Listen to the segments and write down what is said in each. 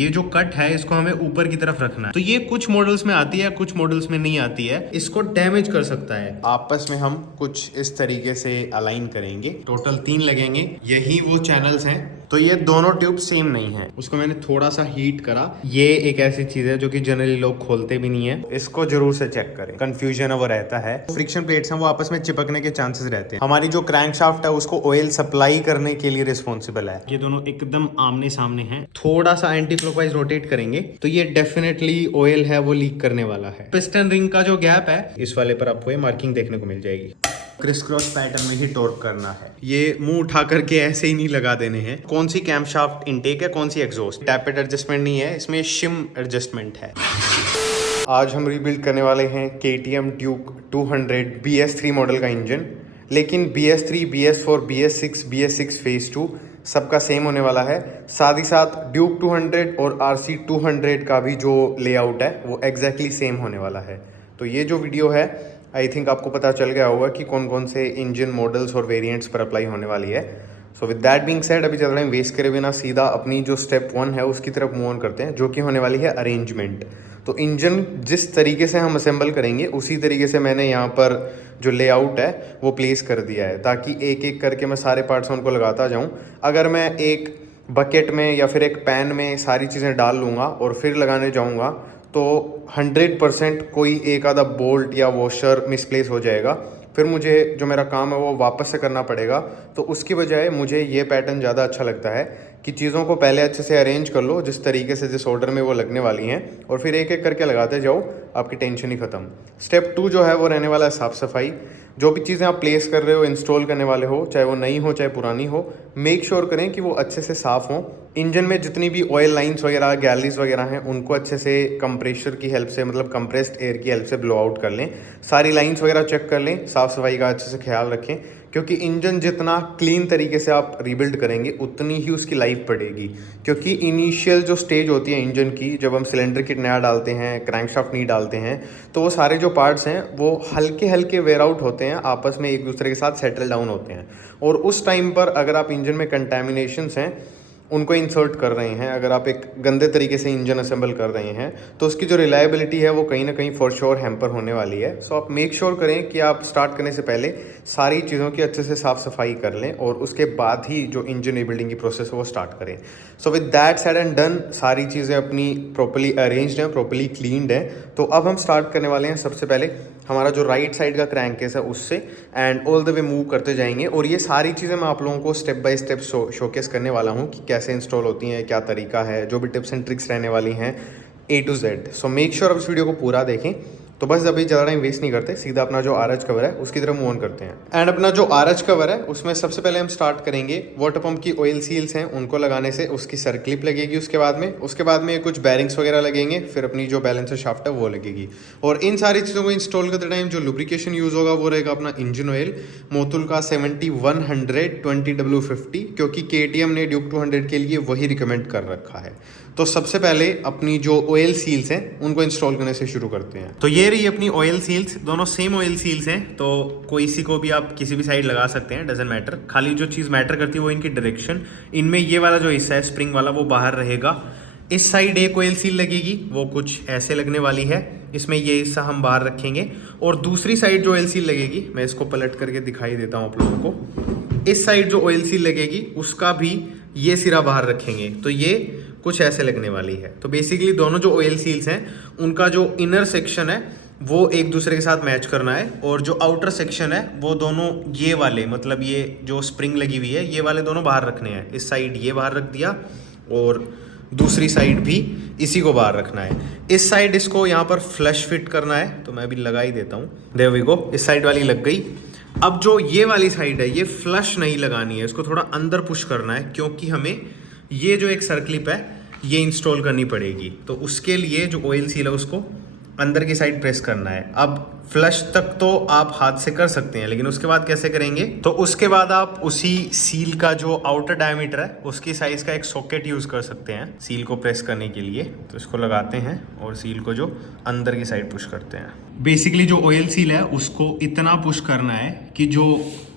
ये जो कट है इसको हमें ऊपर की तरफ रखना है। तो ये कुछ मॉडल्स में आती है, कुछ मॉडल्स में नहीं आती है। इसको डैमेज कर सकता है। आपस में हम कुछ इस तरीके से अलाइन करेंगे। टोटल 3 लगेंगे, यही वो चैनल्स हैं। तो ये दोनों ट्यूब सेम नहीं है। उसको मैंने थोड़ा सा हीट करा। ये एक ऐसी चीज है जो कि जनरली लोग खोलते भी नहीं है। इसको जरूर से चेक करें, कंफ्यूजन है वो रहता है। फ्रिक्शन प्लेट्स हैं वो आपस में चिपकने के चांसेस रहते हैं। हमारी जो क्रैंकशाफ्ट है उसको ऑयल सप्लाई करने के लिए रिस्पॉन्सिबल है। ये दोनों एकदम आमने सामने हैं। थोड़ा सा एंटी क्लॉकवाइज रोटेट करेंगे तो ये डेफिनेटली ऑयल है वो लीक करने वाला है। पिस्टन रिंग का जो गैप है इस वाले पर आपको ये मार्किंग देखने को मिल जाएगी। क्रिस क्रॉस पैटर्न में ही टॉर्क करना है। ये मुंह उठा करके ऐसे ही नहीं लगा देने हैं। कौन सी कैमशाफ्ट इनटेक है, कौन सी एग्जॉस्ट। टैपेट एडजस्टमेंट नहीं है, इसमें शिम एडजस्टमेंट है। आज हम रीबिल्ड करने वाले हैं KTM ड्यूक 200 BS3 मॉडल का इंजन। लेकिन BS3, BS4, BS6 फेज 2 सबका सेम होने वाला है। साथ ही साथ ड्यूक 200 और RC 200 का भी जो लेआउट है वो एग्जैक्टली सेम होने वाला है। तो ये जो वीडियो है आई थिंक आपको पता चल गया होगा कि कौन कौन से इंजन मॉडल्स और वेरिएंट्स पर अप्लाई होने वाली है। सो विद दैट बीइंग सेड, अभी ज़्यादा टाइम वेस्ट करे बिना सीधा अपनी जो स्टेप 1 है उसकी तरफ मूव ऑन करते हैं, जो कि होने वाली है अरेंजमेंट। तो इंजन जिस तरीके से हम असेंबल करेंगे उसी तरीके से मैंने यहाँ पर जो लेआउट है वो प्लेस कर दिया है, ताकि एक एक करके मैं सारे पार्ट्स उनको लगाता जाऊँ। अगर मैं एक बकेट में या फिर एक पैन में सारी चीज़ें डाल लूँगा और फिर लगाने जाऊँगा तो 100% कोई एक आधा बोल्ट या वॉशर मिसप्लेस हो जाएगा। फिर मुझे जो मेरा काम है वो वापस से करना पड़ेगा। तो उसकी बजाय मुझे ये पैटर्न ज़्यादा अच्छा लगता है कि चीज़ों को पहले अच्छे से अरेंज कर लो जिस तरीके से, जिस ऑर्डर में वो लगने वाली हैं, और फिर एक एक करके लगाते जाओ, आपकी टेंशन ही ख़त्म। स्टेप 2 जो है वो रहने वाला है साफ़ सफाई। जो भी चीज़ें आप प्लेस कर रहे हो, इंस्टॉल करने वाले हो, चाहे वो नई हो चाहे पुरानी हो, मेक श्योर करें कि वो अच्छे से साफ़ हों। इंजन में जितनी भी ऑयल लाइंस वगैरह, गैलरीज वगैरह हैं, उनको अच्छे से कंप्रेशर की हेल्प से, मतलब कंप्रेस्ड एयर की हेल्प से ब्लो आउट कर लें। सारी लाइंस वगैरह चेक कर लें, साफ़ सफाई का अच्छे से ख्याल रखें, क्योंकि इंजन जितना क्लीन तरीके से आप रीबिल्ड करेंगे उतनी ही उसकी लाइफ बढ़ेगी। क्योंकि इनिशियल जो स्टेज होती है इंजन की, जब हम सिलेंडर किट नया डालते हैं, क्रैंकशाफ्ट नहीं डालते हैं, तो वो सारे जो पार्ट्स हैं वो हल्के हल्के वेयर आउट होते हैं, आपस में एक दूसरे के साथ सेटल डाउन होते हैं। और उस टाइम पर अगर आप इंजन में कंटेमिनेशंस हैं उनको इंसर्ट कर रहे हैं, अगर आप एक गंदे तरीके से इंजन असेंबल कर रहे हैं, तो उसकी जो रिलायबिलिटी है वो कहीं ना कहीं फॉर श्योर हैम्पर होने वाली है। सो आप मेक श्योर करें कि आप स्टार्ट करने से पहले सारी चीज़ों की अच्छे से साफ़ सफाई कर लें और उसके बाद ही जो इंजन रीबिल्डिंग की प्रोसेस है वो स्टार्ट करें। सो with that said and done, सारी चीज़ें अपनी प्रॉपर्ली अरेंज्ड हैं, प्रॉपर्ली क्लीन्ड हैं। तो अब हम स्टार्ट करने वाले हैं सबसे पहले हमारा जो राइट साइड का क्रैंक केस है उससे, and all the way move करते जाएंगे। और ये सारी चीज़ें मैं आप लोगों को स्टेप बाय स्टेप शोकेस करने वाला हूँ कि कैसे इंस्टॉल होती हैं, क्या तरीका है, जो भी टिप्स एंड ट्रिक्स रहने वाली हैं A to Z। So make sure आप इस वीडियो को पूरा देखें। तो बस अभी ज़्यादा टाइम वेस्ट नहीं करते, सीधा अपना जो आरएच कवर है उसकी तरफ मूव ऑन करते हैं। एंड अपना जो आरएच कवर है उसमें सबसे पहले हम स्टार्ट करेंगे वाटर पंप की ऑयल सील्स हैं उनको लगाने से। उसकी सर क्लिप लगेगी, उसके बाद में कुछ बैरिंग्स वगैरह लगेंगे, फिर अपनी जो बैलेंसर शाफ्ट है वो लगेगी। और इन सारी चीज़ों को इंस्टॉल करते टाइम जो लुब्रिकेशन यूज़ होगा वो रहेगा अपना इंजन ऑयल, मोतुल का 7100 20W50, क्योंकि KTM ने ड्यूक 200 के लिए वही रिकमेंड कर रखा है। तो सबसे पहले अपनी जो ऑयल सील्स हैं उनको इंस्टॉल करने से शुरू करते हैं। तो ये रही अपनी ऑयल सील्स, दोनों सेम ऑयल सील्स हैं, तो कोई सी को भी आप किसी भी साइड लगा सकते हैं, डजंट मैटर। खाली जो चीज़ मैटर करती है वो इनकी डायरेक्शन। इनमें ये वाला जो हिस्सा है स्प्रिंग वाला वो बाहर रहेगा। इस साइड एक ऑयल सील लगेगी, वो कुछ ऐसे लगने वाली है, इसमें ये हिस्सा हम बाहर रखेंगे। और दूसरी साइड जो ऑयल सील लगेगी, मैं इसको पलट करके दिखाई देता हूँ आप लोगों को। इस साइड जो ऑयल सील लगेगी उसका भी ये सिरा बाहर रखेंगे, तो ये कुछ ऐसे लगने वाली है। तो बेसिकली दोनों जो ऑयल सील्स हैं उनका जो इनर सेक्शन है वो एक दूसरे के साथ मैच करना है, और जो आउटर सेक्शन है वो दोनों ये वाले, मतलब ये जो स्प्रिंग लगी हुई है ये वाले दोनों बाहर रखने हैं। इस साइड ये बाहर रख दिया और दूसरी साइड भी इसी को बाहर रखना है। इस साइड इसको यहाँ पर फ्लश फिट करना है, तो मैं अभी लगा ही देता हूँ। देयर वी गो, इस साइड वाली लग गई। अब जो ये वाली साइड है ये फ्लश नहीं लगानी है, इसको थोड़ा अंदर पुश करना है, क्योंकि हमें ये जो एक सर्कलिप है ये इंस्टॉल करनी पड़ेगी। तो उसके लिए जो ऑयल सील है उसको अंदर की साइड प्रेस करना है। अब फ्लश तक तो आप हाथ से कर सकते हैं, लेकिन उसके बाद कैसे करेंगे, तो उसके बाद आप उसी सील का जो आउटर डायमीटर है उसकी साइज का एक सॉकेट यूज कर सकते हैं सील को प्रेस करने के लिए। तो इसको लगाते हैं और सील को जो अंदर की साइड पुश करते हैं। बेसिकली जो ऑयल सील है उसको इतना पुश करना है कि जो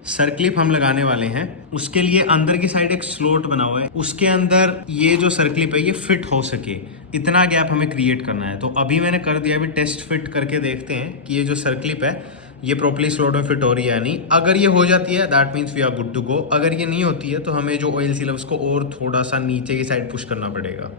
सर क्लिप हम लगाने वाले हैं, उसके लिए अंदर की साइड एक स्लॉट बना हुआ है, उसके अंदर ये जो सर क्लिप है ये फिट हो सके, इतना गैप हमें क्रिएट करना है। तो अभी मैंने कर दिया, अभी टेस्ट फिट करके देखते हैं कि ये जो सर क्लिप है ये प्रॉपर्ली स्लॉट में फिट हो रही है या नहीं। अगर ये हो जाती है that means we are good to go. अगर ये नहीं होती है तो हमें जो ऑयल सील है उसको और थोड़ा सा नीचे की साइड पुश करना पड़ेगा।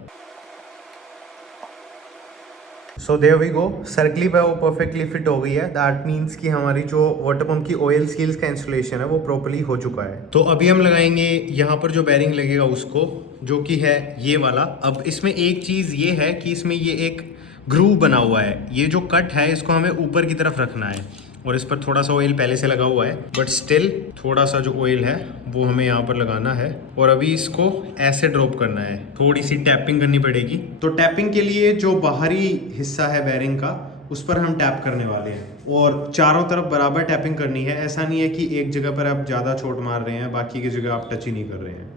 So there we go, circlip है वो परफेक्टली फिट हो गई है। दैट मीन्स कि हमारी जो वाटर पंप की ऑयल सील्स का इंस्टॉलेशन है वो प्रॉपर्ली हो चुका है। तो अभी हम लगाएंगे यहाँ पर जो बैरिंग लगेगा उसको, जो कि है ये वाला। अब इसमें एक चीज़ ये है कि इसमें ये एक ग्रूव बना हुआ है, ये जो कट है इसको हमें ऊपर की तरफ रखना है और इस पर थोड़ा सा ऑयल पहले से लगा हुआ है, बट स्टिल थोड़ा सा जो ऑयल है वो हमें यहाँ पर लगाना है और अभी इसको ऐसे ड्रॉप करना है, थोड़ी सी टैपिंग करनी पड़ेगी। तो टैपिंग के लिए जो बाहरी हिस्सा है बैरिंग का उस पर हम टैप करने वाले हैं और चारों तरफ बराबर टैपिंग करनी है। ऐसा नहीं है कि एक जगह पर आप ज़्यादा चोट मार रहे हैं, बाकी की जगह आप टच ही नहीं कर रहे हैं।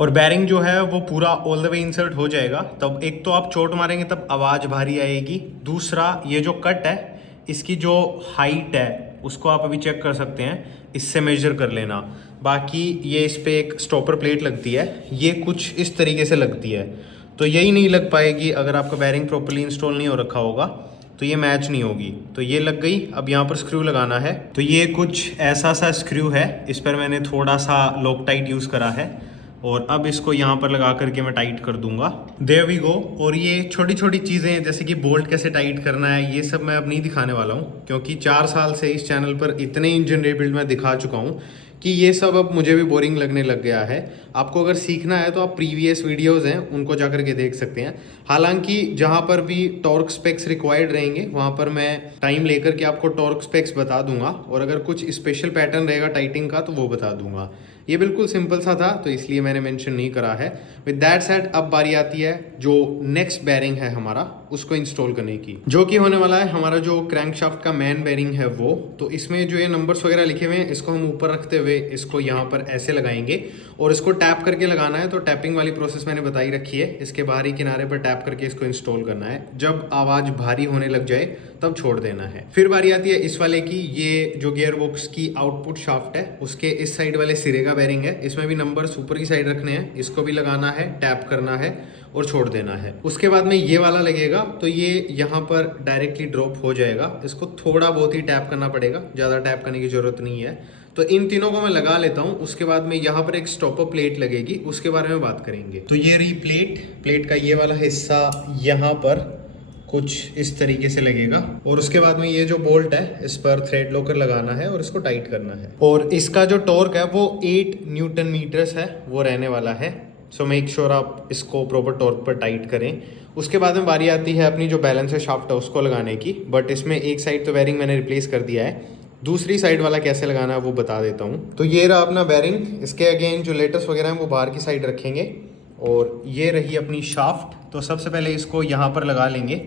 और बैरिंग जो है वो पूरा ऑल द वे इंसर्ट हो जाएगा। तब एक तो आप चोट मारेंगे तब आवाज़ भारी आएगी, दूसरा ये जो कट है इसकी जो हाइट है उसको आप अभी चेक कर सकते हैं, इससे मेजर कर लेना। बाकी ये इस पर एक स्टॉपर प्लेट लगती है, ये कुछ इस तरीके से लगती है, तो यही नहीं लग पाएगी अगर आपका बैरिंग प्रॉपर्ली इंस्टॉल नहीं हो रखा होगा तो ये मैच नहीं होगी। तो ये लग गई। अब यहाँ पर स्क्रू लगाना है, तो ये कुछ ऐसा सा स्क्रू है, इस पर मैंने थोड़ा सा लॉकटाइट यूज़ करा है और अब इसको यहाँ पर लगा करके मैं टाइट कर दूंगा। There we go. और ये छोटी छोटी चीज़ें जैसे कि बोल्ट कैसे टाइट करना है ये सब मैं अब नहीं दिखाने वाला हूँ, क्योंकि 4 साल से इस चैनल पर इतने इंजन रिबिल्ड मैं दिखा चुका हूँ कि ये सब अब मुझे भी बोरिंग लगने लग गया है। आपको अगर सीखना है तो आप प्रीवियस वीडियोस हैं उनको जा कर के देख सकते हैं। हालांकि जहाँ पर भी टॉर्क स्पेक्स रिक्वायर्ड रहेंगे वहाँ पर मैं टाइम लेकर के आपको टॉर्क स्पेक्स बता दूंगा और अगर कुछ स्पेशल पैटर्न रहेगा टाइटिंग का तो वो बता दूंगा। ये बिल्कुल सिंपल सा था तो इसलिए मैंने मेंशन नहीं करा है। विद दैट सेड अब बारी आती है जो नेक्स्ट बैरिंग है हमारा उसको इंस्टॉल करने की, जो कि होने वाला है हमारा जो क्रैंकशाफ्ट का मेन बैरिंग है वो। तो इसमें जो ये नंबर्स वगैरह लिखे हुए हैं इसको हम ऊपर रखते हुए इसको यहाँ पर ऐसे लगाएंगे और इसको टैप करके लगाना है। तो टैपिंग वाली प्रोसेस मैंने बताई रखी है, इसके बाहरी किनारे पर टैप करके इसको इंस्टॉल करना है। जब आवाज़ भारी होने लग जाए तब छोड़ देना है। फिर बारी आती है इस वाले की, ये जो गियर बॉक्स की आउटपुट शाफ्ट है उसके इस साइड वाले सिरे का बैरिंग है, इसमें भी नंबर्स ऊपर की साइड रखने हैं, इसको भी लगाना है, टैप करना है और छोड़ देना है। उसके बाद में ये वाला लगेगा तो ये यहाँ पर डायरेक्टली ड्रॉप हो जाएगा, इसको थोड़ा बहुत ही टैप करना पड़ेगा, ज़्यादा टैप करने की ज़रूरत नहीं है। तो इन तीनों को मैं लगा लेता हूँ, उसके बाद में यहाँ पर एक स्टॉपर प्लेट लगेगी, उसके बारे में बात करेंगे। तो ये रही प्लेट का ये वाला हिस्सा यहाँ पर कुछ इस तरीके से लगेगा और उसके बाद में ये जो बोल्ट है इस पर थ्रेड लॉकर लगाना है और इसको टाइट करना है। और इसका जो टॉर्क है वो 8 न्यूटन मीटर्स है वो रहने वाला है। सो मेक श्योर आप इसको प्रॉपर टॉर्क पर टाइट करें। उसके बाद में बारी आती है अपनी जो बैलेंसर शाफ्ट है उसको लगाने की, बट इसमें एक साइड तो बैरिंग मैंने रिप्लेस कर दिया है, दूसरी साइड वाला कैसे लगाना है वो बता देता हूँ। तो ये रहा अपना बैरिंग, इसके अगेन जो लेटर्स वगैरह हैं वो बाहर की साइड रखेंगे और ये रही अपनी शाफ्ट। तो सबसे पहले इसको यहाँ पर लगा लेंगे,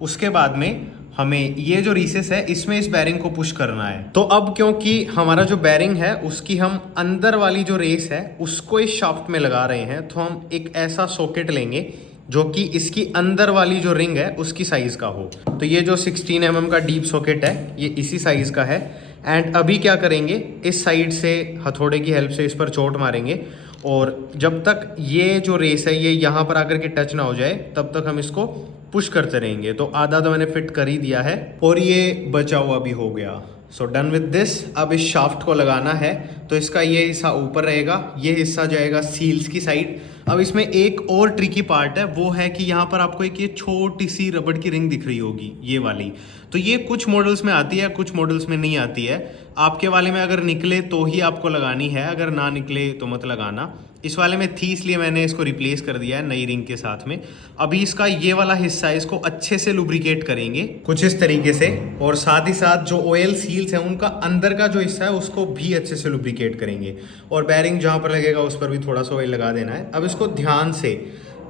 उसके बाद में हमें ये जो रीसेस है इसमें इस बैरिंग को पुश करना है। तो अब क्योंकि हमारा जो बैरिंग है उसकी हम अंदर वाली जो रेस है उसको इस शाफ्ट में लगा रहे हैं, तो हम एक ऐसा सॉकेट लेंगे जो कि इसकी अंदर वाली जो रिंग है उसकी साइज़ का हो। तो ये जो 16 mm का डीप सॉकेट है ये इसी साइज़ का है। एंड अभी क्या करेंगे, इस साइड से हथौड़े की हेल्प से इस पर चोट मारेंगे और जब तक ये जो रेस है ये यहाँ पर आकर के टच ना हो जाए तब तक हम इसको पुश करते रहेंगे। तो आधा तो मैंने फिट कर ही दिया है और ये बचा हुआ भी हो गया। So done with this. अब इस शाफ्ट को लगाना है, तो इसका ये हिस्सा ऊपर रहेगा, ये हिस्सा जाएगा सील्स की साइड। अब इसमें एक और ट्रिकी पार्ट है, वो है कि यहाँ पर आपको एक ये छोटी सी रबड़ की रिंग दिख रही होगी ये वाली। तो ये कुछ मॉडल्स में आती है, कुछ मॉडल्स में नहीं आती है। आपके वाले में अगर निकले तो ही आपको लगानी है, अगर ना निकले तो मत लगाना। इस वाले में थी इसलिए मैंने इसको रिप्लेस कर दिया है नई रिंग के साथ में। अभी इसका ये वाला हिस्सा है इसको अच्छे से लुब्रिकेट करेंगे कुछ इस तरीके से, और साथ ही साथ जो ऑयल सील्स हैं उनका अंदर का जो हिस्सा है उसको भी अच्छे से लुब्रिकेट करेंगे। और बैरिंग जहाँ पर लगेगा उस पर भी थोड़ा सा ऑयल लगा देना है। अब इसको ध्यान से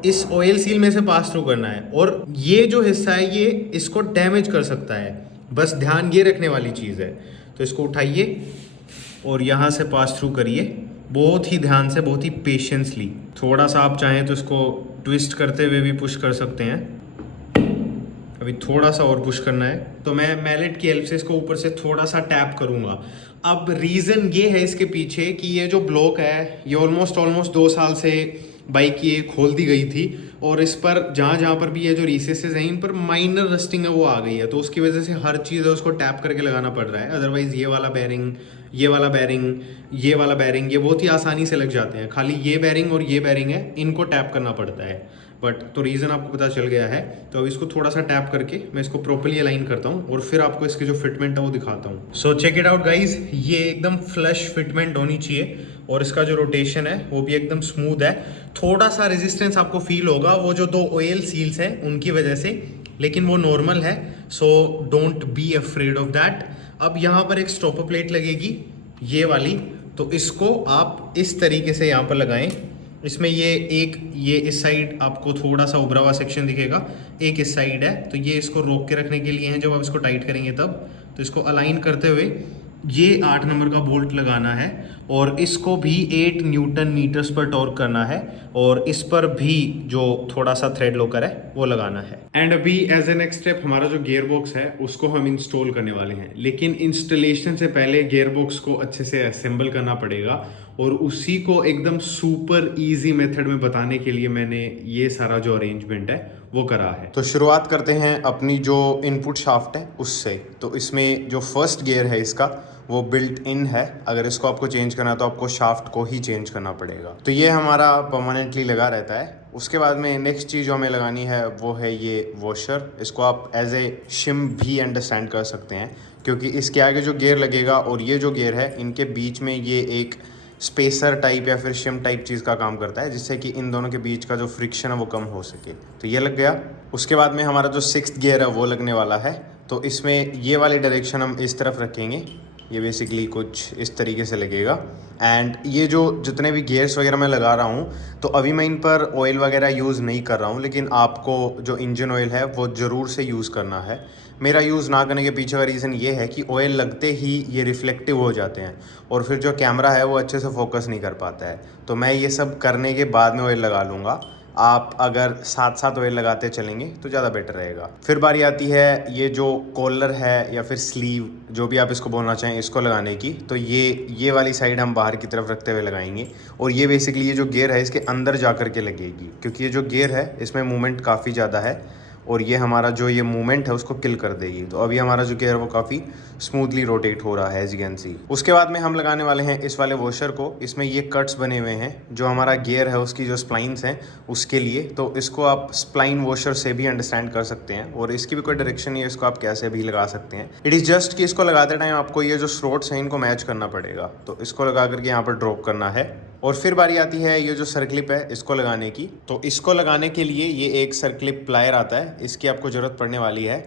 इस ऑयल सील में से पास थ्रू करना है, और ये जो हिस्सा है ये इसको डैमेज कर सकता है, बस ध्यान ये रखने वाली चीज़ है। तो इसको उठाइए और यहाँ से पास थ्रू करिए बहुत ही ध्यान से, बहुत ही पेशेंसली। थोड़ा सा आप चाहें तो इसको ट्विस्ट करते हुए भी पुश कर सकते हैं। अभी थोड़ा सा और पुश करना है, तो मैं मैलेट की हेल्प से इसको ऊपर से थोड़ा सा टैप करूंगा। अब रीज़न ये है इसके पीछे कि ये जो ब्लॉक है ये ऑलमोस्ट 2 साल से बाइक ये खोल दी गई थी, और इस पर जहाँ जहाँ पर भी ये जो रिसेसेस हैं इन पर माइनर रस्टिंग है वो आ गई है, तो उसकी वजह से हर चीज़ है उसको टैप करके लगाना पड़ रहा है। अदरवाइज़ ये वाला बैरिंग, ये वाला बैरिंग, ये वाला बैरिंग, ये बहुत ही आसानी से लग जाते हैं। खाली ये बैरिंग और ये बैरिंग है, इनको टैप करना पड़ता है। बट तो रीज़न आपको पता चल गया है, तो अब इसको थोड़ा सा टैप करके मैं इसको प्रॉपर्ली अलाइन करता हूँ और फिर आपको इसकी जो फिटमेंट है वो दिखाता हूँ। So check it out guys, ये एकदम फ्लश फिटमेंट होनी चाहिए और इसका जो रोटेशन है वो भी एकदम स्मूथ है। थोड़ा सा रेजिस्टेंस आपको फील होगा वो जो 2 ऑयल सील्स हैं उनकी वजह से, लेकिन वो नॉर्मल है, so don't be afraid of that. अब यहाँ पर एक स्टॉपर प्लेट लगेगी ये वाली, तो इसको आप इस तरीके से यहाँ पर लगाएं। इसमें ये इस साइड आपको थोड़ा सा उभरा हुआ सेक्शन दिखेगा, एक इस साइड है, तो ये इसको रोक के रखने के लिए है। जब आप इसको टाइट करेंगे तब, तो इसको अलाइन करते हुए ये 8 नंबर का बोल्ट लगाना है और इसको भी 8 न्यूटन मीटर्स पर टॉर्क करना है, और इस पर भी जो थोड़ा सा थ्रेड लॉकर है वो लगाना है। एंड अभी एज ए नेक्स्ट स्टेप हमारा जो गियर बॉक्स है उसको हम इंस्टॉल करने वाले हैं, लेकिन इंस्टॉलेशन से पहले गियर बॉक्स को अच्छे से असेंबल करना पड़ेगा, और उसी को एकदम सुपर इजी मेथड में बताने के लिए मैंने ये सारा जो अरेंजमेंट है वो करा है। तो शुरुआत करते हैं अपनी जो इनपुट शाफ्ट है उससे। तो इसमें जो फर्स्ट गियर है इसका वो बिल्ट इन है, अगर इसको आपको चेंज करना है तो आपको शाफ्ट को ही चेंज करना पड़ेगा। तो ये हमारा परमानेंटली लगा रहता है। उसके बाद में नेक्स्ट चीज़ जो हमें लगानी है वो है ये वॉशर। इसको आप एज ए शिम भी अंडरस्टैंड कर सकते हैं, क्योंकि इसके आगे जो गियर लगेगा और ये जो गियर है इनके बीच में ये एक स्पेसर टाइप या फिर शिम टाइप चीज़ का काम करता है, जिससे कि इन दोनों के बीच का जो फ्रिक्शन है वो कम हो सके। तो ये लग गया। उसके बाद में हमारा जो 6th गियर है वो लगने वाला है। तो इसमें ये वाली डायरेक्शन हम इस तरफ रखेंगे, ये बेसिकली कुछ इस तरीके से लगेगा। एंड ये जो जितने भी गियर्स वगैरह मैं लगा रहा हूँ, तो अभी मैं इन पर ऑयल वगैरह यूज़ नहीं कर रहा हूँ, लेकिन आपको जो इंजन ऑयल है वो ज़रूर से यूज़ करना है। मेरा यूज़ ना करने के पीछे का रीज़न ये है कि ऑयल लगते ही ये रिफ्लेक्टिव हो जाते हैं और फिर जो कैमरा है वो अच्छे से फोकस नहीं कर पाता है। तो मैं ये सब करने के बाद में ऑयल लगा लूँगा। आप अगर साथ साथ ऑयल लगाते चलेंगे तो ज़्यादा बेटर रहेगा। फिर बारी आती है ये जो कॉलर है या फिर स्लीव, जो भी आप इसको बोलना चाहें, इसको लगाने की। तो ये वाली साइड हम बाहर की तरफ रखते हुए लगाएंगे, और ये बेसिकली ये जो गियर है इसके अंदर जा कर के लगेगी, क्योंकि ये जो गियर है इसमें मूवमेंट काफ़ी ज़्यादा है और ये हमारा जो ये मूवमेंट है उसको किल कर देगी। तो अभी हमारा जो गियर है वो काफ़ी स्मूथली रोटेट हो रहा है, एज यू कैन सी। उसके बाद में हम लगाने वाले हैं इस वाले वॉशर को। इसमें ये कट्स बने हुए हैं जो हमारा गियर है उसकी जो स्प्लाइंस हैं उसके लिए। तो इसको आप स्प्लाइन वॉशर से भी अंडरस्टैंड कर सकते हैं, और इसकी भी कोई डायरेक्शन नहीं है, इसको आप कैसे भी लगा सकते हैं। इट इज़ जस्ट कि इसको लगाते टाइम आपको ये जो स्लॉट्स हैं इनको मैच करना पड़ेगा। तो इसको लगा करके यहाँ पर ड्रॉप करना है। और फिर बारी आती है ये जो सर्क्लिप है इसको लगाने की। तो इसको लगाने के लिए ये एक सर्क्लिप प्लायर आता है, इसकी आपको ज़रूरत पड़ने वाली है।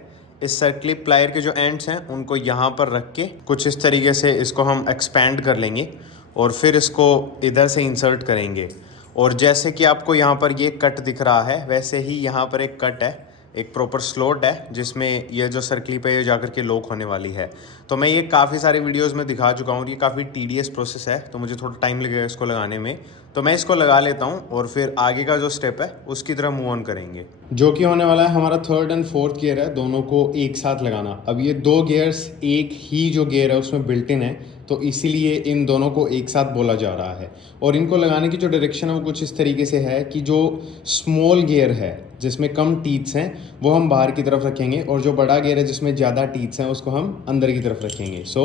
इस सर्क्लिप प्लायर के जो एंड्स हैं उनको यहाँ पर रख के कुछ इस तरीके से इसको हम एक्सपैंड कर लेंगे और फिर इसको इधर से इंसर्ट करेंगे। और जैसे कि आपको यहाँ पर ये कट दिख रहा है, वैसे ही यहाँ पर एक कट है, एक प्रॉपर स्लॉट है जिसमें ये जो सर्क्लिप है ये जाकर के लॉक होने वाली है। तो मैं ये काफ़ी सारे वीडियोस में दिखा चुका हूँ, ये काफ़ी टीडियस प्रोसेस है, तो मुझे थोड़ा टाइम लगेगा इसको लगाने में। तो मैं इसको लगा लेता हूँ और फिर आगे का जो स्टेप है उसकी तरफ मूव ऑन करेंगे, जो कि होने वाला है हमारा 3rd और 4th गियर है, दोनों को एक साथ लगाना। अब ये 2 गियर्स एक ही जो गियर है उसमें बिल्ट इन है, तो इसीलिए इन दोनों को एक साथ बोला जा रहा है। और इनको लगाने की जो डायरेक्शन है वो कुछ इस तरीके से है कि जो स्मॉल गियर है जिसमें कम टीथ्स हैं वो हम बाहर की तरफ रखेंगे, और जो बड़ा गियर है जिसमें ज़्यादा टीथ्स हैं उसको हम अंदर की तरफ रखेंगे। सो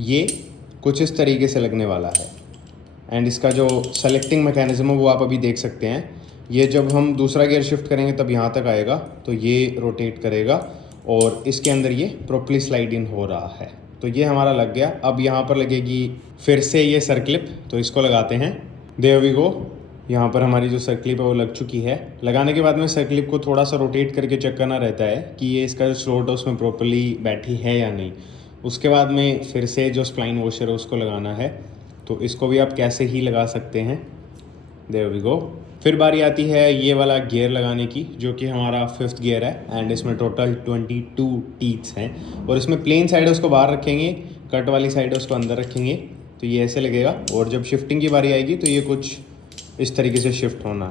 ये कुछ इस तरीके से लगने वाला है। एंड इसका जो सेलेक्टिंग मैकेनिज्म है वो आप अभी देख सकते हैं। ये जब हम दूसरा गियर शिफ्ट करेंगे तब यहाँ तक आएगा, तो ये रोटेट करेगा और इसके अंदर ये प्रॉपर्ली स्लाइड इन हो रहा है। तो ये हमारा लग गया। अब यहाँ पर लगेगी फिर से ये सर्क्लिप, तो इसको लगाते हैं। There we go. यहाँ पर हमारी जो सर्क्लिप है वो लग चुकी है। लगाने के बाद में सर्क्लिप को थोड़ा सा रोटेट करके चेक करना रहता है कि ये इसका जो स्लॉट है उसमें प्रॉपर्ली बैठी है या नहीं। उसके बाद में फिर से जो स्प्लाइन वॉशर है उसको लगाना है, तो इसको भी आप कैसे ही लगा सकते हैं। There we go. फिर बारी आती है ये वाला गियर लगाने की, जो कि हमारा 5th गियर है। एंड इसमें टोटल 22 टीथ्स हैं, और इसमें प्लेन साइड है उसको बाहर रखेंगे, कट वाली साइड है उसको अंदर रखेंगे, तो ये ऐसे लगेगा। और जब शिफ्टिंग की बारी आएगी तो ये कुछ इस तरीके से शिफ्ट होना।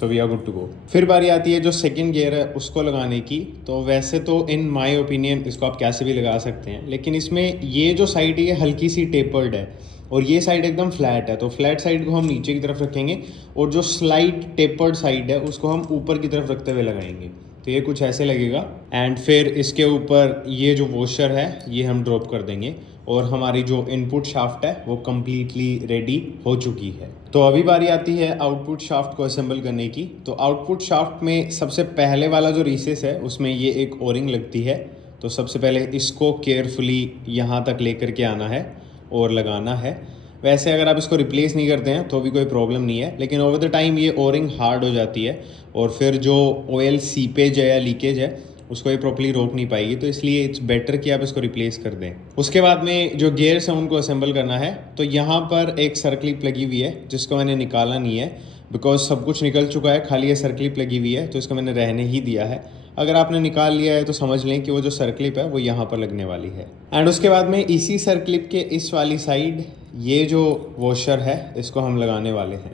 So we are good to go. फिर बारी आती है जो सेकंड गियर है उसको लगाने की। तो वैसे तो इन माय ओपिनियन इसको आप कैसे भी लगा सकते हैं, लेकिन इसमें ये जो साइड है ये हल्की सी टेपर्ड है और ये साइड एकदम फ्लैट है। तो फ्लैट साइड को हम नीचे की तरफ रखेंगे और जो स्लाइट टेपर्ड साइड है उसको हम ऊपर की तरफ रखते हुए लगाएंगे। तो ये कुछ ऐसे लगेगा। एंड फिर इसके ऊपर ये जो वॉशर है ये हम ड्रॉप कर देंगे और हमारी जो इनपुट शाफ्ट है वो कम्प्लीटली रेडी हो चुकी है। तो अभी बारी आती है आउटपुट शाफ्ट को असेंबल करने की। तो आउटपुट शाफ्ट में सबसे पहले वाला जो रीसेस है उसमें ये एक ओरिंग लगती है। तो सबसे पहले इसको केयरफुली यहाँ तक लेकर के आना है और लगाना है। वैसे अगर आप इसको रिप्लेस नहीं करते हैं तो भी कोई प्रॉब्लम नहीं है, लेकिन ओवर द टाइम ये ओरिंग हार्ड हो जाती है और फिर जो ऑयल सीपेज है या लीकेज है उसको ये प्रॉपर्ली रोक नहीं पाएगी। तो इसलिए इट्स बेटर कि आप इसको रिप्लेस कर दें। उसके बाद में जो गियर्स हैं उनको असेंबल करना है। तो यहाँ पर एक सर्कलिप लगी हुई है जिसको मैंने निकाला नहीं है बिकॉज सब कुछ निकल चुका है, खाली ये सर्कलिप लगी हुई है तो इसको मैंने रहने ही दिया है। अगर आपने निकाल लिया है तो समझ लें कि वो जो सर्कलिप है वो यहाँ पर लगने वाली है। एंड उसके बाद में इसी सर्कलिप के इस वाली साइड ये जो वॉशर है इसको हम लगाने वाले हैं।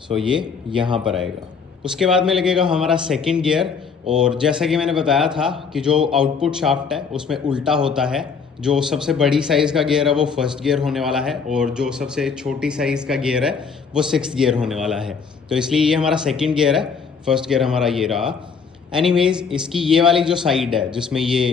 सो ये यहाँ पर आएगा। उसके बाद में लगेगा हमारा सेकंड गियर। और जैसा कि मैंने बताया था कि जो आउटपुट शाफ्ट है उसमें उल्टा होता है। जो सबसे बड़ी साइज़ का गियर है वो फर्स्ट गियर होने वाला है और जो सबसे छोटी साइज़ का गियर है वो सिक्स्थ गियर होने वाला है। तो इसलिए ये हमारा सेकंड गियर है, फर्स्ट गियर हमारा ये रहा। एनीवेज इसकी ये वाली जो साइड है जिसमें ये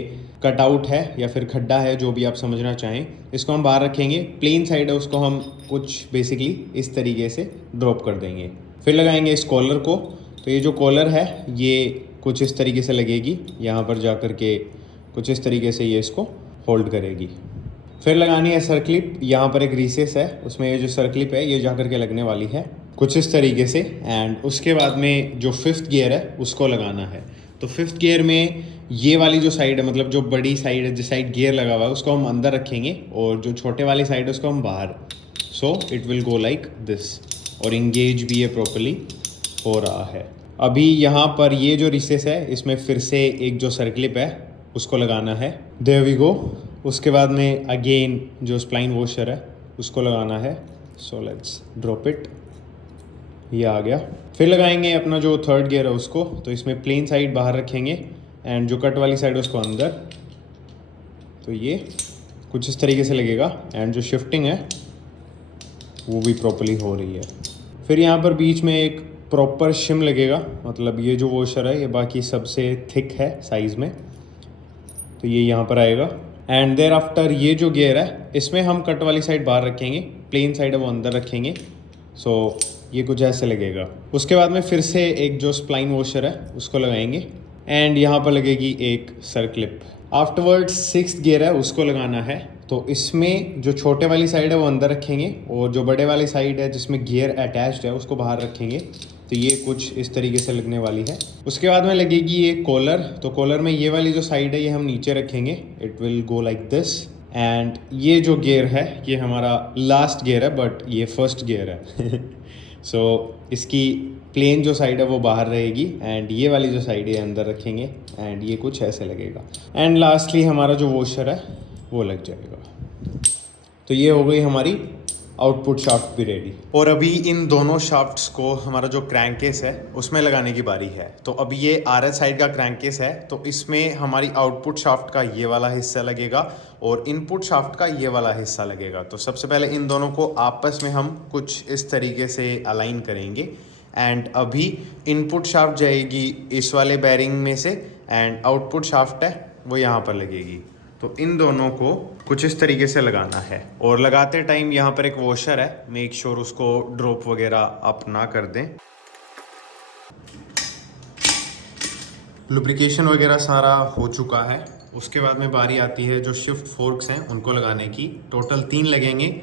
कटआउट है या फिर खड्डा है, जो भी आप समझना चाहें, इसको हम बाहर रखेंगे। प्लेन साइड है उसको हम कुछ बेसिकली इस तरीके से ड्रॉप कर देंगे। फिर लगाएंगे इस कॉलर को। तो ये जो कॉलर है ये कुछ इस तरीके से लगेगी, यहाँ पर जा कर के कुछ इस तरीके से ये इसको होल्ड करेगी। फिर लगानी है सर्कलिप। यहाँ पर एक रीसेस है उसमें ये जो सर्कलिप है ये जा कर के लगने वाली है कुछ इस तरीके से। एंड उसके बाद में जो फिफ्थ गियर है उसको लगाना है। तो फिफ्थ गियर में ये वाली जो साइड है, मतलब जो बड़ी साइड है जिस साइड गियर लगा हुआ है उसको हम अंदर रखेंगे और जो छोटे वाली साइड है उसको हम बाहर। सो it will go like this और इंगेज भी ये प्रॉपर्ली हो रहा है। अभी यहाँ पर ये जो रिसेस है इसमें फिर से एक जो सर्कलिप है उसको लगाना है। There we go. उसके बाद में अगेन जो स्प्लाइन वॉशर है उसको लगाना है। सो लेट्स ड्रॉप इट, ये आ गया। फिर लगाएंगे अपना जो थर्ड गियर है उसको। तो इसमें प्लेन साइड बाहर रखेंगे एंड जो कट वाली साइड है उसको अंदर। तो ये कुछ इस तरीके से लगेगा एंड जो शिफ्टिंग है वो भी प्रॉपर्ली हो रही है। फिर यहाँ पर बीच में एक प्रॉपर शिम लगेगा, मतलब ये जो वॉशर है ये बाकी सबसे थिक है साइज़ में, तो ये यहाँ पर आएगा। एंड देयर आफ्टर ये जो गियर है इसमें हम कट वाली साइड बाहर रखेंगे, प्लेन साइड है वो अंदर रखेंगे। सो ये कुछ ऐसे लगेगा। उसके बाद में फिर से एक जो स्प्लाइन वॉशर है उसको लगाएंगे एंड यहाँ पर लगेगी एक सर्कलिप। आफ्टरवर्ड सिक्स्थ गियर है उसको लगाना है। तो इसमें जो छोटे वाली साइड है वो अंदर रखेंगे और जो बड़े वाली साइड है जिसमें गियर अटैच्ड है उसको बाहर रखेंगे। तो ये कुछ इस तरीके से लगने वाली है। उसके बाद में लगेगी ये कॉलर। तो कॉलर में ये वाली जो साइड है ये हम नीचे रखेंगे, it will go like this. And ये जो गियर है ये हमारा लास्ट गियर है बट ये फर्स्ट गियर है। सो इसकी प्लेन जो साइड है वो बाहर रहेगी एंड ये वाली जो साइड है अंदर रखेंगे एंड ये कुछ ऐसे लगेगा। एंड लास्टली हमारा जो वॉशर है वो लग जाएगा। तो ये हो गई हमारी आउटपुट शाफ्ट भी रेडी। और अभी इन दोनों शाफ्ट्स को हमारा जो क्रैंकेस है उसमें लगाने की बारी है। तो अभी ये RS साइड का क्रैंकेस है तो इसमें हमारी आउटपुट शाफ्ट का ये वाला हिस्सा लगेगा और इनपुट शाफ्ट का ये वाला हिस्सा लगेगा। तो सबसे पहले इन दोनों को आपस में हम कुछ इस तरीके से अलाइन करेंगे एंड अभी इनपुट शाफ्ट जाएगी इस वाले बैरिंग में से एंड आउटपुट शाफ्ट है वो यहाँ पर लगेगी। तो इन दोनों को कुछ इस तरीके से लगाना है और लगाते टाइम यहाँ पर एक वॉशर है, मेक श्योर उसको ड्रॉप वगैरह आप ना कर दें। लुब्रिकेशन वगैरह सारा हो चुका है। उसके बाद में बारी आती है जो शिफ्ट फोर्क्स हैं उनको लगाने की। टोटल 3 लगेंगे,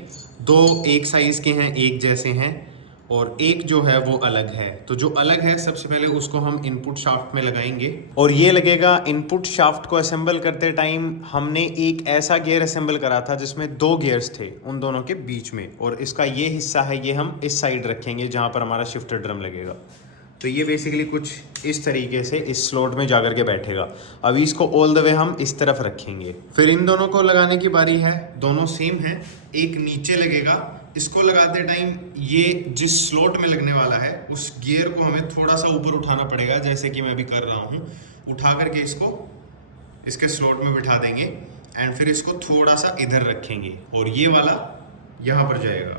2 एक साइज़ के हैं, एक जैसे हैं और एक जो है वो अलग है। तो जो अलग है सबसे पहले उसको हम इनपुट शाफ्ट में लगाएंगे और ये लगेगा। इनपुट शाफ्ट को असेंबल करते टाइम हमने एक ऐसा गियर असेंबल करा था जिसमें 2 गियर्स थे उन दोनों के बीच में और इसका ये हिस्सा है ये हम इस साइड रखेंगे जहाँ पर हमारा शिफ्टर ड्रम लगेगा। तो ये बेसिकली कुछ इस तरीके से इस स्लॉट में जाकर के बैठेगा। अभी इसको ऑल द वे हम इस तरफ रखेंगे। फिर इन दोनों को लगाने की बारी है। दोनों सेम है, एक नीचे लगेगा इसको लगाते टाइम ये जिस स्लॉट में लगने वाला है उस गियर को हमें थोड़ा सा ऊपर उठाना पड़ेगा, जैसे कि मैं अभी कर रहा हूँ। उठा करके इसको इसके स्लॉट में बिठा देंगे एंड फिर इसको थोड़ा सा इधर रखेंगे और ये वाला यहाँ पर जाएगा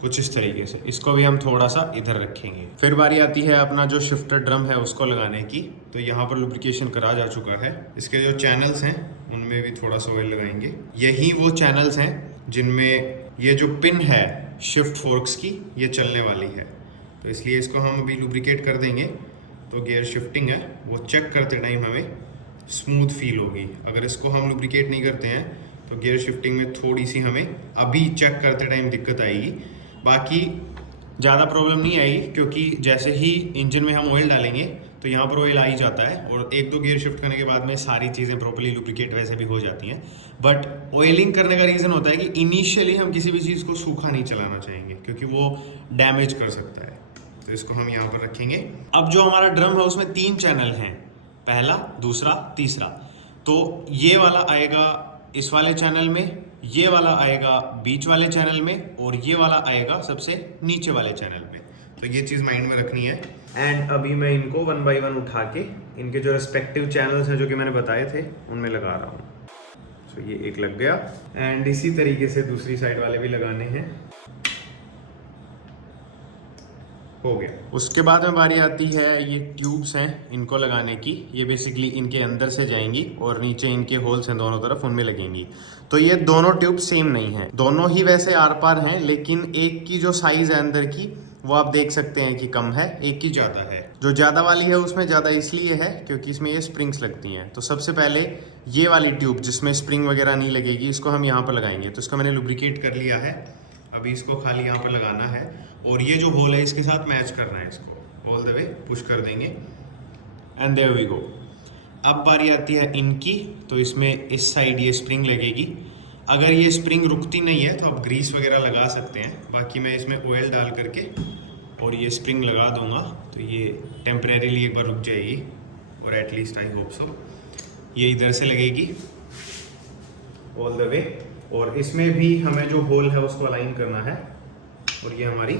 कुछ इस तरीके से। इसको भी हम थोड़ा सा इधर रखेंगे। फिर बारी आती है अपना जो शिफ्टर ड्रम है उसको लगाने की। तो यहाँ पर लुब्रिकेशन करा जा चुका है। इसके जो चैनल्स हैं उनमें भी थोड़ा सा ऑयल लगाएंगे। यही वो चैनल्स हैं जिनमें ये जो पिन है शिफ्ट फोर्क्स की ये चलने वाली है, तो इसलिए इसको हम अभी लुब्रिकेट कर देंगे। तो गियर शिफ्टिंग है वो चेक करते टाइम हमें स्मूथ फील होगी। अगर इसको हम लुब्रिकेट नहीं करते हैं तो गियर शिफ्टिंग में थोड़ी सी हमें अभी चेक करते टाइम दिक्कत आएगी। बाकी ज़्यादा प्रॉब्लम नहीं आएगी, क्योंकि जैसे ही इंजन में हम ऑयल डालेंगे तो यहाँ पर ऑयल आ ही जाता है और एक दो गियर शिफ्ट करने के बाद में सारी चीज़ें प्रॉपर्ली लुब्रिकेट वैसे भी हो जाती हैं। बट ऑयलिंग करने का रीज़न होता है कि इनिशियली हम किसी भी चीज़ को सूखा नहीं चलाना चाहेंगे, क्योंकि वो डैमेज कर सकता है। तो इसको हम यहाँ पर रखेंगे। अब जो हमारा ड्रम है उसमें 3 चैनल हैं, पहला, दूसरा, तीसरा। तो ये वाला आएगा इस वाले चैनल में, ये वाला आएगा बीच वाले चैनल में और ये वाला आएगा सबसे नीचे वाले चैनल में। तो ये चीज़ माइंड में रखनी है। एंड अभी मैं इनको 1 बाय 1 उठा के इनके जो रेस्पेक्टिव चैनल्स हैं जो कि मैंने बताए थे उनमें लगा रहा हूँ। तो ये एक लग गया एंड इसी तरीके से दूसरी साइड वाले भी लगाने हैं। हो गया। उसके बाद में बारी आती है ये ट्यूब्स हैं इनको लगाने की। ये बेसिकली इनके अंदर से जाएंगी और नीचे इनके होल्स हैं दोनों तरफ, उनमें लगेंगी। तो ये दोनों ट्यूब सेम नहीं है, दोनों ही वैसे आर पार हैं, लेकिन एक की जो साइज है अंदर की वो आप देख सकते हैं कि कम है, एक की ज़्यादा है। जो ज़्यादा वाली है उसमें ज़्यादा इसलिए है क्योंकि इसमें ये स्प्रिंग्स लगती हैं। तो सबसे पहले ये वाली ट्यूब जिसमें स्प्रिंग वगैरह नहीं लगेगी इसको हम यहाँ पर लगाएंगे। तो इसको मैंने लुब्रिकेट कर लिया है, अभी इसको खाली यहाँ पर लगाना है और ये जो होल है इसके साथ मैच करना है। इसको ऑल द वे पुश कर देंगे एंड देयर वी गो। अब बारी आती है इनकी। तो इसमें इस साइड ये स्प्रिंग लगेगी। अगर ये स्प्रिंग रुकती नहीं है तो आप ग्रीस वगैरह लगा सकते हैं, बाकी मैं इसमें ऑयल डाल करके और ये स्प्रिंग लगा दूंगा तो ये टेम्परेरीली एक बार रुक जाएगी और एटलीस्ट आई होप सो ये इधर से लगेगी ऑल द वे। और इसमें भी हमें जो होल है उसको अलाइन करना है और ये हमारी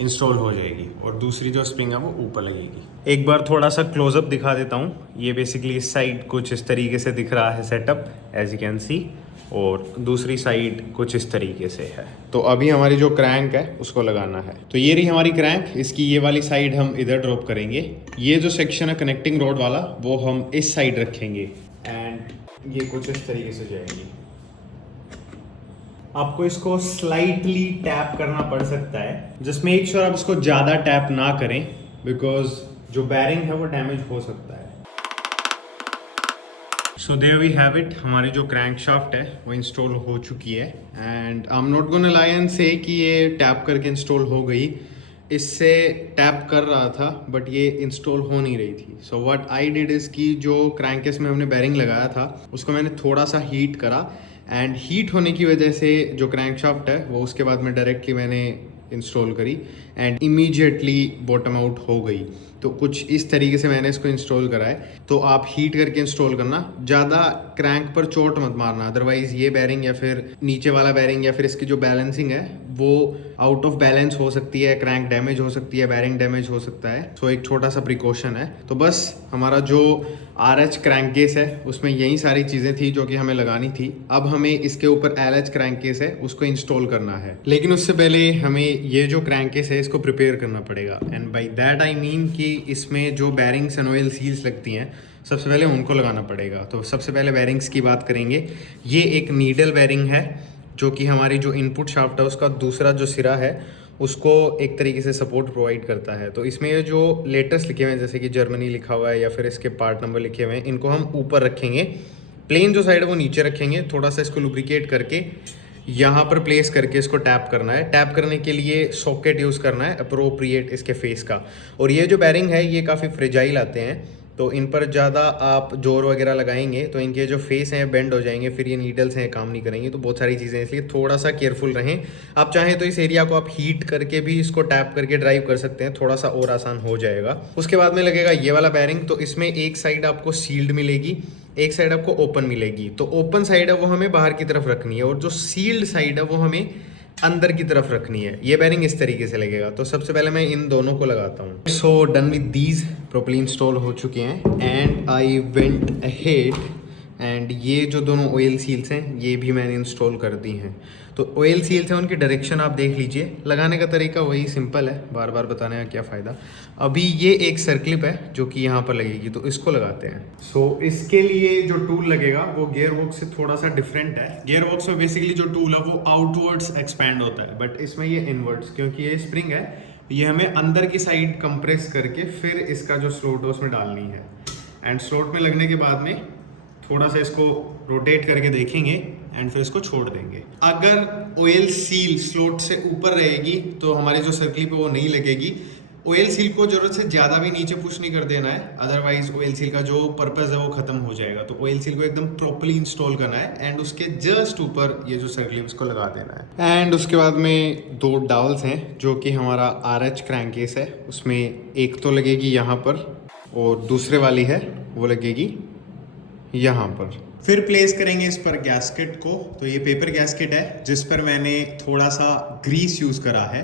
इंस्टॉल हो जाएगी और दूसरी जो स्प्रिंग है वो ऊपर लगेगी। एक बार थोड़ा सा क्लोजअप दिखा देता हूँ। ये बेसिकली इस साइड कुछ इस तरीके से दिख रहा है setup as you can see, और दूसरी साइड कुछ इस तरीके से है। तो अभी हमारी जो क्रैंक है उसको लगाना है। तो ये रही हमारी क्रैंक। इसकी ये वाली साइड हम इधर ड्रॉप करेंगे। ये जो सेक्शन है कनेक्टिंग रोड वाला वो हम इस साइड रखेंगे एंड ये कुछ इस तरीके से जाएंगी। आपको इसको स्लाइटली टैप करना पड़ सकता है, जस्ट मेक श्योर आप इसको ज़्यादा टैप ना करें बिकॉज जो बैरिंग है वो डैमेज हो सकता है। So there we have it. हमारी जो क्रैंक शाफ्ट है वो इंस्टॉल हो चुकी है and I am not gonna lie and से कि ये टैप करके इंस्टॉल हो गई। इससे टैप कर रहा था बट ये इंस्टॉल हो नहीं रही थी। So what I did is कि जो क्रैंकेस में हमने बैरिंग लगाया था उसको मैंने थोड़ा सा हीट करा एंड हीट होने की वजह से जो क्रैंक शाफ्ट है वो उसके बाद में डायरेक्टली मैंने इंस्टॉल करी एंड इमीडिएटली बॉटम आउट हो गई। तो कुछ इस तरीके से मैंने इसको इंस्टॉल करा है। तो आप हीट करके इंस्टॉल करना, ज़्यादा क्रैंक पर चोट मत मारना, अदरवाइज़ ये बैरिंग या फिर नीचे वाला बैरिंग या फिर इसकी जो बैलेंसिंग है वो आउट ऑफ बैलेंस हो सकती है, क्रैंक डैमेज हो सकती है, बैरिंग डैमेज हो सकता है। तो एक छोटा सा प्रिकॉशन है। तो बस हमारा जो RH क्रैंक केस है उसमें यही सारी चीज़ें थी जो कि हमें लगानी थी। अब हमें इसके ऊपर LH क्रैंक केस है उसको इंस्टॉल करना है, लेकिन उससे पहले हमें ये जो क्रैंक केस है इसको प्रिपेयर करना पड़ेगा। And by that I mean कि इसमें जो बैरिंग्स एंड ऑयल सील्स लगती हैं सबसे पहले उनको लगाना पड़ेगा। तो सबसे पहले बैरिंग्स की बात करेंगे। ये एक नीडल बैरिंग है जो कि हमारी जो इनपुट शाफ्ट है उसका दूसरा जो सिरा है उसको एक तरीके से सपोर्ट प्रोवाइड करता है। तो इसमें ये जो लेटर्स लिखे हुए हैं जैसे कि जर्मनी लिखा हुआ है या फिर इसके पार्ट नंबर लिखे हुए हैं, इनको हम ऊपर रखेंगे। प्लेन जो साइड है वो नीचे रखेंगे। थोड़ा सा इसको लुब्रिकेट करके यहाँ पर प्लेस करके इसको टैप करना है। टैप करने के लिए सॉकेट यूज़ करना है अप्रोप्रिएट इसके फेस का। और ये जो बैरिंग है ये काफ़ी फ्रेजाइल आते हैं, तो इन पर ज़्यादा आप जोर वगैरह लगाएंगे तो इनके जो फेस हैं बेंड हो जाएंगे, फिर ये नीडल्स हैं काम नहीं करेंगे। तो बहुत सारी चीज़ें, इसलिए थोड़ा सा केयरफुल रहें। आप चाहें तो इस एरिया को आप हीट करके भी इसको टैप करके ड्राइव कर सकते हैं, थोड़ा सा और आसान हो जाएगा। उसके बाद में लगेगा ये वाला बैरिंग। तो इसमें एक साइड आपको सील्ड मिलेगी, एक साइड आपको ओपन मिलेगी। तो ओपन साइड है वो हमें बाहर की तरफ रखनी है और जो सील्ड साइड है वो हमें अंदर की तरफ रखनी है। ये बेरिंग इस तरीके से लगेगा। तो सबसे पहले मैं इन दोनों को लगाता हूँ। So done with these, properly install हो चुके हैं and I went ahead and ये जो दोनों ऑयल सील्स हैं ये भी मैंने इंस्टॉल कर दी हैं। तो ऑयल सील्स हैं, उनकी डायरेक्शन आप देख लीजिए। लगाने का तरीका वही सिंपल है, बार बार बताने का क्या फ़ायदा। अभी ये एक सर्क्लिप है जो कि यहाँ पर लगेगी, तो इसको लगाते हैं। सो इसके लिए जो टूल लगेगा वो गियर बॉक्स से थोड़ा सा डिफरेंट है। गियर बॉक्स में बेसिकली जो टूल है वो आउटवर्ड्स एक्सपैंड होता है, बट इसमें ये इनवर्ड्स, क्योंकि ये स्प्रिंग है, ये हमें अंदर की साइड कंप्रेस करके फिर इसका जो स्लॉट है उसमें डालनी है। एंड स्लॉट में लगने के बाद में थोड़ा सा इसको रोटेट करके देखेंगे एंड फिर इसको छोड़ देंगे। अगर ऑयल सील स्लॉट से ऊपर रहेगी तो हमारी जो सर्कलिप है वो नहीं लगेगी। ऑयल सील को जरूरत से ज़्यादा भी नीचे पुश नहीं कर देना है, अदरवाइज ऑयल सील का जो पर्पस है वो खत्म हो जाएगा। तो ऑयल सील को एकदम प्रॉपर्ली इंस्टॉल करना है एंड उसके जस्ट ऊपर ये जो सर्कलिप इसको लगा देना है। एंड उसके बाद में दो डावल्स हैं जो कि हमारा RH क्रैंककेस है, उसमें एक तो लगेगी यहाँ पर और दूसरे वाली है वो लगेगी यहाँ पर। फिर प्लेस करेंगे इस पर गैस्केट को। तो ये पेपर गैस्केट है जिस पर मैंने थोड़ा सा ग्रीस यूज़ करा है।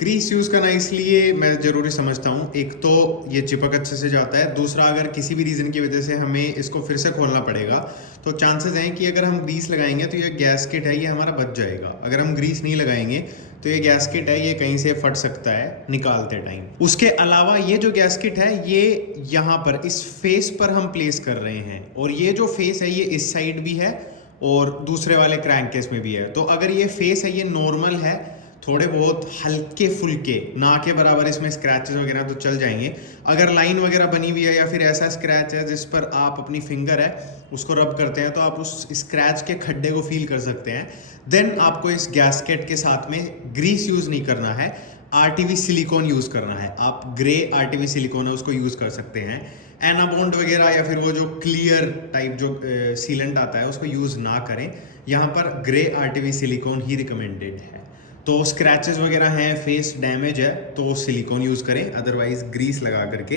ग्रीस यूज़ करना इसलिए मैं ज़रूरी समझता हूँ, एक तो ये चिपक अच्छे से जाता है, दूसरा अगर किसी भी रीज़न की वजह से हमें इसको फिर से खोलना पड़ेगा तो चांसेस हैं कि अगर हम ग्रीस लगाएंगे तो ये गैस्केट है ये हमारा बच जाएगा। अगर हम ग्रीस नहीं लगाएंगे तो ये गैस्केट है ये कहीं से फट सकता है निकालते टाइम। उसके अलावा ये जो गैस्केट है ये यहाँ पर इस फेस पर हम प्लेस कर रहे हैं, और ये जो फेस है ये इस साइड भी है और दूसरे वाले क्रैंककेस में भी है। तो अगर ये फेस है ये नॉर्मल है, थोड़े बहुत हल्के फुल्के ना के बराबर इसमें स्क्रैचेस वगैरह तो चल जाएंगे। अगर लाइन वगैरह बनी हुई है या फिर ऐसा स्क्रैच है जिस पर आप अपनी फिंगर है उसको रब करते हैं तो आप उस स्क्रैच के खड्डे को फील कर सकते हैं। देन आपको इस गैस्केट के साथ में ग्रीस यूज़ नहीं करना है, RTV सिलिकॉन यूज़ करना है। आप ग्रे RTV सिलिकॉन है उसको यूज़ कर सकते हैं। एनाबॉन्ड वगैरह या फिर वो जो क्लियर टाइप जो सीलेंट आता है उसको यूज़ ना करें। यहाँ पर ग्रे RTV सिलिकॉन ही रिकमेंडेड है। तो स्क्रैचेस वगैरह हैं, फेस डैमेज है तो सिलिकॉन यूज़ करें, अदरवाइज ग्रीस लगा करके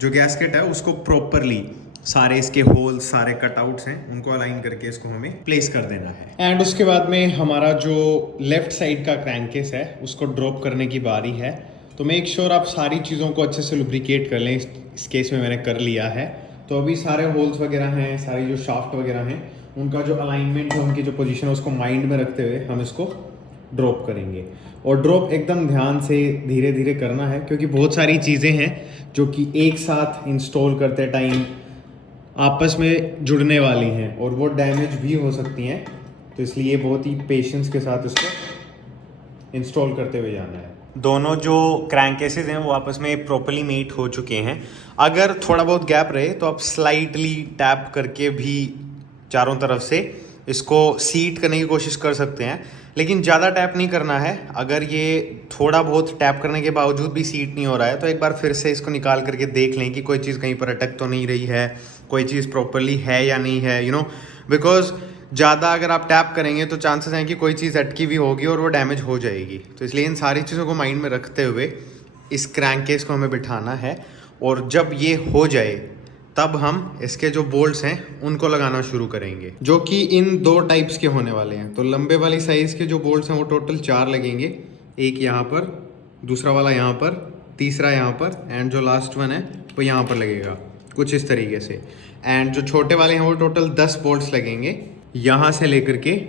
जो गैस्केट है उसको प्रॉपरली सारे इसके होल्स सारे कटआउट्स हैं उनको अलाइन करके इसको हमें प्लेस कर देना है। एंड उसके बाद में हमारा जो लेफ्ट साइड का क्रैंककेस है उसको ड्रॉप करने की बारी है। तो मेक श्योर आप सारी चीज़ों को अच्छे से लुब्रिकेट कर लें। इस केस में मैंने कर लिया है। तो अभी सारे होल्स वगैरह हैं, सारी जो शाफ्ट वगैरह हैं उनका जो अलाइनमेंट है, उनकी जो पोजीशन है उसको माइंड में रखते हुए हम इसको ड्रॉप करेंगे। और ड्रॉप एकदम ध्यान से धीरे धीरे करना है क्योंकि बहुत सारी चीज़ें हैं जो कि एक साथ इंस्टॉल करते टाइम आपस में जुड़ने वाली हैं और वो डैमेज भी हो सकती हैं। तो इसलिए बहुत ही पेशेंस के साथ इसको इंस्टॉल करते हुए जाना है। दोनों जो क्रैंककेसेस हैं वो आपस में प्रॉपर्ली मेट हो चुके हैं। अगर थोड़ा बहुत गैप रहे तो आप स्लाइटली टैप करके भी चारों तरफ से इसको सीट करने की कोशिश कर सकते हैं, लेकिन ज़्यादा टैप नहीं करना है। अगर ये थोड़ा बहुत टैप करने के बावजूद भी सीट नहीं हो रहा है तो एक बार फिर से इसको निकाल करके देख लें कि कोई चीज़ कहीं पर अटक तो नहीं रही है, कोई चीज़ प्रॉपरली है या नहीं है, बिकॉज ज़्यादा अगर आप टैप करेंगे तो चांसेस हैं कि कोई चीज़ अटकी भी होगी और वो डैमेज हो जाएगी। तो इसलिए इन सारी चीज़ों को माइंड में रखते हुए इस क्रैंककेस को हमें बिठाना है, और जब ये हो जाए तब हम इसके जो बोल्ट्स हैं उनको लगाना शुरू करेंगे, जो कि इन दो टाइप्स के होने वाले हैं। तो लंबे वाली साइज़ के जो बोल्ट्स हैं वो टोटल 4 लगेंगे, एक यहाँ पर, दूसरा वाला यहाँ पर, तीसरा यहाँ पर, एंड जो लास्ट वन है वो यहाँ पर लगेगा कुछ इस तरीके से। एंड जो छोटे वाले हैं वो टोटल 10 बोल्ट्स लगेंगे, यहाँ से लेकर के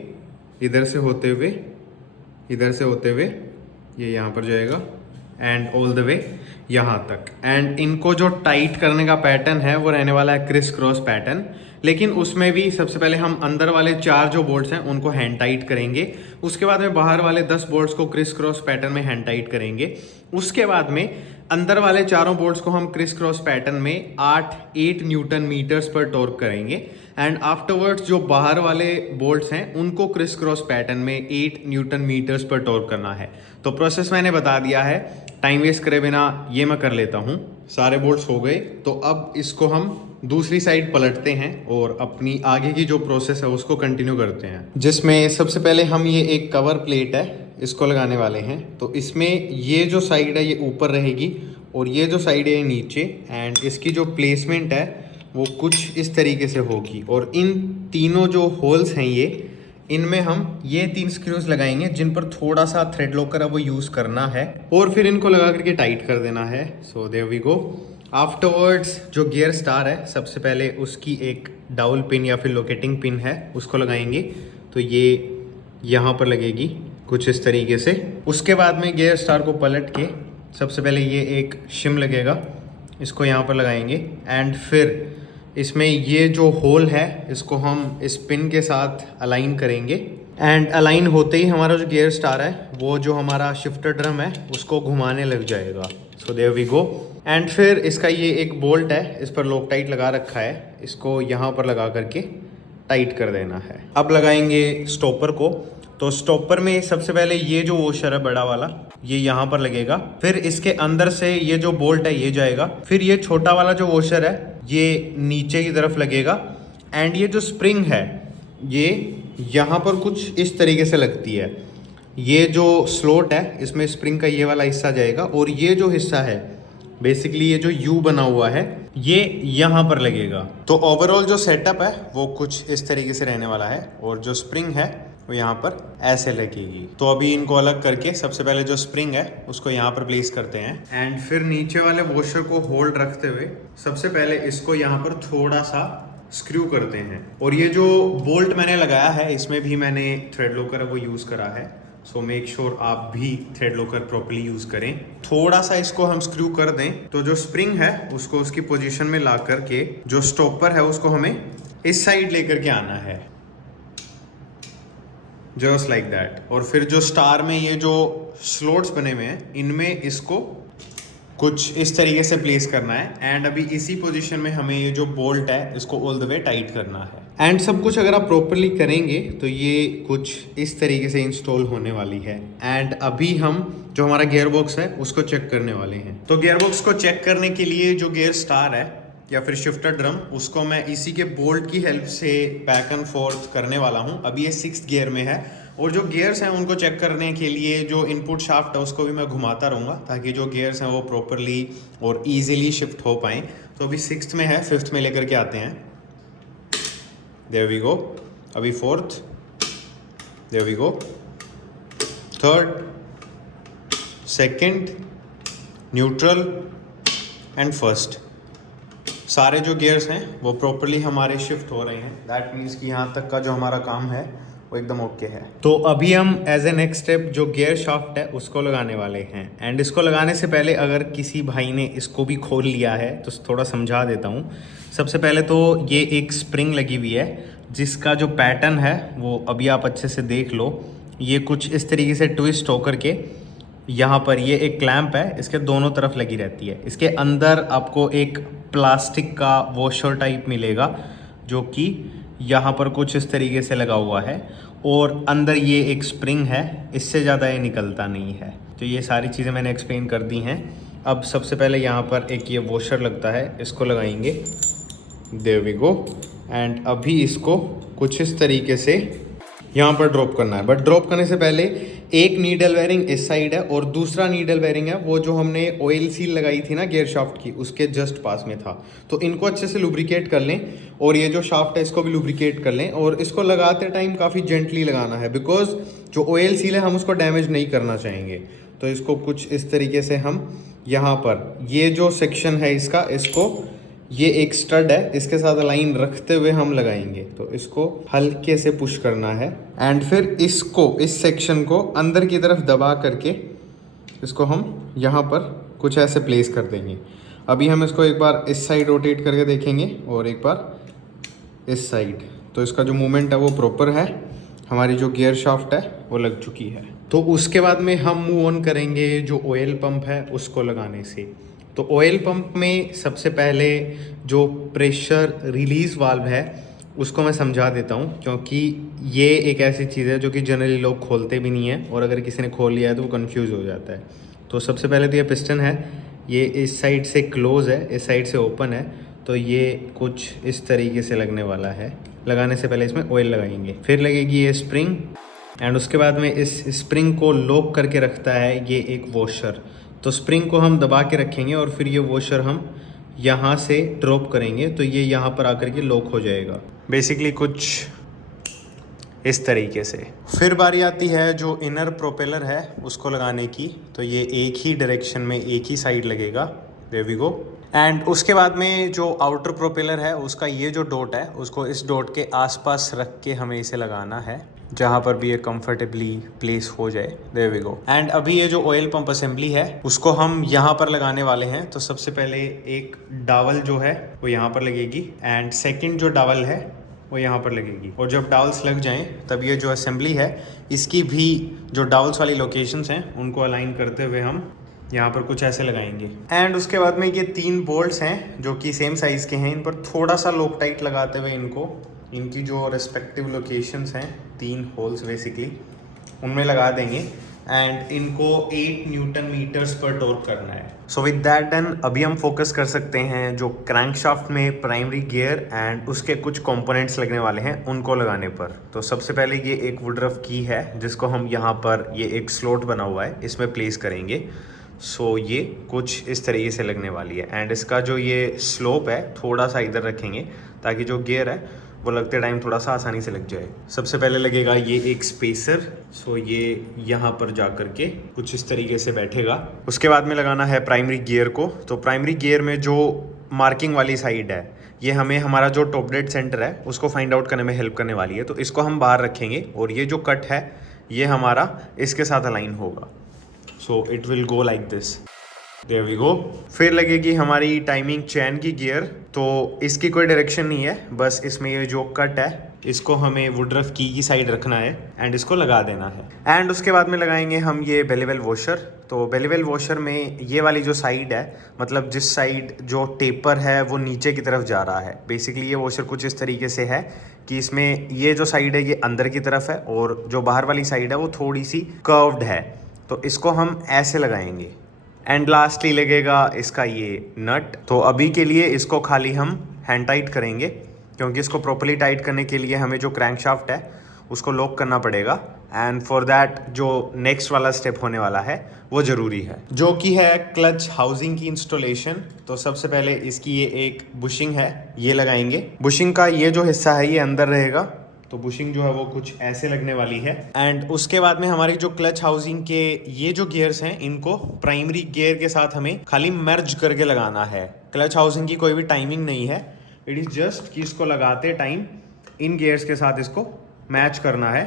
इधर से होते हुए ये यहाँ पर जाएगा एंड ऑल द वे यहाँ तक। एंड इनको जो टाइट करने का पैटर्न है वो रहने वाला है क्रिस क्रॉस पैटर्न, लेकिन उसमें भी सबसे पहले हम अंदर वाले 4 जो बोल्ट्स हैं उनको हैंड टाइट करेंगे। उसके बाद में बाहर वाले 10 बोल्ट्स को क्रिस क्रॉस पैटर्न में हैंड टाइट करेंगे। उसके बाद में अंदर वाले चारों बोल्ट्स को हम क्रिस क्रॉस पैटर्न में 8 न्यूटन मीटर्स पर टॉर्क करेंगे। एंड आफ्टरवर्ड्स जो बाहर वाले बोल्ट्स हैं उनको क्रिस क्रॉस पैटर्न में 8 न्यूटन मीटर्स पर टॉर्क करना है। तो प्रोसेस मैंने बता दिया है, टाइम वेस्ट करे बिना ये मैं कर लेता हूँ। सारे बोल्ट्स हो गए तो अब इसको हम दूसरी साइड पलटते हैं और अपनी आगे की जो प्रोसेस है उसको कंटिन्यू करते हैं, जिसमें सबसे पहले हम ये एक कवर प्लेट है इसको लगाने वाले हैं। तो इसमें ये जो साइड है ये ऊपर रहेगी और ये जो साइड है नीचे, एंड इसकी जो प्लेसमेंट है वो कुछ इस तरीके से होगी। और इन तीनों जो होल्स हैं ये इनमें हम ये 3 स्क्रूज लगाएंगे जिन पर थोड़ा सा थ्रेड लॉकर है वो यूज़ करना है और फिर इनको लगा करके टाइट कर देना है। So there we go. Afterwards जो गियर स्टार है सबसे पहले उसकी एक डाउल पिन या फिर लोकेटिंग पिन है उसको लगाएंगे। तो ये यहाँ पर लगेगी कुछ इस तरीके से। उसके बाद में गियर स्टार को पलट के सबसे पहले ये एक शिम लगेगा, इसको यहाँ पर लगाएंगे एंड फिर इसमें ये जो होल है इसको हम इस पिन के साथ अलाइन करेंगे एंड अलाइन होते ही हमारा जो गियर स्टार है वो जो हमारा शिफ्टर ड्रम है उसको घुमाने लग जाएगा। So there we go. And फिर इसका ये एक बोल्ट है, इस पर लॉक टाइट लगा रखा है, इसको यहाँ पर लगा करके टाइट कर देना है। अब लगाएंगे स्टॉपर को। तो स्टॉपर में सबसे पहले ये जो वॉशर है बड़ा वाला ये यहाँ पर लगेगा, फिर इसके अंदर से ये जो बोल्ट है ये जाएगा, फिर ये छोटा वाला जो वॉशर है ये नीचे की तरफ लगेगा एंड ये जो स्प्रिंग है ये यहाँ पर कुछ इस तरीके से लगती है। ये जो स्लॉट है इसमें स्प्रिंग का ये वाला हिस्सा जाएगा और ये जो हिस्सा है बेसिकली ये जो यू बना हुआ है ये यहाँ पर लगेगा। तो ओवरऑल जो सेटअप है वो कुछ इस तरीके से रहने वाला है और जो स्प्रिंग है वो यहाँ पर ऐसे लगेगी। तो अभी इनको अलग करके सबसे पहले जो स्प्रिंग है उसको यहाँ पर प्लेस करते हैं एंड फिर नीचे वाले वॉशर को होल्ड रखते हुए सबसे पहले इसको यहाँ पर थोड़ा सा स्क्रू करते हैं। और ये जो बोल्ट मैंने लगाया है इसमें भी मैंने थ्रेड लॉकर वो यूज़ करा है। सो मेक श्योर आप भी थ्रेड लॉकर प्रॉपर्ली यूज़ करें। थोड़ा सा इसको हम स्क्रू कर दें तो जो स्प्रिंग है उसको उसकी पोजीशन में ला करके जो स्टॉपर है उसको हमें इस साइड लेकर के आना है, जस्ट लाइक दैट। और फिर जो स्टार में ये जो स्लॉट्स बने हुए हैं इनमें इसको कुछ इस तरीके से प्लेस करना है एंड अभी इसी पोजीशन में हमें ये जो बोल्ट है इसको ऑल द वे टाइट करना है। एंड सब कुछ अगर आप प्रॉपरली करेंगे तो ये कुछ इस तरीके से इंस्टॉल होने वाली है। एंड अभी हम जो हमारा गियर बॉक्स है उसको चेक करने वाले हैं। तो गियर बॉक्स को चेक करने के लिए जो गियर स्टार है या फिर शिफ्टर ड्रम उसको मैं इसी के बोल्ट की हेल्प से बैक एंड फोर्थ करने वाला हूँ। अभी ये 6th गियर में है और जो गियर्स हैं उनको चेक करने के लिए जो इनपुट शाफ्ट है उसको भी मैं घुमाता रहूँगा ताकि जो गियर्स हैं वो प्रॉपरली और इजीली शिफ्ट हो पाएँ। तो अभी 6th में है, 5th में लेकर के आते हैं। There we go. अभी 4th, there we go. 3rd, 2nd, neutral and 1st। सारे जो गियर्स हैं वो प्रॉपरली हमारे शिफ्ट हो रहे हैं। दैट मीन्स कि यहाँ तक का जो हमारा काम है वो एकदम ओके है। तो अभी हम एज ए नेक्स्ट स्टेप जो गियर शाफ्ट है उसको लगाने वाले हैं एंड इसको लगाने से पहले अगर किसी भाई ने इसको भी खोल लिया है तो थोड़ा समझा देता हूँ। सबसे पहले तो ये एक स्प्रिंग लगी हुई है जिसका जो पैटर्न है वो अभी आप अच्छे से देख लो। ये कुछ इस तरीके से ट्विस्ट होकर के यहाँ पर ये एक क्लैंप है, इसके दोनों तरफ लगी रहती है। इसके अंदर आपको एक प्लास्टिक का वॉशर टाइप मिलेगा जो कि यहाँ पर कुछ इस तरीके से लगा हुआ है और अंदर ये एक स्प्रिंग है, इससे ज़्यादा ये निकलता नहीं है। तो ये सारी चीज़ें मैंने एक्सप्लेन कर दी हैं। अब सबसे पहले यहाँ पर एक ये वॉशर लगता है, इसको लगाएंगे। There we go. एंड अभी इसको कुछ इस तरीके से यहाँ पर ड्रॉप करना है। बट ड्रॉप करने से पहले एक नीडल वेयरिंग इस साइड है और दूसरा नीडल वेयरिंग है वो जो हमने ऑयल सील लगाई थी ना गियर शाफ्ट की उसके जस्ट पास में था। तो इनको अच्छे से लुब्रिकेट कर लें और ये जो शाफ्ट है इसको भी लुब्रिकेट कर लें और इसको लगाते टाइम काफ़ी जेंटली लगाना है बिकॉज जो ऑयल सील है हम उसको डैमेज नहीं करना चाहेंगे। तो इसको कुछ इस तरीके से हम यहाँ पर ये जो सेक्शन है इसका, इसको ये एक स्टड है इसके साथ अलाइन रखते हुए हम लगाएंगे। तो इसको हल्के से पुश करना है एंड फिर इसको इस सेक्शन को अंदर की तरफ दबा करके इसको हम यहाँ पर कुछ ऐसे प्लेस कर देंगे। अभी हम इसको एक बार इस साइड रोटेट करके देखेंगे और एक बार इस साइड। तो इसका जो मूवमेंट है वो प्रॉपर है, हमारी जो गियर शाफ्ट है वो लग चुकी है। तो उसके बाद में हम मूव ऑन करेंगे जो ऑयल पंप है उसको लगाने से। तो ऑयल पंप में सबसे पहले जो प्रेशर रिलीज़ वाल्व है उसको मैं समझा देता हूँ क्योंकि ये एक ऐसी चीज़ है जो कि जनरली लोग खोलते भी नहीं हैं और अगर किसी ने खोल लिया है तो वो कंफ्यूज हो जाता है। तो सबसे पहले तो ये पिस्टन है, ये इस साइड से क्लोज़ है, इस साइड से ओपन है। तो ये कुछ इस तरीके से लगने वाला है। लगाने से पहले इसमें ऑयल लगाएंगे, फिर लगेगी ये स्प्रिंग एंड उसके बाद में इस स्प्रिंग को लॉक करके रखता है ये एक वॉशर। तो स्प्रिंग को हम दबा के रखेंगे और फिर ये वॉशर हम यहाँ से ड्रॉप करेंगे तो ये यहाँ पर आकर के लॉक हो जाएगा। बेसिकली कुछ इस तरीके से। फिर बारी आती है जो इनर प्रोपेलर है उसको लगाने की। तो ये एक ही डायरेक्शन में एक ही साइड लगेगा, देयर वी गो। एंड उसके बाद में जो आउटर प्रोपेलर है उसका ये जो डॉट है उसको इस डॉट के आसपास रख के हमें इसे लगाना है, जहाँ पर भी ये कंफर्टेबली प्लेस हो जाए, देयर वी गो। एंड अभी ये जो ऑयल पंप असेंबली है उसको हम यहाँ पर लगाने वाले हैं। तो सबसे पहले एक डावल जो है वो यहाँ पर लगेगी एंड सेकंड जो डावल है वो यहाँ पर लगेगी। और जब डावल्स लग जाएं तब ये जो असेंबली है इसकी भी जो डावल्स वाली लोकेशंस हैं उनको अलाइन करते हुए हम यहाँ पर कुछ ऐसे लगाएंगे। एंड उसके बाद में ये 3 बोल्ट्स हैं जो कि सेम साइज़ के हैं। इन पर थोड़ा सा लोक टाइट लगाते हुए इनकी जो रेस्पेक्टिव लोकेशंस हैं, 3 होल्स बेसिकली, उनमें लगा देंगे एंड इनको 8 न्यूटन मीटर्स पर टॉर्क करना है। सो विद दैट डन अभी हम फोकस कर सकते हैं जो क्रैंकशाफ्ट में प्राइमरी गियर एंड उसके कुछ कंपोनेंट्स लगने वाले हैं उनको लगाने पर। तो सबसे पहले ये एक वुडरफ की है जिसको हम यहाँ पर, ये एक स्लॉट बना हुआ है, इसमें प्लेस करेंगे। सो ये कुछ इस तरीके से लगने वाली है एंड इसका जो ये स्लोप है थोड़ा सा इधर रखेंगे ताकि जो गियर है वो लगते टाइम थोड़ा सा आसानी से लग जाए। सबसे पहले लगेगा ये एक स्पेसर। सो ये यहाँ पर जा कर के कुछ इस तरीके से बैठेगा। उसके बाद में लगाना है प्राइमरी गियर को। तो प्राइमरी गियर में जो मार्किंग वाली साइड है ये हमें हमारा जो टॉप डेड सेंटर है उसको फाइंड आउट करने में हेल्प करने वाली है। तो इसको हम बाहर रखेंगे और ये जो कट है ये हमारा इसके साथ अलाइन होगा। So it will go like this, there we go. फिर लगेगी हमारी टाइमिंग चैन की गियर। तो इसकी कोई डायरेक्शन नहीं है, बस इसमें ये जो कट है इसको हमें वुडरफ की साइड रखना है एंड इसको लगा देना है। एंड उसके बाद में लगाएंगे हम ये बेलीवेल वॉशर। तो बेलीवेल वॉशर में ये वाली जो साइड है, मतलब जिस साइड जो टेपर है वो नीचे की तरफ जा रहा है, बेसिकली ये वॉशर कुछ इस तरीके से है कि इसमें ये जो साइड है ये अंदर की तरफ है और जो बाहर वाली साइड है वो थोड़ी सी कर्व्ड है। तो इसको हम ऐसे लगाएंगे। एंड लास्टली लगेगा इसका ये नट। तो अभी के लिए इसको खाली हम हैंड टाइट करेंगे क्योंकि इसको प्रॉपर्ली टाइट करने के लिए हमें जो क्रैंकशाफ्ट है उसको लॉक करना पड़ेगा। एंड फॉर दैट जो नेक्स्ट वाला स्टेप होने वाला है वो ज़रूरी है, जो कि है क्लच हाउसिंग की इंस्टॉलेशन। तो सबसे पहले इसकी ये एक बुशिंग है, ये लगाएंगे। बुशिंग का ये जो हिस्सा है ये अंदर रहेगा, तो बुशिंग जो है वो कुछ ऐसे लगने वाली है। एंड उसके बाद में हमारी जो क्लच हाउसिंग के ये जो गियर्स हैं इनको प्राइमरी गियर के साथ हमें खाली मर्ज करके लगाना है। क्लच हाउसिंग की कोई भी टाइमिंग नहीं है, इट इज़ जस्ट कि इसको लगाते टाइम इन गियर्स के साथ इसको मैच करना है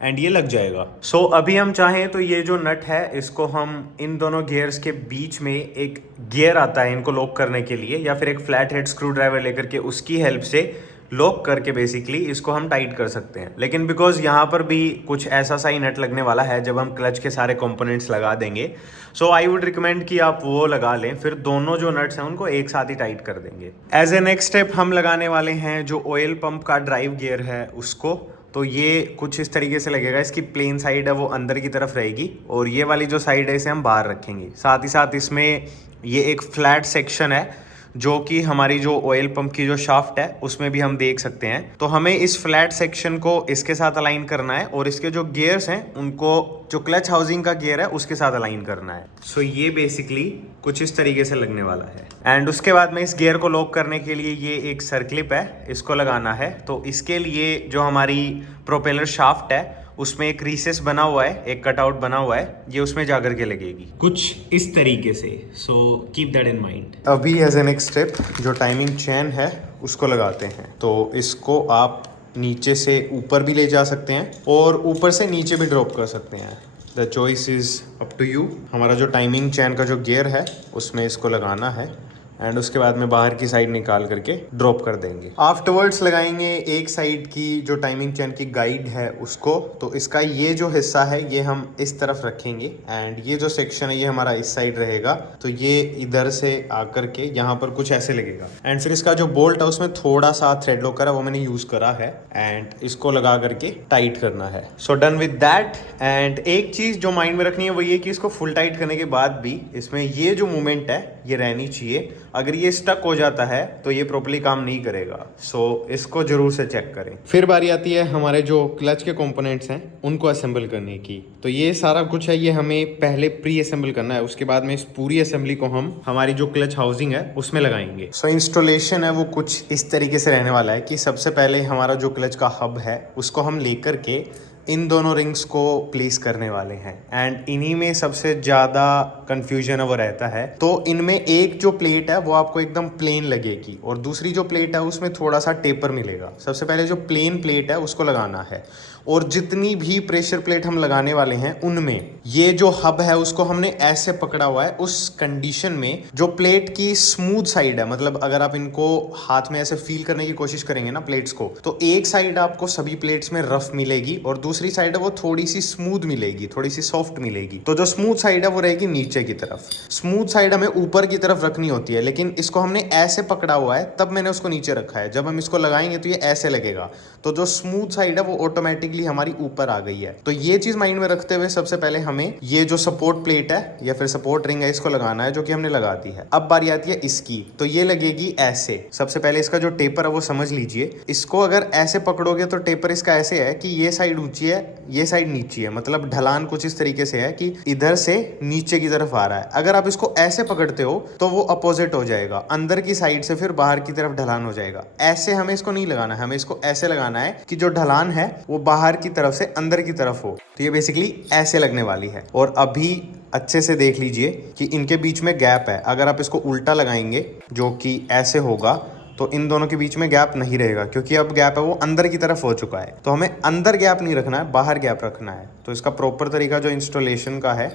एंड ये लग जाएगा। सो अभी हम चाहें तो ये जो नट है इसको हम इन दोनों गियर्स के बीच में, एक गियर आता है इनको लॉक करने के लिए, या फिर एक फ्लैट हेड स्क्रू ड्राइवर लेकर के उसकी हेल्प से लॉक करके बेसिकली इसको हम टाइट कर सकते हैं। लेकिन बिकॉज यहाँ पर भी कुछ ऐसा सा ही नट लगने वाला है जब हम क्लच के सारे कंपोनेंट्स लगा देंगे, सो आई वुड रिकमेंड कि आप वो लगा लें, फिर दोनों जो नट्स हैं उनको एक साथ ही टाइट कर देंगे। एज ए नेक्स्ट स्टेप हम लगाने वाले हैं जो ऑयल पंप का ड्राइव गियर है उसको। तो ये कुछ इस तरीके से लगेगा, इसकी प्लेन साइड है वो अंदर की तरफ रहेगी और ये वाली जो साइड है इसे हम बाहर रखेंगे। साथ ही साथ इसमें ये एक फ्लैट सेक्शन है जो कि हमारी जो ऑयल पंप की जो शाफ्ट है उसमें भी हम देख सकते हैं। तो हमें इस फ्लैट सेक्शन को इसके साथ अलाइन करना है और इसके जो गियर्स हैं उनको जो क्लच हाउसिंग का गियर है उसके साथ अलाइन करना है। सो ये बेसिकली कुछ इस तरीके से लगने वाला है। एंड उसके बाद में इस गियर को लॉक करने के लिए ये एक सर्क्लिप है, इसको लगाना है। तो इसके लिए जो हमारी प्रोपेलर शाफ्ट है उसमें एक रिसेस बना हुआ है, एक कटआउट बना हुआ है, ये उसमें जाकर के लगेगी कुछ इस तरीके से। So keep that in mind. अभी एज ए नेक्स्ट स्टेप जो टाइमिंग चेन है उसको लगाते हैं। तो इसको आप नीचे से ऊपर भी ले जा सकते हैं और ऊपर से नीचे भी ड्रॉप कर सकते हैं, the choice is up to you. हमारा जो टाइमिंग चेन का जो गियर है उसमें इसको लगाना है एंड उसके बाद में बाहर की साइड निकाल करके ड्रॉप कर देंगे। आफ्टरवर्ड्स लगाएंगे एक साइड की जो टाइमिंग चेन की गाइड है उसको। तो इसका ये जो हिस्सा है ये हम इस तरफ रखेंगे एंड ये जो सेक्शन है ये हमारा इस साइड रहेगा। तो ये इधर से आकर के यहाँ पर कुछ ऐसे लगेगा एंड फिर इसका जो बोल्ट है उसमें थोड़ा सा थ्रेड लॉकर है वो मैंने यूज करा है एंड इसको लगा करके टाइट करना है। So done with that. And एक चीज जो माइंड में रखनी है वो ये कि इसको फुल टाइट करने के बाद भी इसमें ये जो मूवमेंट है ये रहनी चाहिए, अगर ये स्टक हो जाता है तो ये प्रॉपर्ली काम नहीं करेगा। सो इसको जरूर से चेक करें। फिर बारी आती है हमारे जो क्लच के कंपोनेंट्स हैं उनको असेंबल करने की। तो ये सारा कुछ है, ये हमें पहले प्री असेंबल करना है, उसके बाद में इस पूरी असेंबली को हम हमारी जो क्लच हाउसिंग है उसमें लगाएंगे। सो इंस्टॉलेशन है वो कुछ इस तरीके से रहने वाला है कि सबसे पहले हमारा जो क्लच का हब है उसको हम लेकर के इन दोनों रिंग्स को प्लेस करने वाले हैं। एंड इन्हीं में सबसे ज़्यादा कंफ्यूजन है वो रहता है। तो इनमें एक जो प्लेट है वो आपको एकदम प्लेन लगेगी और दूसरी जो प्लेट है उसमें थोड़ा सा टेपर मिलेगा। सबसे पहले जो प्लेन प्लेट है उसको लगाना है और जितनी भी प्रेशर प्लेट हम लगाने वाले हैं उनमें ये जो हब है उसको हमने ऐसे पकड़ा हुआ है। उस कंडीशन में जो प्लेट की स्मूथ साइड है, मतलब अगर आप इनको हाथ में ऐसे फील करने की कोशिश करेंगे ना प्लेट्स को, तो एक साइड आपको सभी प्लेट्स में रफ मिलेगी और दूसरी साइड है वो थोड़ी सी स्मूथ मिलेगी, थोड़ी सी सॉफ्ट मिलेगी। तो जो स्मूथ साइड है वो रहेगी नीचे की तरफ, स्मूथ साइड हमें ऊपर की तरफ रखनी होती है, लेकिन इसको हमने ऐसे पकड़ा हुआ है तब मैंने उसको नीचे रखा है। जब हम इसको लगाएंगे तो ये ऐसे लगेगा, तो जो स्मूथ साइड है वो ऑटोमेटिकली हमारी ऊपर आ गई है। तो ये चीज माइंड में रखते हुए सबसे पहले हमें ये जो सपोर्ट प्लेट है या फिर सपोर्ट रिंग है इसको लगाना है, जो कि हमने लगा दी है। अब बारी आती है इसकी, तो ये लगेगी ऐसे। सबसे पहले इसका जो टेपर है वो समझ लीजिए। इसको अगर ऐसे पकड़ोगे तो टेपर इसका ऐसे है कि ये साइड ऊंची है, ये साइड नीची है, मतलब ढलान कुछ इस तरीके से है कि इधर से नीचे की तरफ आ रहा है। अगर आप इसको ऐसे पकड़ते हो तो वो अपोजिट हो जाएगा, अंदर की साइड से फिर बाहर की तरफ ढलान हो जाएगा। ऐसे हमें इसको नहीं लगाना है, हमें इसको ऐसे लगाना है कि जो ढलान है वो बाहर की तरफ से अंदर की तरफ हो। तो ये बेसिकली ऐसे लगने वाली है। और अभी अच्छे से देख लीजिए कि इनके बीच में गैप है। अगर आप इसको उल्टा लगाएंगे जो कि ऐसे होगा तो इन दोनों के बीच में गैप नहीं रहेगा, क्योंकि अब गैप है वो अंदर की तरफ हो चुका है। तो हमें अंदर गैप नहीं रखना है, बाहर गैप रखना है। तो इसका प्रॉपर तरीका जो इंस्टॉलेशन का है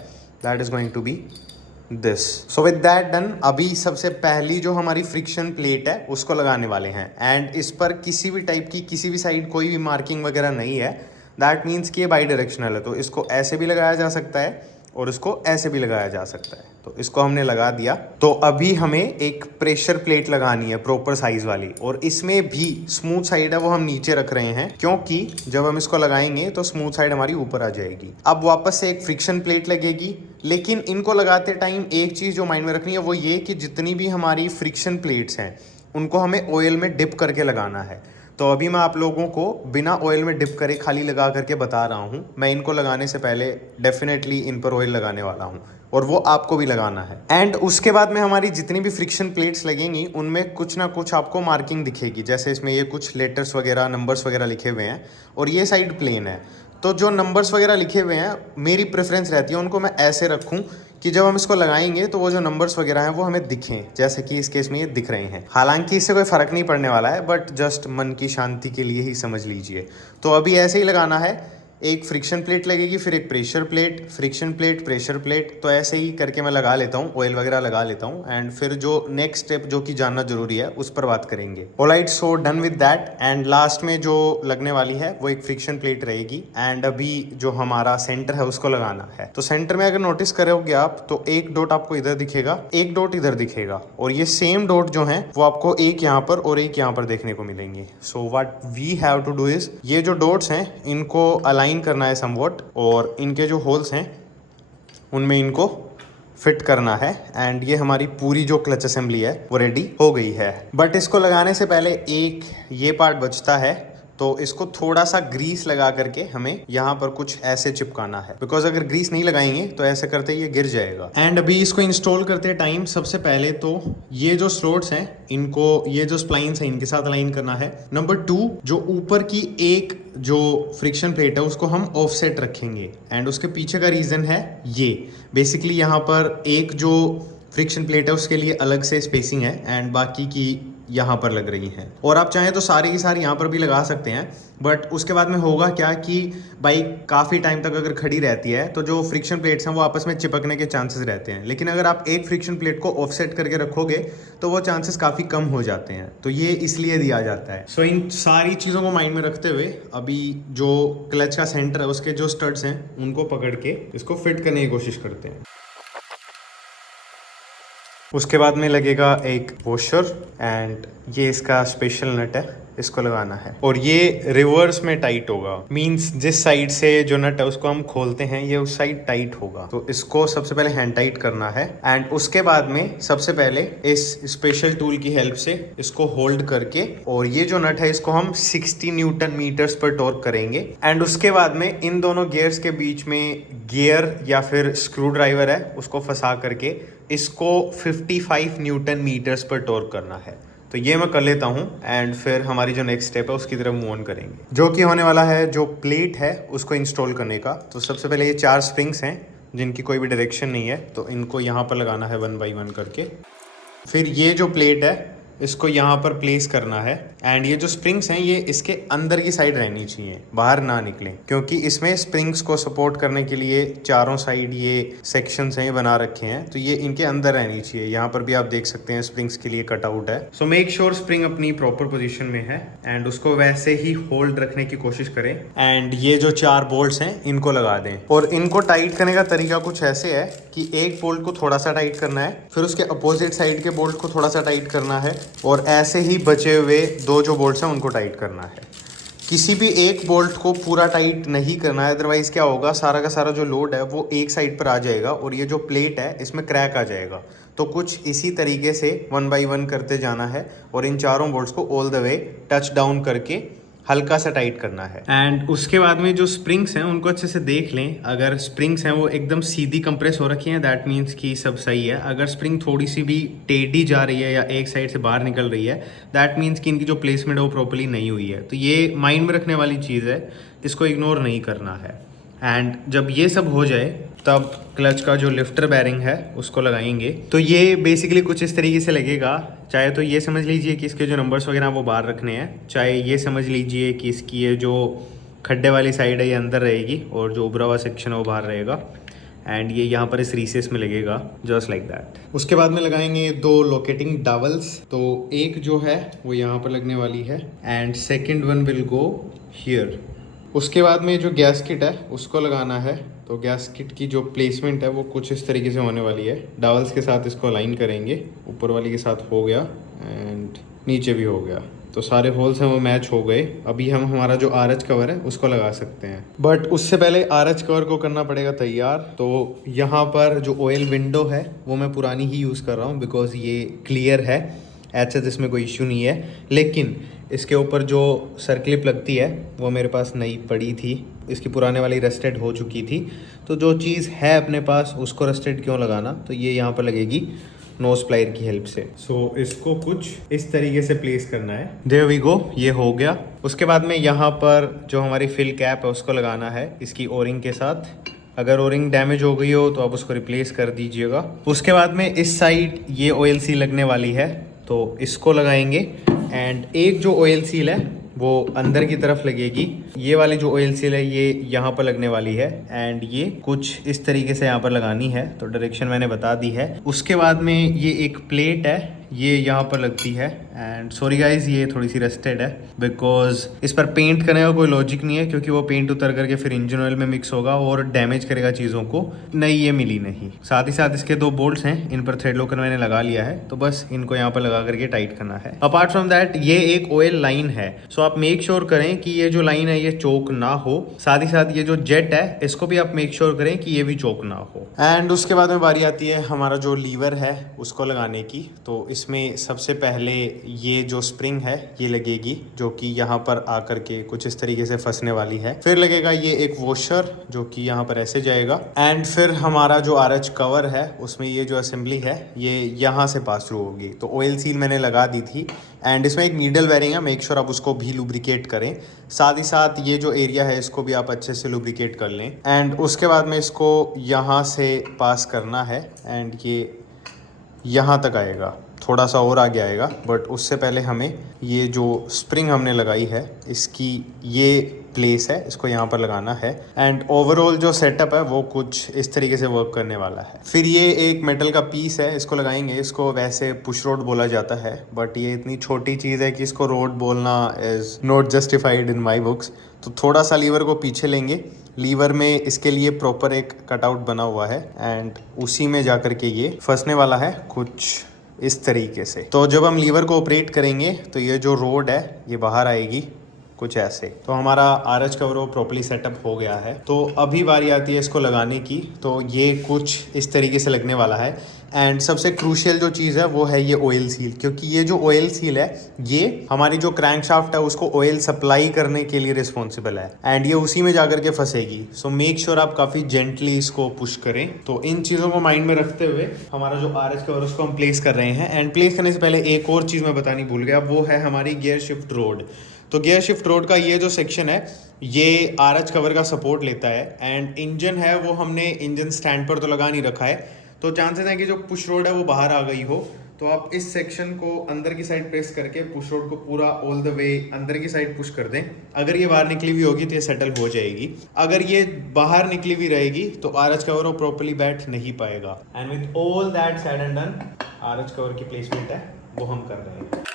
that is going to be this. So with that done, अभी सबसे पहली जो हमारी फ्रिक्शन प्लेट है उसको लगाने वाले हैं। एंड इस पर किसी भी टाइप की किसी भी साइड कोई भी मार्किंग वगैरह नहीं है। दैट मीन्स कि ये बाई डायरेक्शनल है, तो इसको ऐसे भी लगाया जा सकता है और इसको ऐसे भी लगाया जा सकता है। तो इसको हमने लगा दिया। तो अभी हमें एक प्रेशर प्लेट लगानी है प्रॉपर साइज वाली, और इसमें भी स्मूथ साइड है वो हम नीचे रख रहे हैं, क्योंकि जब हम इसको लगाएंगे तो स्मूथ साइड हमारी ऊपर आ जाएगी। अब वापस से एक फ्रिक्शन प्लेट लगेगी, लेकिन इनको लगाते टाइम एक चीज़ जो माइंड में रखनी है वो ये कि जितनी भी हमारी फ्रिक्शन प्लेट्स हैं उनको हमें ऑयल में डिप करके लगाना है। तो अभी मैं आप लोगों को बिना ऑयल में डिप करे खाली लगा करके बता रहा हूँ। मैं इनको लगाने से पहले डेफिनेटली इन पर ऑयल लगाने वाला हूँ और वो आपको भी लगाना है। एंड उसके बाद में हमारी जितनी भी फ्रिक्शन प्लेट्स लगेंगी उनमें कुछ ना कुछ आपको मार्किंग दिखेगी। जैसे इसमें ये कुछ लेटर्स वगैरह, नंबर्स वगैरह लिखे हुए हैं और ये साइड प्लेन है। तो जो नंबर्स वगैरह लिखे हुए हैं मेरी प्रेफरेंस रहती है उनको मैं ऐसे रखूँ कि जब हम इसको लगाएंगे तो वो जो नंबर्स वगैरह हैं वो हमें दिखें, जैसे कि इस केस में ये दिख रहे हैं। हालांकि इससे कोई फ़र्क नहीं पड़ने वाला है, बट जस्ट मन की शांति के लिए ही समझ लीजिए। तो अभी ऐसे ही लगाना है, एक फ्रिक्शन प्लेट लगेगी, फिर एक pressure plate, friction plate, pressure plate. तो ऐसे ही करके मैं लगा लेता हूँ, ऑयल वगैरह लगा लेता हूँ। एंड फिर जो नेक्स्ट स्टेप जो कि जानना जरूरी है उस पर बात करेंगे। Alright, so done with that. And last में जो लगने वाली है वो एक फ्रिक्शन प्लेट रहेगी। एंड अभी जो हमारा सेंटर है उसको लगाना है। तो सेंटर में अगर नोटिस करोगे आप तो एक डॉट आपको इधर दिखेगा, एक डॉट इधर दिखेगा, और ये सेम डॉट जो है वो आपको एक यहाँ पर और एक यहाँ पर देखने को मिलेंगे। So what we have to do is, ये जो डॉट्स हैं इनको अलाइन करना है समवॉट, और इनके जो होल्स हैं उनमें इनको फिट करना है। एंड ये हमारी पूरी जो क्लच असेंबली है वो रेडी हो गई है। बट इसको लगाने से पहले एक ये पार्ट बचता है, तो इसको थोड़ा सा ग्रीस लगा करके हमें यहाँ पर कुछ ऐसे चिपकाना है, बिकॉज अगर ग्रीस नहीं लगाएंगे तो ऐसे करते ये गिर जाएगा। एंड अभी इसको इंस्टॉल करते टाइम सबसे पहले तो ये जो स्लॉट्स हैं इनको, ये जो स्प्लाइंस हैं इनके साथ अलाइन करना है। नंबर 2, जो ऊपर की एक जो फ्रिक्शन प्लेट है उसको हम ऑफसेट रखेंगे। एंड उसके पीछे का रीज़न है ये, बेसिकली यहाँ पर एक जो फ्रिक्शन प्लेट है उसके लिए अलग से स्पेसिंग है एंड बाकी की यहाँ पर लग रही हैं। और आप चाहें तो सारी की सारी यहाँ पर भी लगा सकते हैं, बट उसके बाद में होगा क्या कि बाइक काफ़ी टाइम तक अगर खड़ी रहती है तो जो फ्रिक्शन प्लेट्स हैं वो आपस में चिपकने के चांसेस रहते हैं। लेकिन अगर आप एक फ्रिक्शन प्लेट को ऑफसेट करके रखोगे तो वो चांसेस काफ़ी कम हो जाते हैं। तो ये इसलिए दिया जाता है। सो इन सारी चीज़ों को माइंड में रखते हुए अभी जो क्लच का सेंटर है उसके जो स्टड्स हैं उनको पकड़ के इसको फिट करने की कोशिश करते हैं। उसके बाद में लगेगा एक वॉशर एंड ये इसका स्पेशल नट है, इसको लगाना है और ये रिवर्स में टाइट होगा। मींस जिस साइड से जो नट है उसको हम खोलते हैं ये उस साइड टाइट होगा। तो इसको सबसे पहले हैंड टाइट करना है एंड उसके बाद में सबसे पहले इस स्पेशल टूल की हेल्प से इसको होल्ड करके और ये जो नट है इसको हम 60 न्यूटन मीटर्स पर टॉर्क करेंगे एंड उसके बाद में इन दोनों गियर्स के बीच में गियर या फिर स्क्रू ड्राइवर है उसको फंसा करके इसको 55 न्यूटन मीटर्स पर टॉर्क करना है। तो ये मैं कर लेता हूँ एंड फिर हमारी जो नेक्स्ट स्टेप है उसकी तरफ मूव ऑन करेंगे, जो कि होने वाला है जो प्लेट है उसको इंस्टॉल करने का। तो सबसे पहले ये 4 स्प्रिंग्स हैं जिनकी कोई भी डायरेक्शन नहीं है, तो इनको यहाँ पर लगाना है 1 बाय 1 करके। फिर ये जो प्लेट है इसको यहाँ पर प्लेस करना है एंड ये जो स्प्रिंग्स हैं ये इसके अंदर की साइड रहनी चाहिए, बाहर ना निकलें, क्योंकि इसमें स्प्रिंग्स को सपोर्ट करने के लिए चारों साइड ये सेक्शंस हैं ये बना रखे हैं, तो ये इनके अंदर रहनी चाहिए। यहाँ पर भी आप देख सकते हैं स्प्रिंग्स के लिए कटआउट है। सो मेक श्योर स्प्रिंग अपनी प्रॉपर पोजिशन में है एंड उसको वैसे ही होल्ड रखने की कोशिश करें एंड ये जो 4 बोल्ट्स हैं इनको लगा दें। और इनको टाइट करने का तरीका कुछ ऐसे है कि एक बोल्ट को थोड़ा सा टाइट करना है, फिर उसके अपोजिट साइड के बोल्ट को थोड़ा सा टाइट करना है और ऐसे ही बचे हुए 2 जो बोल्ट्स हैं उनको टाइट करना है। किसी भी एक बोल्ट को पूरा टाइट नहीं करना है, अदरवाइज क्या होगा सारा का सारा जो लोड है वो एक साइड पर आ जाएगा और ये जो प्लेट है इसमें क्रैक आ जाएगा। तो कुछ इसी तरीके से 1 बाय 1 करते जाना है और इन चारों बोल्ट्स को all the way touch down करके हल्का सा टाइट करना है। एंड उसके बाद में जो स्प्रिंग्स हैं उनको अच्छे से देख लें। अगर स्प्रिंग्स हैं वो एकदम सीधी कंप्रेस हो रखी हैं दैट मीन्स कि सब सही है। अगर स्प्रिंग थोड़ी सी भी टेढ़ी जा रही है या एक साइड से बाहर निकल रही है दैट मीन्स कि इनकी जो प्लेसमेंट है वो प्रॉपर्ली नहीं हुई है। तो ये माइंड में रखने वाली चीज़ है, इसको इग्नोर नहीं करना है। एंड जब ये सब हो जाए तब क्लच का जो लिफ्टर बैरिंग है उसको लगाएंगे। तो ये बेसिकली कुछ इस तरीके से लगेगा। चाहे तो ये समझ लीजिए कि इसके जो नंबर्स वगैरह वो बाहर रखने हैं, चाहे ये समझ लीजिए कि इसकी ये जो खड्डे वाली साइड है ये अंदर रहेगी और जो उभरा हुआ सेक्शन है वो बाहर रहेगा एंड ये यहाँ पर इस रीसेस में लगेगा जस्ट लाइक दैट। उसके बाद में लगाएंगे 2 लोकेटिंग डावल्स। तो एक जो है वो यहाँ पर लगने वाली है and second one will go here. उसके बाद में जो गैस्केट है उसको लगाना है। तो गैस्केट की जो प्लेसमेंट है वो कुछ इस तरीके से होने वाली है। डावल्स के साथ इसको अलाइन करेंगे, ऊपर वाली के साथ हो गया एंड नीचे भी हो गया। तो सारे होल्स हैं वो मैच हो गए। अभी हम हमारा जो आरएच कवर है उसको लगा सकते हैं, बट उससे पहले आरएच कवर को करना पड़ेगा तैयार। तो यहाँ पर जो ऑयल विंडो है वो मैं पुरानी ही यूज़ कर रहा हूँ बिकॉज ये क्लियर है, ऐसा जिसमें कोई इश्यू नहीं है। लेकिन इसके ऊपर जो सर्कलिप लगती है वो मेरे पास नई पड़ी थी, इसकी पुराने वाली रस्टेड हो चुकी थी। तो जो चीज़ है अपने पास उसको रस्टेड क्यों लगाना, तो ये यहाँ पर लगेगी नोज प्लायर की हेल्प से। सो इसको कुछ इस तरीके से प्लेस करना है। देयर वी गो, ये हो गया। उसके बाद में यहाँ पर जो हमारी फिल कैप है उसको लगाना है इसकी ओरिंग के साथ। अगर ओरिंग डैमेज हो गई हो तो आप उसको रिप्लेस कर दीजिएगा। उसके बाद में इस साइड ये ऑयल सील लगने वाली है तो इसको लगाएंगे एंड एक जो ऑयल सील है वो अंदर की तरफ लगेगी। ये वाली जो ऑयल सील है ये यहाँ पर लगने वाली है एंड ये कुछ इस तरीके से यहाँ पर लगानी है। तो डायरेक्शन मैंने बता दी है। उसके बाद में ये एक प्लेट है ये यहाँ पर लगती है एंड सॉरी गाइज ये थोड़ी सी रस्टेड है बिकॉज इस पर पेंट करने का कोई लॉजिक नहीं है, क्योंकि वो पेंट उतर करके फिर इंजन ऑयल में मिक्स होगा और डैमेज करेगा चीज़ों को। नहीं, ये मिली नहीं। साथ ही साथ इसके 2 बोल्ट्स हैं, इन पर थ्रेड लॉकर मैंने लगा लिया है, तो बस इनको यहाँ पर लगा करके टाइट करना है। अपार्ट फ्रॉम दैट ये एक ऑयल लाइन है, सो आप मेक श्योर करें कि ये जो लाइन है ये चोक ना हो। साथ ही साथ ये जो जेट है इसको भी आप मेक श्योर करें कि ये भी चोक ना हो। एंड उसके बाद में बारी आती है हमारा जो लीवर है उसको लगाने की। तो इसमें सबसे पहले ये जो स्प्रिंग है ये लगेगी, जो कि यहाँ पर आकर के कुछ इस तरीके से फंसने वाली है। फिर लगेगा ये एक वॉशर जो कि यहाँ पर ऐसे जाएगा एंड फिर हमारा जो आरएच कवर है उसमें ये जो असेंबली है ये यहाँ से पास थ्रू होगी। तो ऑयल सील मैंने लगा दी थी एंड इसमें एक नीडल बेयरिंग है, मेक श्योर आप उसको भी लुब्रिकेट करें। साथ ही साथ ये जो एरिया है इसको भी आप अच्छे से लुब्रिकेट कर लें एंड उसके बाद में इसको यहाँ से पास करना है एंड ये यहाँ तक आएगा, थोड़ा सा और आगे आएगा। बट उससे पहले हमें ये जो स्प्रिंग हमने लगाई है इसकी ये प्लेस है, इसको यहाँ पर लगाना है एंड ओवरऑल जो सेटअप है वो कुछ इस तरीके से वर्क करने वाला है। फिर ये एक मेटल का पीस है, इसको लगाएंगे। इसको वैसे पुश रोड बोला जाता है बट ये इतनी छोटी चीज़ है कि इसको रोड बोलना is not justified in my books. तो थोड़ा सा लीवर को पीछे लेंगे, लीवर में इसके लिए प्रॉपर एक कटआउट बना हुआ है एंड उसी में जाकर के ये फंसने वाला है कुछ इस तरीके से। तो जब हम लीवर को ऑपरेट करेंगे तो ये जो रोड है ये बाहर आएगी कुछ ऐसे। तो हमारा आरएच कवर वो प्रॉपर्ली सेटअप हो गया है। तो अभी बारी आती है इसको लगाने की। तो ये कुछ इस तरीके से लगने वाला है। एंड सबसे क्रूशियल जो चीज़ है वो है ये ऑयल सील, क्योंकि ये जो ऑयल सील है ये हमारी जो क्रैंकशाफ्ट है उसको ऑयल सप्लाई करने के लिए रिस्पॉन्सिबल है एंड ये उसी में जाकर के फंसेगी। सो मेक श्योर आप काफ़ी जेंटली इसको पुश करें। तो इन चीज़ों को माइंड में रखते हुए हमारा जो आरएच कवर उसको हम प्लेस कर रहे हैं। एंड प्लेस करने से पहले एक और चीज़ मैं बतानी भूल गया, वो है हमारी गियर शिफ्ट रोड। तो गियर शिफ्ट रोड का ये जो सेक्शन है ये आरएच कवर का सपोर्ट लेता है। एंड इंजन है वो हमने इंजन स्टैंड पर तो लगा नहीं रखा है, तो चांसेस हैं कि जो पुश रोड है वो बाहर आ गई हो। तो आप इस सेक्शन को अंदर की साइड प्रेस करके पुश रोड को पूरा ऑल द वे अंदर की साइड पुश कर दें। अगर ये बाहर निकली हुई होगी तो ये सेटल हो जाएगी। अगर ये बाहर निकली हुई रहेगी तो आरएच कवर वो प्रॉपर्ली बैठ नहीं पाएगा। And with all that said and done, RH cover की प्लेसमेंट है वो हम कर रहे हैं।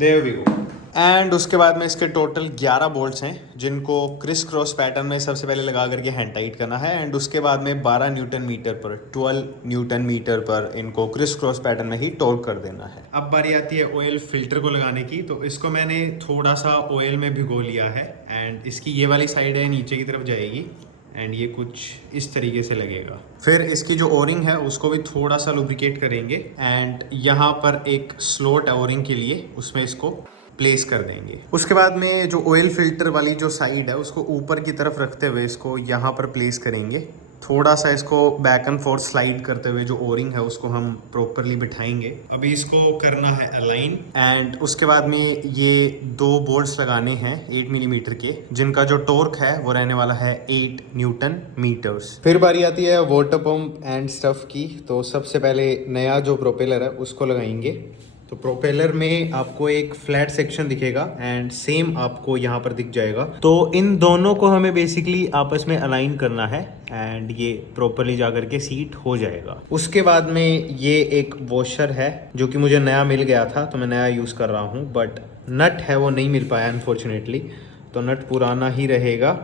There we go. एंड उसके बाद में इसके टोटल 11 बोल्ट्स हैं जिनको क्रिस क्रॉस पैटर्न में सबसे पहले लगा करके हैंड टाइट करना है। एंड उसके बाद में 12 न्यूटन मीटर पर 12 न्यूटन मीटर पर इनको क्रिस क्रॉस पैटर्न में ही टॉर्क कर देना है। अब बारी आती है ऑयल फिल्टर को लगाने की। तो इसको मैंने थोड़ा सा ऑयल में भिगो लिया है एंड इसकी ये वाली साइड है नीचे की तरफ जाएगी एंड ये कुछ इस तरीके से लगेगा। फिर इसकी जो ओरिंग है उसको भी थोड़ा सा लुब्रिकेट करेंगे एंड यहाँ पर एक स्लॉट है ओरिंग के लिए, उसमें इसको प्लेस कर देंगे। उसके बाद में जो ऑयल फिल्टर वाली जो साइड है उसको ऊपर की तरफ रखते हुए इसको यहाँ पर प्लेस करेंगे। थोड़ा सा इसको बैक एंड फोर्थ स्लाइड करते हुए जो ओरिंग है उसको हम प्रॉपरली बिठाएंगे। अभी इसको करना है अलाइन। एंड उसके बाद में ये 2 बोल्ट्स लगाने हैं 8 मिलीमीटर के, जिनका जो टॉर्क है वो रहने वाला है 8 न्यूटन मीटर्स। फिर बारी आती है वाटर पंप एंड स्टफ की। तो सबसे पहले नया जो प्रोपेलर है उसको लगाएंगे। तो प्रोपेलर में आपको एक फ्लैट सेक्शन दिखेगा एंड सेम आपको यहाँ पर दिख जाएगा। तो इन दोनों को हमें बेसिकली आपस में अलाइन करना है एंड ये प्रॉपरली जाकर के सीट हो जाएगा। उसके बाद में ये एक वॉशर है जो कि मुझे नया मिल गया था तो मैं नया यूज़ कर रहा हूँ, बट नट है वो नहीं मिल पाया अनफॉर्चुनेटली, तो नट पुराना ही रहेगा।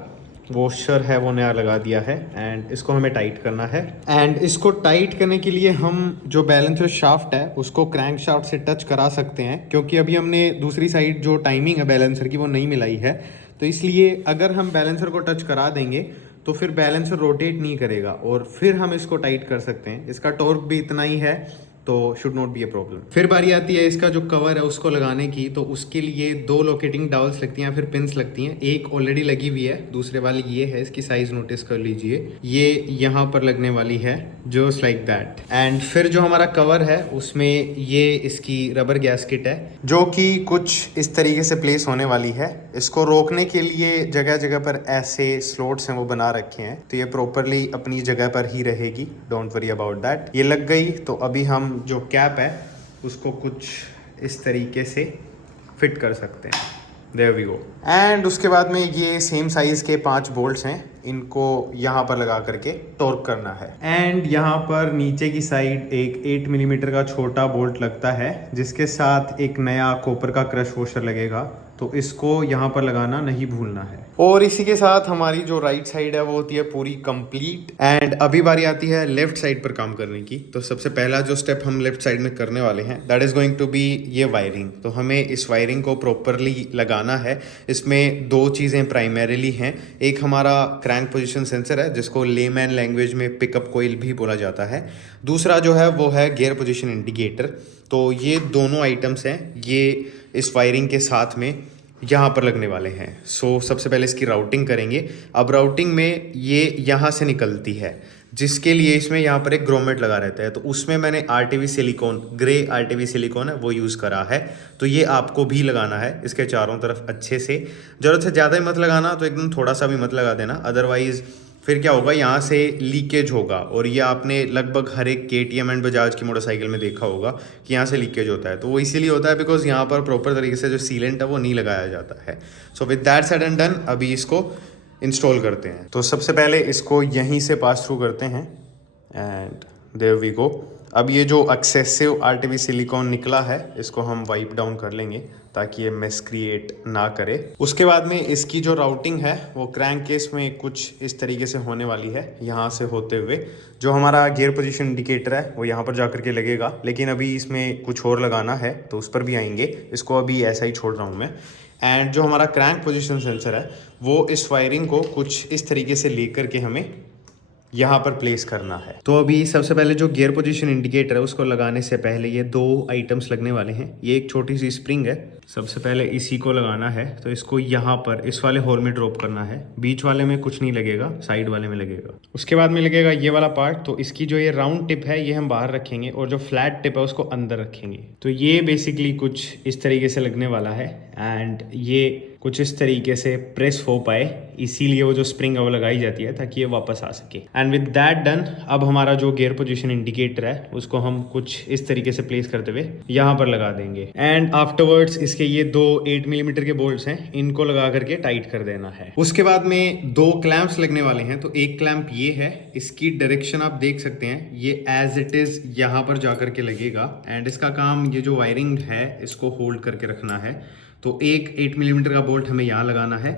वॉशर है वो नया लगा दिया है एंड इसको हमें टाइट करना है। एंड इसको टाइट करने के लिए हम जो बैलेंसर शाफ्ट है उसको क्रैंक शाफ्ट से टच करा सकते हैं, क्योंकि अभी हमने दूसरी साइड जो टाइमिंग है बैलेंसर की वो नहीं मिलाई है। तो इसलिए अगर हम बैलेंसर को टच करा देंगे तो फिर बैलेंसर रोटेट नहीं करेगा और फिर हम इसको टाइट कर सकते हैं। इसका टॉर्क भी इतना ही है तो should not be a problem. फिर बारी आती है इसका जो कवर है उसको लगाने की। तो उसके लिए 2 लोकेटिंग डाउल्स लगती हैं, फिर पिंस लगती हैं। एक ऑलरेडी लगी हुई है, दूसरे वाली ये है, इसकी साइज नोटिस कर लीजिए, ये यहाँ पर लगने वाली है जस्ट लाइक दैट। एंड फिर जो हमारा कवर है उसमें ये इसकी रबर गैस्केट है जो कि कुछ इस तरीके से प्लेस होने वाली है। इसको रोकने के लिए जगह जगह पर ऐसे स्लॉट्स हैं वो बना रखे हैं, तो ये प्रॉपरली अपनी जगह पर ही रहेगी, डोंट वरी अबाउट दैट। ये लग गई। तो अभी हम जो कैप है उसको कुछ इस तरीके से फिट कर सकते हैं। There we go. एंड उसके बाद में ये सेम साइज के 5 बोल्ट्स हैं, इनको यहाँ पर लगा करके टॉर्क करना है। एंड यहाँ पर नीचे की साइड एक 8 मिलीमीटर का छोटा बोल्ट लगता है जिसके साथ एक नया कॉपर का क्रश वॉशर लगेगा, तो इसको यहाँ पर लगाना नहीं भूलना है। और इसी के साथ हमारी जो राइट साइड है वो होती है पूरी कंप्लीट। एंड अभी बारी आती है लेफ्ट साइड पर काम करने की। तो सबसे पहला जो स्टेप हम लेफ्ट साइड में करने वाले हैं that is going to be ये वायरिंग। तो हमें इस वायरिंग को प्रॉपरली लगाना है। इसमें 2 चीज़ें प्राइमरीली हैं। एक हमारा क्रैंक पोजीशन सेंसर है जिसको लेमैन लैंग्वेज में पिकअप कोइल भी बोला जाता है। दूसरा जो है वो है गियर पोजीशन इंडिकेटर। तो ये दोनों आइटम्स हैं, ये इस वायरिंग के साथ में यहाँ पर लगने वाले हैं। सो सबसे पहले इसकी राउटिंग करेंगे। अब राउटिंग में ये यहाँ से निकलती है, जिसके लिए इसमें यहाँ पर एक ग्रोमेट लगा रहता है। तो उसमें मैंने RTV silicon, grey RTV silicon है वो यूज़ करा है। तो ये आपको भी लगाना है इसके चारों तरफ अच्छे से। ज़रूरत से ज़्यादा ही मत लगाना, तो एकदम थोड़ा सा भी मत लगा देना, अदरवाइज़ फिर क्या होगा, यहाँ से लीकेज होगा। और ये आपने लगभग हर एक KTM एंड बजाज की मोटरसाइकिल में देखा होगा कि यहाँ से लीकेज होता है। तो वो इसीलिए होता है बिकॉज यहाँ पर प्रॉपर तरीके से जो सीलेंट है वो नहीं लगाया जाता है। सो with that said and done, अभी इसको इंस्टॉल करते हैं। तो सबसे पहले इसको यहीं से पास थ्रू करते हैं एंड देयर वी गो। अब ये जो एक्सेसिव आरटीबी सिलिकॉन निकला है इसको हम वाइप डाउन कर लेंगे ताकि ये मेस क्रिएट ना करे। उसके बाद में इसकी जो राउटिंग है वो क्रैंक केस में कुछ इस तरीके से होने वाली है। यहाँ से होते हुए जो हमारा गियर पोजीशन इंडिकेटर है वो यहाँ पर जाकर के लगेगा, लेकिन अभी इसमें कुछ और लगाना है तो उस पर भी आएंगे। इसको अभी ऐसा ही छोड़ रहा हूँ मैं। एंड जो हमारा क्रैंक पोजीशन सेंसर है वो इस वायरिंग को कुछ इस तरीके से लेकर के हमें यहाँ पर प्लेस करना है। तो अभी सबसे पहले जो गियर पोजीशन इंडिकेटर है उसको लगाने से पहले ये दो आइटम्स लगने वाले हैं। ये एक छोटी सी स्प्रिंग है, सबसे पहले इसी को लगाना है। तो इसको यहाँ पर इस वाले होल में ड्रॉप करना है। बीच वाले में कुछ नहीं लगेगा, साइड वाले में लगेगा। उसके बाद में लगेगा ये वाला पार्ट। तो इसकी जो ये राउंड टिप है ये हम बाहर रखेंगे और जो फ्लैट टिप है उसको अंदर रखेंगे। तो ये बेसिकली कुछ इस तरीके से लगने वाला है एंड ये कुछ इस तरीके से प्रेस हो पाए, इसीलिए वो जो स्प्रिंग है वो लगाई जाती है ताकि ये वापस आ सके। एंड विद दैट डन, अब हमारा जो गियर पोजीशन इंडिकेटर है उसको हम कुछ इस तरीके से प्लेस करते हुए यहाँ पर लगा देंगे। एंड आफ्टरवर्ड्स इसके ये दो 8 मिलीमीटर के बोल्ट्स हैं, इनको लगा करके टाइट कर देना है। उसके बाद में दो क्लैंप्स लगने वाले हैं। तो एक क्लैंप ये है, इसकी डायरेक्शन आप देख सकते हैं, ये एज इट इज यहाँ पर जाकर के लगेगा एंड इसका काम ये जो वायरिंग है इसको होल्ड करके रखना है। तो एक 8 मिलीमीटर का बोल्ट हमें यहाँ लगाना है,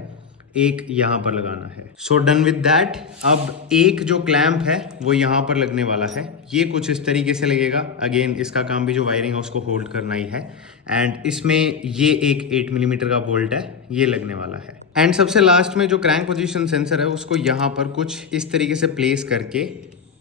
एक यहाँ पर लगाना है। So done with that. अब एक जो क्लैंप है वो यहाँ पर लगने वाला है, ये कुछ इस तरीके से लगेगा। अगेन इसका काम भी जो वायरिंग है उसको होल्ड करना ही है। एंड इसमें ये एक 8 मिलीमीटर का बोल्ट है, ये लगने वाला है। एंड सबसे लास्ट में जो क्रैंक पोजीशन सेंसर है उसको यहाँ पर कुछ इस तरीके से प्लेस करके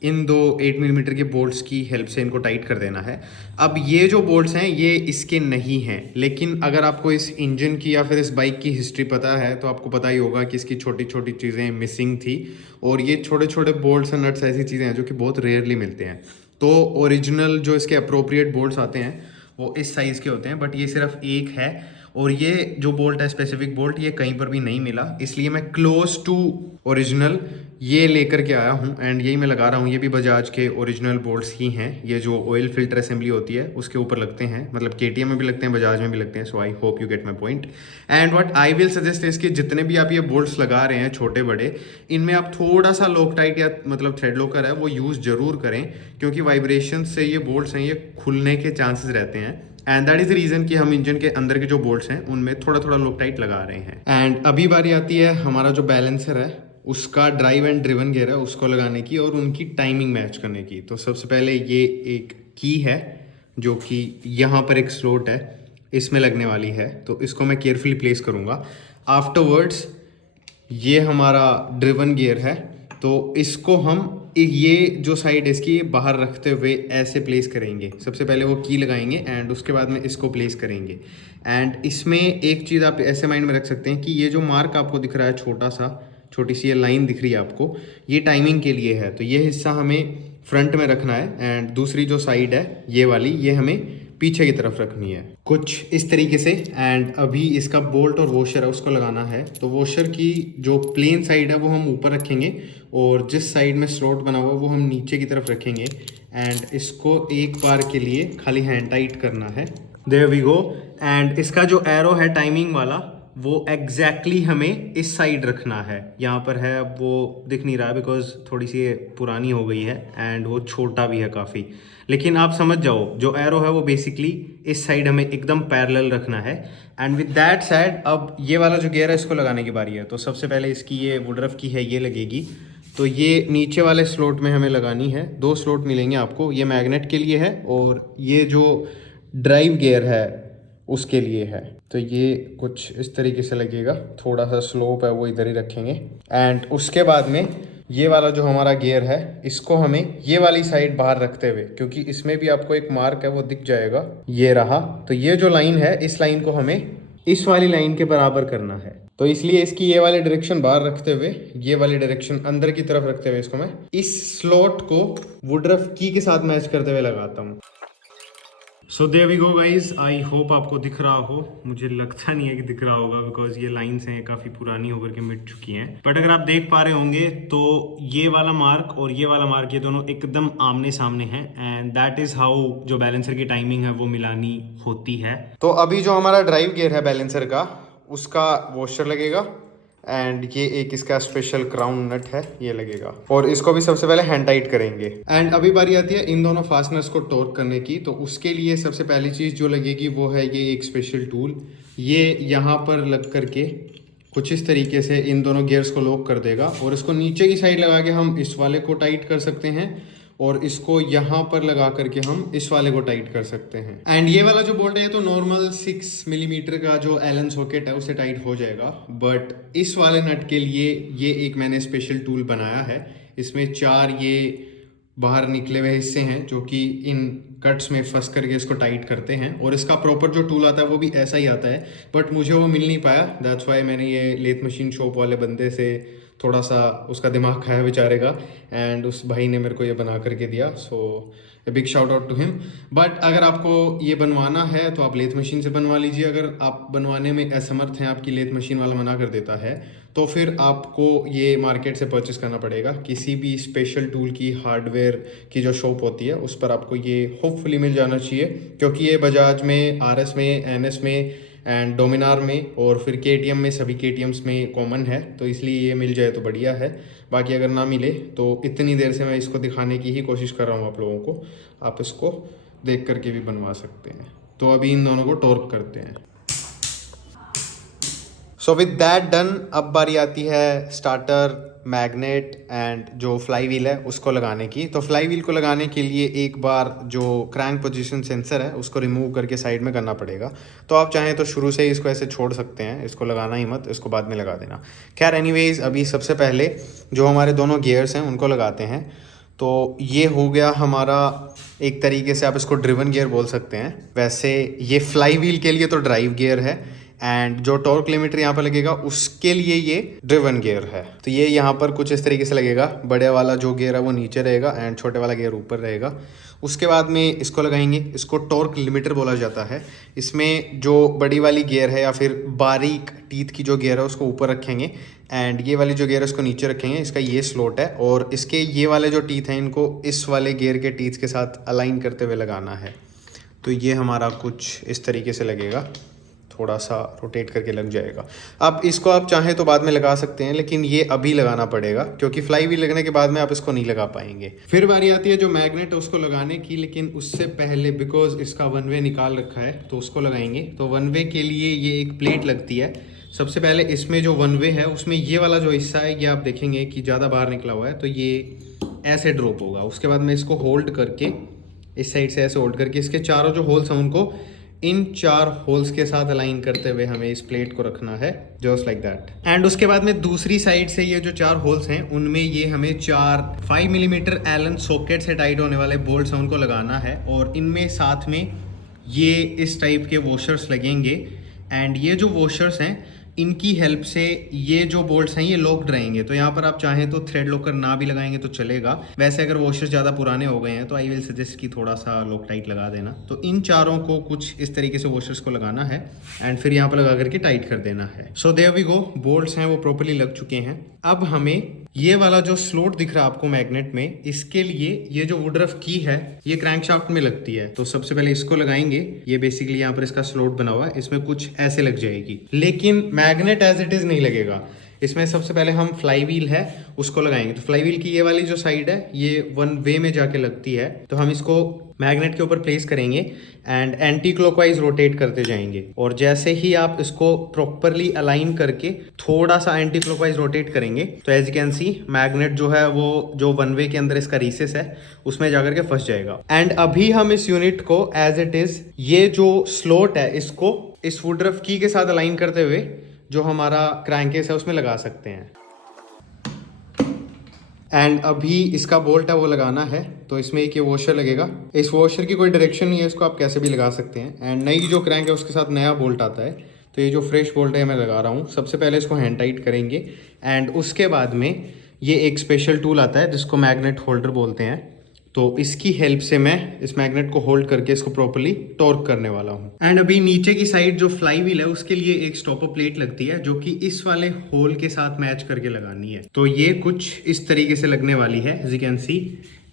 इन दो 8 मिलीमीटर के बोल्ट्स की हेल्प से इनको टाइट कर देना है। अब ये जो बोल्ट्स हैं ये इसके नहीं हैं, लेकिन अगर आपको इस इंजन की या फिर इस बाइक की हिस्ट्री पता है तो आपको पता ही होगा कि इसकी छोटी छोटी चीज़ें मिसिंग थी और ये छोटे छोटे बोल्ट्स और नट्स ऐसी चीज़ें हैं जो कि बहुत रेयरली मिलते हैं। तो ओरिजिनल जो इसके अप्रोप्रिएट बोल्ट्स आते हैं वो इस साइज़ के होते हैं, बट ये सिर्फ एक है और ये जो बोल्ट है स्पेसिफिक बोल्ट ये कहीं पर भी नहीं मिला, इसलिए मैं क्लोज टू ओरिजिनल ये लेकर के आया हूँ एंड यही मैं लगा रहा हूँ। ये भी बजाज के ओरिजिनल बोल्ट्स ही हैं, ये जो ऑयल फिल्टर असेंबली होती है उसके ऊपर लगते हैं, मतलब केटीएम में भी लगते हैं, बजाज में भी लगते हैं। So I hope you get my point. And what I will suggest is कि जितने भी आप ये बोल्ट्स लगा रहे हैं छोटे बड़े, इनमें आप थोड़ा सा लॉकटाइट या मतलब थ्रेड लॉकर है वो यूज़ जरूर करें, क्योंकि वाइब्रेशन से ये बोल्ट्स हैं ये खुलने के चांसेस रहते हैं। And that is the reason कि हम इंजन के अंदर के जो बोल्ट्स हैं उनमें थोड़ा थोड़ा लॉकटाइट लगा रहे हैं। एंड अभी बारी आती है हमारा जो बैलेंसर है उसका ड्राइव एंड ड्रिवन गियर है उसको लगाने की और उनकी टाइमिंग मैच करने की। तो सबसे पहले ये एक की है जो कि यहाँ पर एक स्लॉट है, इसमें लगने वाली है, तो इसको मैं केयरफुली प्लेस करूँगा। आफ्टरवर्ड्स ये हमारा ड्रिवन गियर है, तो इसको हम ये जो साइड इसकी बाहर रखते हुए ऐसे प्लेस करेंगे। सबसे पहले वो की लगाएंगे एंड उसके बाद में इसको प्लेस करेंगे। एंड इसमें एक चीज़ आप ऐसे माइंड में रख सकते हैं कि ये जो मार्क आपको दिख रहा है छोटी सी ये लाइन दिख रही है आपको, ये टाइमिंग के लिए है। तो ये हिस्सा हमें फ्रंट में रखना है एंड दूसरी जो साइड है ये वाली ये हमें पीछे की तरफ रखनी है, कुछ इस तरीके से। एंड अभी इसका बोल्ट और वॉशर है उसको लगाना है। तो वॉशर की जो प्लेन साइड है वो हम ऊपर रखेंगे और जिस साइड में स्लॉट बना हुआ है वो हम नीचे की तरफ रखेंगे। एंड इसको एक बार के लिए खाली हैंड टाइट करना है। There we go. एंड इसका जो एरो है टाइमिंग वाला वो एग्जैक्टली हमें इस साइड रखना है। यहाँ पर है वो दिख नहीं रहा है बिकॉज थोड़ी सी पुरानी हो गई है एंड वो छोटा भी है काफ़ी, लेकिन आप समझ जाओ जो एरो है वो बेसिकली इस साइड हमें एकदम पैरेलल रखना है। एंड विद दैट साइड अब ये वाला जो गियर है इसको लगाने की बारी है। तो सबसे पहले इसकी ये वुडरफ की है ये लगेगी, तो ये नीचे वाले स्लॉट में हमें लगानी है। दो स्लॉट मिलेंगे आपको, ये मैग्नेट के लिए है और ये जो ड्राइव गियर है उसके लिए है। तो ये कुछ इस तरीके से लगेगा, थोड़ा सा स्लोप है वो इधर ही रखेंगे। एंड उसके बाद में ये वाला जो हमारा गियर है इसको हमें ये वाली साइड बाहर रखते हुए, क्योंकि इसमें भी आपको एक मार्क है वो दिख जाएगा, ये रहा। तो ये जो लाइन है इस लाइन को हमें इस वाली लाइन के बराबर करना है। तो इसलिए इसकी ये वाली डायरेक्शन बाहर रखते हुए ये वाली डायरेक्शन अंदर की तरफ रखते हुए इसको मैं इस स्लॉट को वुडरफ की के साथ मैच करते हुए लगाता हूँ। So there we go guys, I hope आपको दिख रहा हो। मुझे लगता नहीं है कि दिख रहा होगा बिकॉज ये लाइंस हैं काफ़ी पुरानी होकर के मिट चुकी हैं, बट अगर आप देख पा रहे होंगे तो ये वाला मार्क और ये वाला मार्क ये दोनों एकदम आमने सामने हैं। एंड दैट इज़ हाउ जो बैलेंसर की टाइमिंग है वो मिलानी होती है। तो अभी जो हमारा ड्राइव गियर है बैलेंसर का उसका वॉशर लगेगा एंड ये एक इसका स्पेशल क्राउन नट है, ये लगेगा। और इसको भी सबसे पहले हैंड टाइट करेंगे। एंड अभी बारी आती है इन दोनों फास्टनर्स को टॉर्क करने की। तो उसके लिए सबसे पहली चीज़ जो लगेगी वो है ये एक स्पेशल टूल। ये यहाँ पर लग करके कुछ इस तरीके से इन दोनों गियर्स को लॉक कर देगा और इसको नीचे की साइड लगा के हम इस वाले को टाइट कर सकते हैं और इसको यहाँ पर लगा करके हम इस वाले को टाइट कर सकते हैं। एंड ये वाला जो बोल्ट है तो नॉर्मल 6 मिलीमीटर का जो एलन सॉकेट है उससे टाइट हो जाएगा, बट इस वाले नट के लिए ये एक मैंने स्पेशल टूल बनाया है। इसमें 4 ये बाहर निकले हुए हिस्से हैं जो कि इन कट्स में फंस करके इसको टाइट करते हैं और इसका प्रॉपर जो टूल आता है वो भी ऐसा ही आता है, बट मुझे वो मिल नहीं पाया। दैट्स वाई मैंने ये लेथ मशीन शॉप वाले बंदे से थोड़ा सा उसका दिमाग खाया बेचारे का, एंड उस भाई ने मेरे को ये बना करके दिया। So a big shout out to him. But अगर आपको ये बनवाना है तो आप लेथ मशीन से बनवा लीजिए। अगर आप बनवाने में असमर्थ हैं, आपकी लेथ मशीन वाला मना कर देता है, तो फिर आपको ये मार्केट से परचेस करना पड़ेगा। किसी भी स्पेशल टूल की हार्डवेयर की जो शॉप होती है उस पर आपको ये होपफुली मिल जाना चाहिए, क्योंकि ये बजाज में, RS में, NS में एंड डोमिनार में और फिर KTM में, सभी KTMs में कॉमन है, तो इसलिए ये मिल जाए तो बढ़िया है। बाकी अगर ना मिले तो इतनी देर से मैं इसको दिखाने की ही कोशिश कर रहा हूँ आप लोगों को, आप इसको देख करके भी बनवा सकते हैं। तो अभी इन दोनों को टॉर्क करते हैं। सो विद दैट डन, अब बारी आती है स्टार्टर, मैग्नेट एंड जो फ्लाई व्हील है उसको लगाने की। तो फ्लाई व्हील को लगाने के लिए एक बार जो क्रैंक पोजीशन सेंसर है उसको रिमूव करके साइड में करना पड़ेगा। तो आप चाहें तो शुरू से ही इसको ऐसे छोड़ सकते हैं, इसको लगाना ही मत, इसको बाद में लगा देना। खैर एनीवेज, अभी सबसे पहले जो हमारे दोनों गियर्स हैं उनको लगाते हैं। तो ये हो गया हमारा, एक तरीके से आप इसको ड्रिवन गियर बोल सकते हैं। वैसे ये फ्लाई व्हील के लिए तो ड्राइव गियर है एंड जो टॉर्क लिमिटर यहाँ पर लगेगा उसके लिए ये ड्रिवन गियर है। तो ये यहाँ पर कुछ इस तरीके से लगेगा। बड़े वाला जो गियर है वो नीचे रहेगा एंड छोटे वाला गियर ऊपर रहेगा। उसके बाद में इसको लगाएंगे, इसको टॉर्क लिमिटर बोला जाता है। इसमें जो बड़ी वाली गियर है या फिर बारीक टीथ की जो गियर है उसको ऊपर रखेंगे एंड ये वाली जो गियर है उसको नीचे रखेंगे। इसका ये स्लॉट है और इसके ये वाले जो टीथ हैं इनको इस वाले गियर के टीथ के साथ अलाइन करते हुए लगाना है। तो ये हमारा कुछ इस तरीके से लगेगा, थोड़ा सा रोटेट करके लग जाएगा। अब इसको आप चाहें तो बाद में लगा सकते हैं, लेकिन ये अभी लगाना पड़ेगा क्योंकि फ्लाई व्हील लगने के बाद में आप इसको नहीं लगा पाएंगे। फिर बारी आती है जो मैग्नेट है उसको लगाने की, लेकिन उससे पहले बिकॉज इसका वन वे निकाल रखा है तो उसको लगाएंगे। तो वन वे के लिए ये एक प्लेट लगती है। सबसे पहले इसमें जो वन वे है उसमें ये वाला जो हिस्सा है ये आप देखेंगे कि ज़्यादा बाहर निकला हुआ है, तो ये ऐसे ड्रॉप होगा। उसके बाद में इसको होल्ड करके, इस साइड से ऐसे होल्ड करके इसके चारों जो होल्स हैं उनको इन 4 होल्स के साथ अलाइन करते हुए हमें इस प्लेट को रखना है, जस्ट लाइक दैट। एंड उसके बाद में दूसरी साइड से ये जो 4 होल्स हैं उनमें ये हमें 4 5 मिलीमीटर एलन सॉकेट से टाइट होने वाले बोल्ट्स हैं उनको लगाना है और इनमें साथ में ये इस टाइप के वॉशर्स लगेंगे। एंड ये जो वॉशर्स हैं इनकी हेल्प से ये जो बोल्ट्स हैं ये लॉक्ड रहेंगे। तो यहाँ पर आप चाहें तो थ्रेड लॉकर ना भी लगाएंगे तो चलेगा। वैसे अगर वॉशर्स ज़्यादा पुराने हो गए हैं तो आई विल सजेस्ट कि थोड़ा सा लॉक टाइट लगा देना। तो इन चारों को कुछ इस तरीके से वॉशर्स को लगाना है एंड फिर यहाँ पर लगा करके टाइट कर देना है। So there we go, bolts हैं वो प्रॉपर्ली लग चुके हैं। अब हमें ये वाला जो स्लॉट दिख रहा है आपको मैग्नेट में, इसके लिए ये जो वुडरफ की है ये क्रैंकशाफ्ट में लगती है। तो सबसे पहले इसको लगाएंगे। ये बेसिकली यहाँ पर इसका स्लॉट बना हुआ है, इसमें कुछ ऐसे लग जाएगी, लेकिन मैग्नेट एज इट इज नहीं लगेगा। इसमें सबसे पहले हम फ्लाई व्हील है उसको लगाएंगे। तो फ्लाई व्हील की ये वाली जो साइड है ये वन वे में जाके लगती है। तो हम इसको मैग्नेट के ऊपर प्लेस करेंगे एंड एंटी क्लॉकवाइज रोटेट करते जाएंगे। और जैसे ही आप इसको प्रॉपरली अलाइन करके थोड़ा सा एंटी क्लॉकवाइज रोटेट करेंगे तो as you can see magnet जो है वो जो वन वे के अंदर इसका रीसेस है उसमें जाकर के फंस जाएगा। एंड अभी हम इस यूनिट को एज इट इज ये जो स्लॉट है इसको इस वुडरफ की के साथ अलाइन करते हुए जो हमारा क्रैंकेस है उसमें लगा सकते हैं। एंड अभी इसका बोल्ट है वो लगाना है। तो इसमें एक ये वॉशर लगेगा। इस वॉशर की कोई डायरेक्शन नहीं है, इसको आप कैसे भी लगा सकते हैं। एंड नई जो क्रैंक है उसके साथ नया बोल्ट आता है। तो ये जो फ्रेश बोल्ट है मैं लगा रहा हूँ। सबसे पहले इसको हैंड टाइट करेंगे एंड उसके बाद में ये एक स्पेशल टूल आता है जिसको मैग्नेट होल्डर बोलते हैं। तो इसकी हेल्प से मैं इस मैग्नेट को होल्ड करके इसको प्रॉपर्ली टॉर्क करने वाला हूँ। एंड अभी नीचे की साइड जो फ्लाई व्हील है उसके लिए एक स्टॉपर प्लेट लगती है जो कि इस वाले होल के साथ मैच करके लगानी है। तो ये कुछ इस तरीके से लगने वाली है as you can see.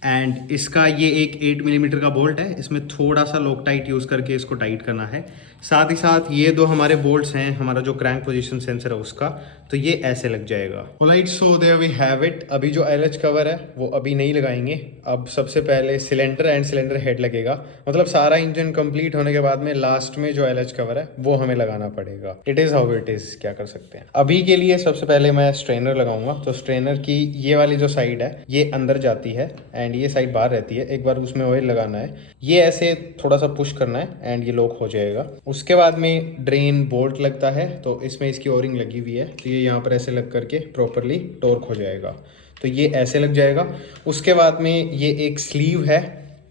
And इसका ये एक 8 मिलीमीटर का बोल्ट है, इसमें थोड़ा सा लोकटाइट यूज़ करके इसको टाइट करना है। साथ ही साथ ये दो हमारे बोल्ट्स हैं, हमारा जो क्रैंक पोजीशन सेंसर है उसका, तो ये ऐसे लग जाएगा। Alright, so there we have it. अभी जो एलएच कवर है वो अभी नहीं लगाएंगे। अब सबसे पहले सिलेंडर एंड सिलेंडर हेड लगेगा, मतलब सारा इंजन कंप्लीट होने के बाद में लास्ट में जो एलएच कवर है वो हमें लगाना पड़ेगा। It is how it is, क्या कर सकते हैं। अभी के लिए सबसे पहले मैं स्ट्रेनर लगाऊंगा। तो स्ट्रेनर की ये वाली जो साइड है ये अंदर जाती है एंड ये साइड बाहर रहती है। एक बार उसमें ऑयल लगाना है, ये ऐसे थोड़ा सा पुश करना है एंड ये लॉक हो जाएगा। उसके बाद में ड्रेन बोल्ट लगता है, तो इसमें इसकी ओरिंग लगी हुई है, तो ये यहाँ पर ऐसे लग करके प्रॉपरली टॉर्क हो जाएगा। तो ये ऐसे लग जाएगा। उसके बाद में ये एक स्लीव है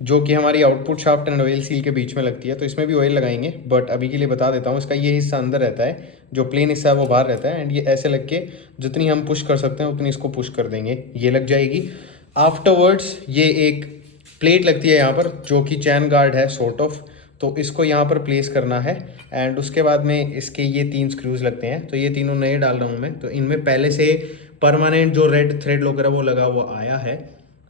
जो कि हमारी output shaft and oil seal के बीच में लगती है, तो इसमें भी ऑयल लगाएंगे, बट अभी के लिए बता देता हूँ इसका ये हिस्सा अंदर रहता है, जो प्लेन हिस्सा है वो बाहर रहता है एंड ये ऐसे लग के जितनी हम पुश कर सकते हैं उतनी इसको पुश कर देंगे, ये लग जाएगी। आफ्टरवर्ड्स ये एक प्लेट लगती है यहाँ पर जो कि चैन गार्ड है सॉर्ट ऑफ, तो इसको यहाँ पर प्लेस करना है एंड उसके बाद में इसके ये 3 स्क्रूज लगते हैं, तो ये तीनों नए डाल रहा हूँ मैं। तो इनमें पहले से परमानेंट जो रेड थ्रेड लॉकर है वो लगा हुआ आया है।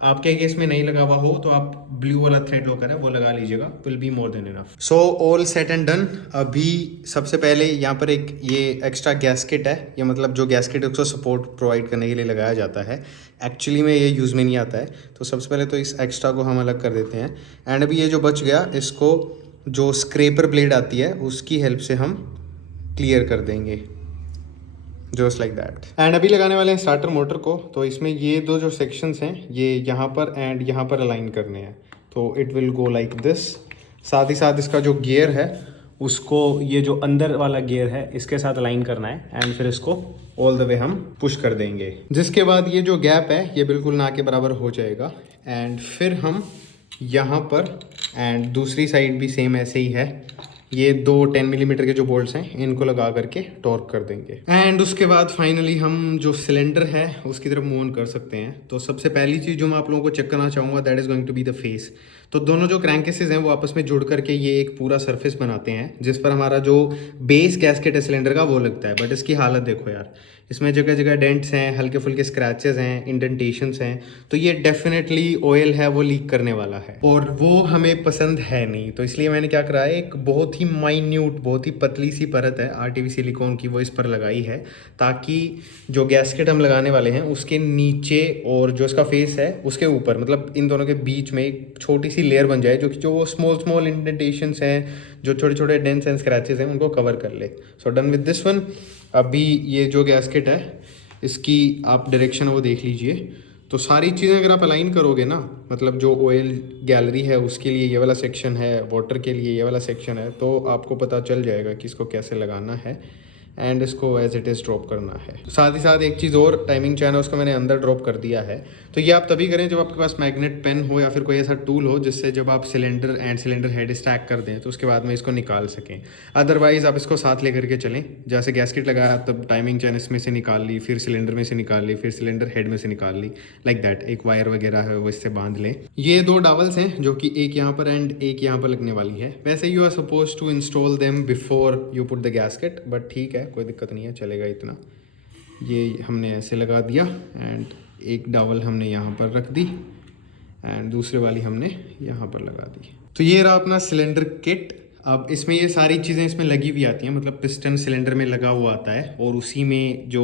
आपके केस में नहीं लगा हुआ हो तो आप ब्लू वाला थ्रेड लॉकर है वो लगा लीजिएगा, will be more than enough. So all set and done. अभी सबसे पहले यहाँ पर एक ये एक्स्ट्रा गैस्केट है, ये मतलब जो गैस्केट है उसको सपोर्ट प्रोवाइड करने के लिए लगाया जाता है। एक्चुअली में ये यूज़ में नहीं आता है, तो सबसे पहले तो इस एक्स्ट्रा को हम अलग कर देते हैं एंड अभी ये जो बच गया इसको जो स्क्रैपर ब्लेड आती है उसकी हेल्प से हम क्लियर कर देंगे, जस्ट लाइक दैट। एंड अभी लगाने वाले हैं स्टार्टर मोटर को, तो इसमें ये दो जो सेक्शंस हैं ये यहाँ पर एंड यहाँ पर अलाइन करने हैं, तो it will go like this. साथ ही साथ इसका जो गियर है उसको ये जो अंदर वाला गियर है इसके साथ अलाइन करना है एंड फिर इसको ऑल द वे हम पुश कर देंगे, जिसके बाद ये जो गैप है ये बिल्कुल ना के बराबर हो जाएगा एंड फिर हम यहाँ पर एंड दूसरी साइड भी सेम ऐसे ही है, ये 2 10 मिलीमीटर के जो बोल्ट्स हैं इनको लगा करके टॉर्क कर देंगे एंड उसके बाद फाइनली हम जो सिलेंडर है उसकी तरफ मूव ऑन कर सकते हैं। तो सबसे पहली चीज़ जो मैं आप लोगों को चेक करना चाहूँगा that is going to be the face. तो दोनों जो क्रैंकेसेस हैं वो आपस में जुड़ करके ये एक पूरा सरफेस बनाते हैं जिस पर हमारा जो बेस गैस्केट है सिलेंडर का वो लगता है। बट इसकी हालत देखो यार, इसमें जगह जगह डेंट्स हैं, हल्के फुल्के स्क्रैचेस हैं, इंडेंटेशंस हैं, तो ये डेफिनेटली ऑयल है वो लीक करने वाला है और वो हमें पसंद है नहीं। तो इसलिए मैंने क्या करा है, एक बहुत ही माइन्यूट बहुत ही पतली सी परत है आरटीवी सिलिकॉन की, वो इस पर लगाई है ताकि जो गैस्केट हम लगाने वाले हैं उसके नीचे और जो इसका फेस है उसके ऊपर, मतलब इन दोनों के बीच में एक छोटी सी लेयर बन जाए जो स्मॉल इंडेंटेशंस हैं, जो छोटे छोटे डेंट्स एंड स्क्रैचेस हैं उनको कवर कर ले। So done with this one. अभी ये जो गैस्केट है इसकी आप डायरेक्शन वो देख लीजिए। तो सारी चीज़ें अगर आप अलाइन करोगे ना, मतलब जो ऑयल गैलरी है उसके लिए ये वाला सेक्शन है, वाटर के लिए ये वाला सेक्शन है, तो आपको पता चल जाएगा कि इसको कैसे लगाना है एंड इसको एज इट इज़ ड्रॉप करना है। साथ ही साथ एक चीज़ और, टाइमिंग चैन है उसको मैंने अंदर ड्रॉप कर दिया है। तो ये आप तभी करें जब आपके पास मैग्नेट पेन हो या फिर कोई ऐसा टूल हो जिससे जब आप cylinder and cylinder head stack कर दें तो उसके बाद में इसको निकाल सकें। अदरवाइज़ आप इसको साथ लेकर के चलें, जैसे गैस्केट लगाया तब टाइमिंग चैन इसमें से निकाल ली, फिर सिलेंडर में से निकाल ली, फिर सिलेंडर हेड में से निकाल ली, लाइक दैट। एक वायर वगैरह है वो इससे बांध लें। ये 2 डावल्स हैं जो कि एक यहाँ पर एंड एक यहाँ पर लगने वाली है। वैसे you are suppose to install them before you put the gasket, but ठीक है कोई दिक्कत नहीं है, चलेगा इतना। ये हमने ऐसे लगा दिया एंड एक डावल हमने यहाँ पर रख दी एंड दूसरे वाली हमने यहाँ पर लगा दी। तो ये रहा अपना सिलेंडर किट। अब इसमें ये सारी चीज़ें इसमें लगी हुई आती हैं, मतलब पिस्टन सिलेंडर में लगा हुआ आता है और उसी में जो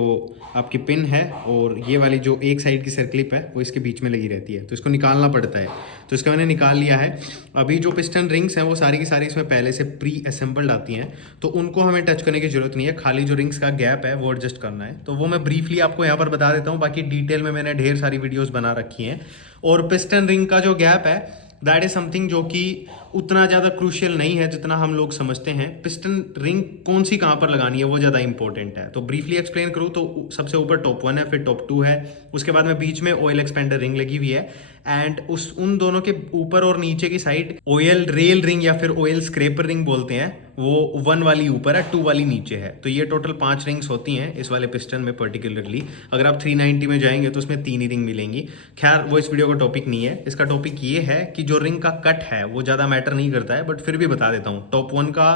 आपकी पिन है और ये वाली जो एक साइड की सर्कलिप है वो इसके बीच में लगी रहती है, तो इसको निकालना पड़ता है। तो इसका मैंने निकाल लिया है। अभी जो पिस्टन रिंग्स हैं वो सारी की सारी इसमें पहले से प्री असेंबल्ड आती हैं, तो उनको हमें टच करने की ज़रूरत नहीं है, खाली जो रिंग्स का गैप है वो एडजस्ट करना है। तो वो मैं ब्रीफली आपको यहाँ पर बता देता हूँ, बाकी डिटेल में मैंने ढेर सारी वीडियोज़ बना रखी हैं। और पिस्टन रिंग का जो गैप है दैट इज समथिंग जो कि उतना ज़्यादा क्रूशियल नहीं है जितना हम लोग समझते हैं। पिस्टन रिंग कौन सी कहाँ पर लगानी है वो ज़्यादा इंपॉर्टेंट है। तो ब्रीफली एक्सप्लेन करूँ तो सबसे ऊपर टॉप 1 है, फिर टॉप 2 है, उसके बाद में बीच में ऑयल एक्सपेंडर रिंग लगी हुई है एंड उन दोनों के ऊपर और नीचे की साइड ऑयल रेल रिंग या फिर ऑयल स्क्रैपर रिंग बोलते हैं, वो 1 वाली ऊपर है, 2 वाली नीचे है। तो ये टोटल 5 रिंग्स होती हैं इस वाले पिस्टन में पर्टिकुलरली। अगर आप 390 में जाएंगे तो उसमें 3 ही रिंग मिलेंगी। खैर वो इस वीडियो का टॉपिक नहीं है, इसका टॉपिक ये है कि जो रिंग का कट है वो ज़्यादा मैटर नहीं करता है, बट फिर भी बता देता हूँ। टॉप 1 का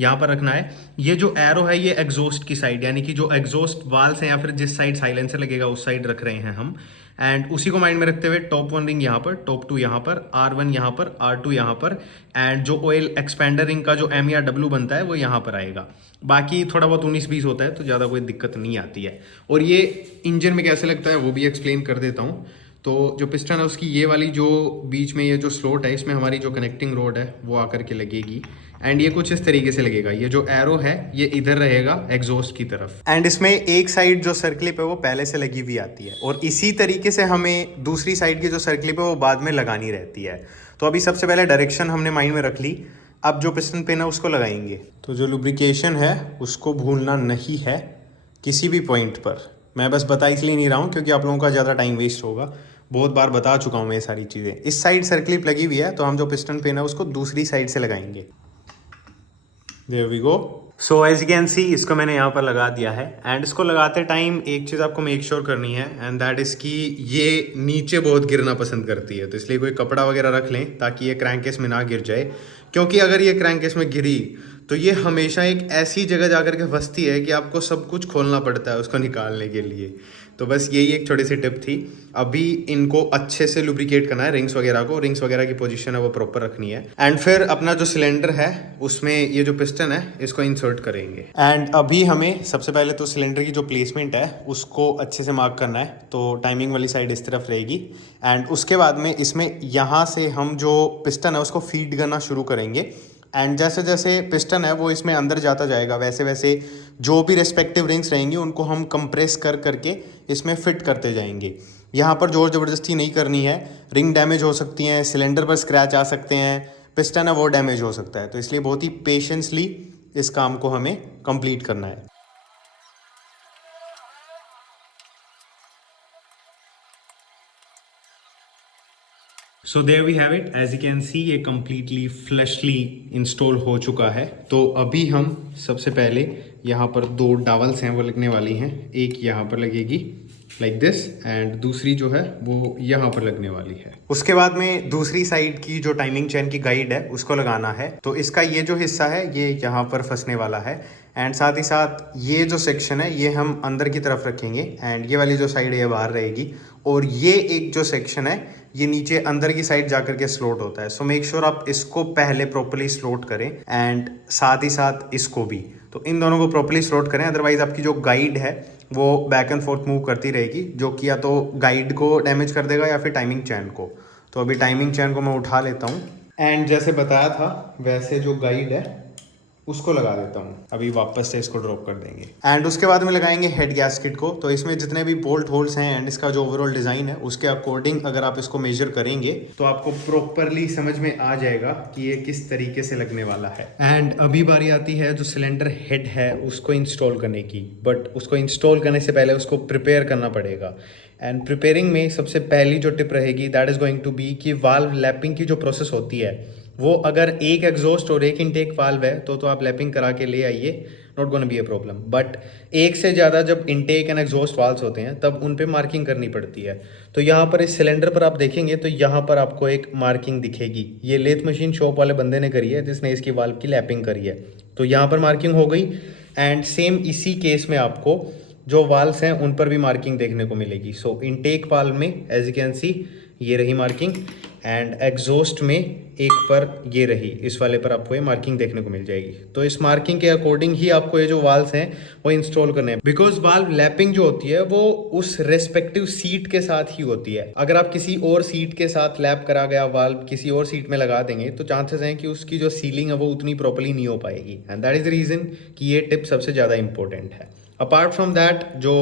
यहाँ पर रखना है। ये जो एरो है ये एग्जॉस्ट की साइड, यानी कि जो एग्जॉस्ट वाल्स हैं या फिर जिस साइड साइलेंसर लगेगा उस साइड रख रहे हैं हम। एंड उसी को माइंड में रखते हुए टॉप 1 रिंग यहाँ पर, टॉप 2 यहाँ पर, R1 यहाँ पर, R2 यहाँ पर, एंड जो ऑयल एक्सपेंडर रिंग का जो M या W बनता है वो यहाँ पर आएगा। बाकी थोड़ा बहुत 19-20 होता है तो ज़्यादा कोई दिक्कत नहीं आती है। और ये इंजन में कैसे लगता है वो भी एक्सप्लेन कर देता हूँ। तो जो पिस्टन है उसकी ये वाली जो बीच में ये जो स्लॉट है, इसमें हमारी जो कनेक्टिंग रोड है वो आकर के लगेगी, एंड ये कुछ इस तरीके से लगेगा। ये जो एरो है ये इधर रहेगा एग्जॉस्ट की तरफ, एंड इसमें एक साइड जो सर्कलिप है वो पहले से लगी हुई आती है, और इसी तरीके से हमें दूसरी साइड की जो सर्कलिप है वो बाद में लगानी रहती है। तो अभी सबसे पहले डायरेक्शन हमने माइंड में रख ली, अब जो पिस्टन पिन है उसको लगाएंगे। तो जो लुब्रिकेशन है उसको भूलना नहीं है किसी भी पॉइंट पर। मैं बस बता इसलिए नहीं रहा हूँ क्योंकि आप लोगों का ज़्यादा टाइम वेस्ट होगा, बहुत बार बता चुका हूँ मैं ये सारी चीज़ें। इस साइड सर्कलिप लगी हुई है तो हम जो पिस्टन पिन है उसको दूसरी साइड से लगाएंगे। There we go. So as you can see, इसको मैंने यहाँ पर लगा दिया है, एंड इसको लगाते टाइम एक चीज़ आपको मेक श्योर करनी है, एंड दैट इज़ कि ये नीचे बहुत गिरना पसंद करती है, तो इसलिए कोई कपड़ा वगैरह रख लें ताकि ये क्रैंकेस में ना गिर जाए, क्योंकि अगर ये क्रैंकेस में गिरी तो ये हमेशा एक ऐसी जगह जाकर के फंसती है कि आपको सब कुछ खोलना पड़ता है उसको निकालने के लिए। तो बस यही एक छोटी सी टिप थी। अभी इनको अच्छे से लुब्रिकेट करना है, रिंग्स वगैरह की पोजीशन है वो प्रॉपर रखनी है, एंड फिर अपना जो सिलेंडर है उसमें ये जो पिस्टन है इसको इंसर्ट करेंगे। एंड अभी हमें सबसे पहले तो सिलेंडर की जो प्लेसमेंट है उसको अच्छे से मार्क करना है, तो टाइमिंग वाली साइड इस तरफ रहेगी, एंड उसके बाद में इसमें यहाँ से हम जो पिस्टन है उसको फीड करना शुरू करेंगे, एंड जैसे जैसे पिस्टन है वो इसमें अंदर जाता जाएगा वैसे वैसे जो भी रेस्पेक्टिव रिंग्स रहेंगी उनको हम कंप्रेस कर करके इसमें फिट करते जाएंगे। यहाँ पर जोर ज़बरदस्ती नहीं करनी है, रिंग डैमेज हो सकती हैं, सिलेंडर पर स्क्रैच आ सकते हैं, पिस्टन है वो डैमेज हो सकता है, तो इसलिए बहुत ही पेशेंसली इस काम को हमें कंप्लीट करना है। So there we have it, as you can see ये कम्प्लीटली फ्लैशली इंस्टॉल हो चुका है। तो अभी हम सबसे पहले यहाँ पर 2 डावल्स हैं वो लगने वाली हैं, एक यहाँ पर लगेगी लाइक दिस, एंड दूसरी जो है वो यहाँ पर लगने वाली है। उसके बाद में दूसरी साइड की जो टाइमिंग चेन की गाइड है उसको लगाना है, तो इसका ये जो हिस्सा है ये यहाँ पर फंसने वाला है, एंड साथ ही साथ ये जो सेक्शन है ये हम अंदर की तरफ रखेंगे, एंड ये वाली जो साइड है ये बाहर रहेगी, और ये एक जो सेक्शन है ये नीचे अंदर की साइड जाकर के स्लॉट होता है। सो मेक श्योर आप इसको पहले प्रॉपर्ली स्लॉट करें, एंड साथ ही साथ इसको भी, तो इन दोनों को प्रॉपर्ली स्लॉट करें, अदरवाइज आपकी जो गाइड है वो बैक एंड फोर्थ मूव करती रहेगी, जो कि या तो गाइड को डैमेज कर देगा या फिर टाइमिंग चैन को। तो अभी टाइमिंग चैन को मैं उठा लेता हूँ, एंड जैसे बताया था वैसे जो गाइड है उसको लगा देता हूँ। अभी वापस से इसको ड्रॉप कर देंगे, एंड उसके बाद में लगाएंगे हेड गैस्केट को। तो इसमें जितने भी बोल्ट होल्स हैं एंड इसका जो ओवरऑल डिज़ाइन है उसके अकॉर्डिंग अगर आप इसको मेजर करेंगे तो आपको प्रॉपरली समझ में आ जाएगा कि ये किस तरीके से लगने वाला है। एंड अभी बारी आती है जो सिलेंडर हेड है उसको इंस्टॉल करने की, बट उसको इंस्टॉल करने से पहले उसको प्रिपेयर करना पड़ेगा, एंड प्रिपेयरिंग में सबसे पहली जो टिप रहेगी that is going to be कि वाल्व लैपिंग की जो प्रोसेस होती है वो अगर एक एग्जॉस्ट और एक इनटेक वाल्व है तो आप लैपिंग करा के ले आइए, not gonna be a problem. But एक से ज़्यादा जब इनटेक एंड एग्जॉस्ट वाल्व्स होते हैं तब उन पे मार्किंग करनी पड़ती है। तो यहाँ पर इस सिलेंडर पर आप देखेंगे तो यहाँ पर आपको एक मार्किंग दिखेगी, ये लेथ मशीन शॉप वाले बंदे ने करी है जिसने इसकी वाल्व की लैपिंग करी है, तो यहाँ पर मार्किंग हो गई। एंड सेम इसी केस में आपको जो वाल्व्स हैं उन पर भी मार्किंग देखने को मिलेगी। सो इनटेक वाल्व में एज यू कैन सी ये रही मार्किंग, एंड एग्जॉस्ट में एक पर ये रही, इस वाले पर आपको ये मार्किंग देखने को मिल जाएगी। तो इस मार्किंग के अकॉर्डिंग ही आपको ये जो वाल्व्स हैं वो इंस्टॉल करने हैं, बिकॉज वाल्व लैपिंग जो होती है वो उस रेस्पेक्टिव सीट के साथ ही होती है। अगर आप किसी और सीट के साथ लैप करा गया वाल्व किसी और सीट में लगा देंगे तो चांसेस हैं कि उसकी जो सीलिंग है वो उतनी प्रॉपर्ली नहीं हो पाएगी, and that is the reason कि ये टिप सबसे ज़्यादा इंपॉर्टेंट है। अपार्ट फ्रॉम दैट जो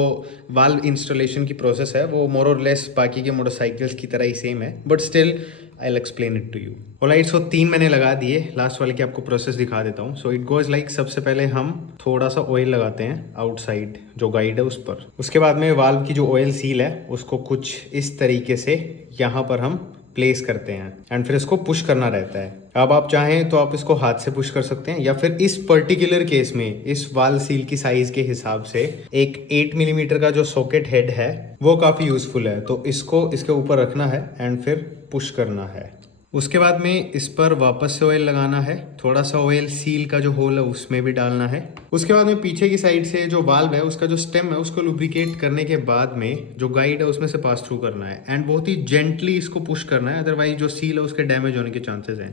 वाल्व इंस्टॉलेशन की प्रोसेस है वो मोर और लेस बाकी के मोटरसाइकिल्स की तरह ही सेम है, but still I will explain it to you. Alright, so 3 मैंने लगा दिए, लास्ट वाले की आपको प्रोसेस दिखा देता हूँ। सो इट गोज लाइक, सबसे पहले हम थोड़ा सा ऑयल लगाते हैं आउटसाइड जो गाइड है उस पर, उसके बाद में वाल्व की जो ऑयल सील है उसको कुछ इस तरीके से यहाँ पर हम प्लेस करते हैं, एंड फिर इसको पुश करना रहता है। अब आप चाहें तो आप इसको हाथ से पुश कर सकते हैं, या फिर इस पर्टिकुलर केस में इस वाल्व सील की साइज के हिसाब से एक 8 मिलीमीटर का जो सॉकेट हेड है वो काफ़ी यूजफुल है। तो इसको इसके ऊपर रखना है एंड फिर पुश करना है। उसके बाद में इस पर वापस से ऑयल लगाना है, थोड़ा सा ऑयल सील का जो होल है उसमें भी डालना है। उसके बाद में पीछे की साइड से जो वाल्व है उसका जो स्टेम है उसको लुब्रिकेट करने के बाद में जो गाइड है उसमें से पास थ्रू करना है एंड बहुत ही जेंटली इसको पुश करना है, अदरवाइज जो सील है उसके डैमेज होने के चांसेस हैं।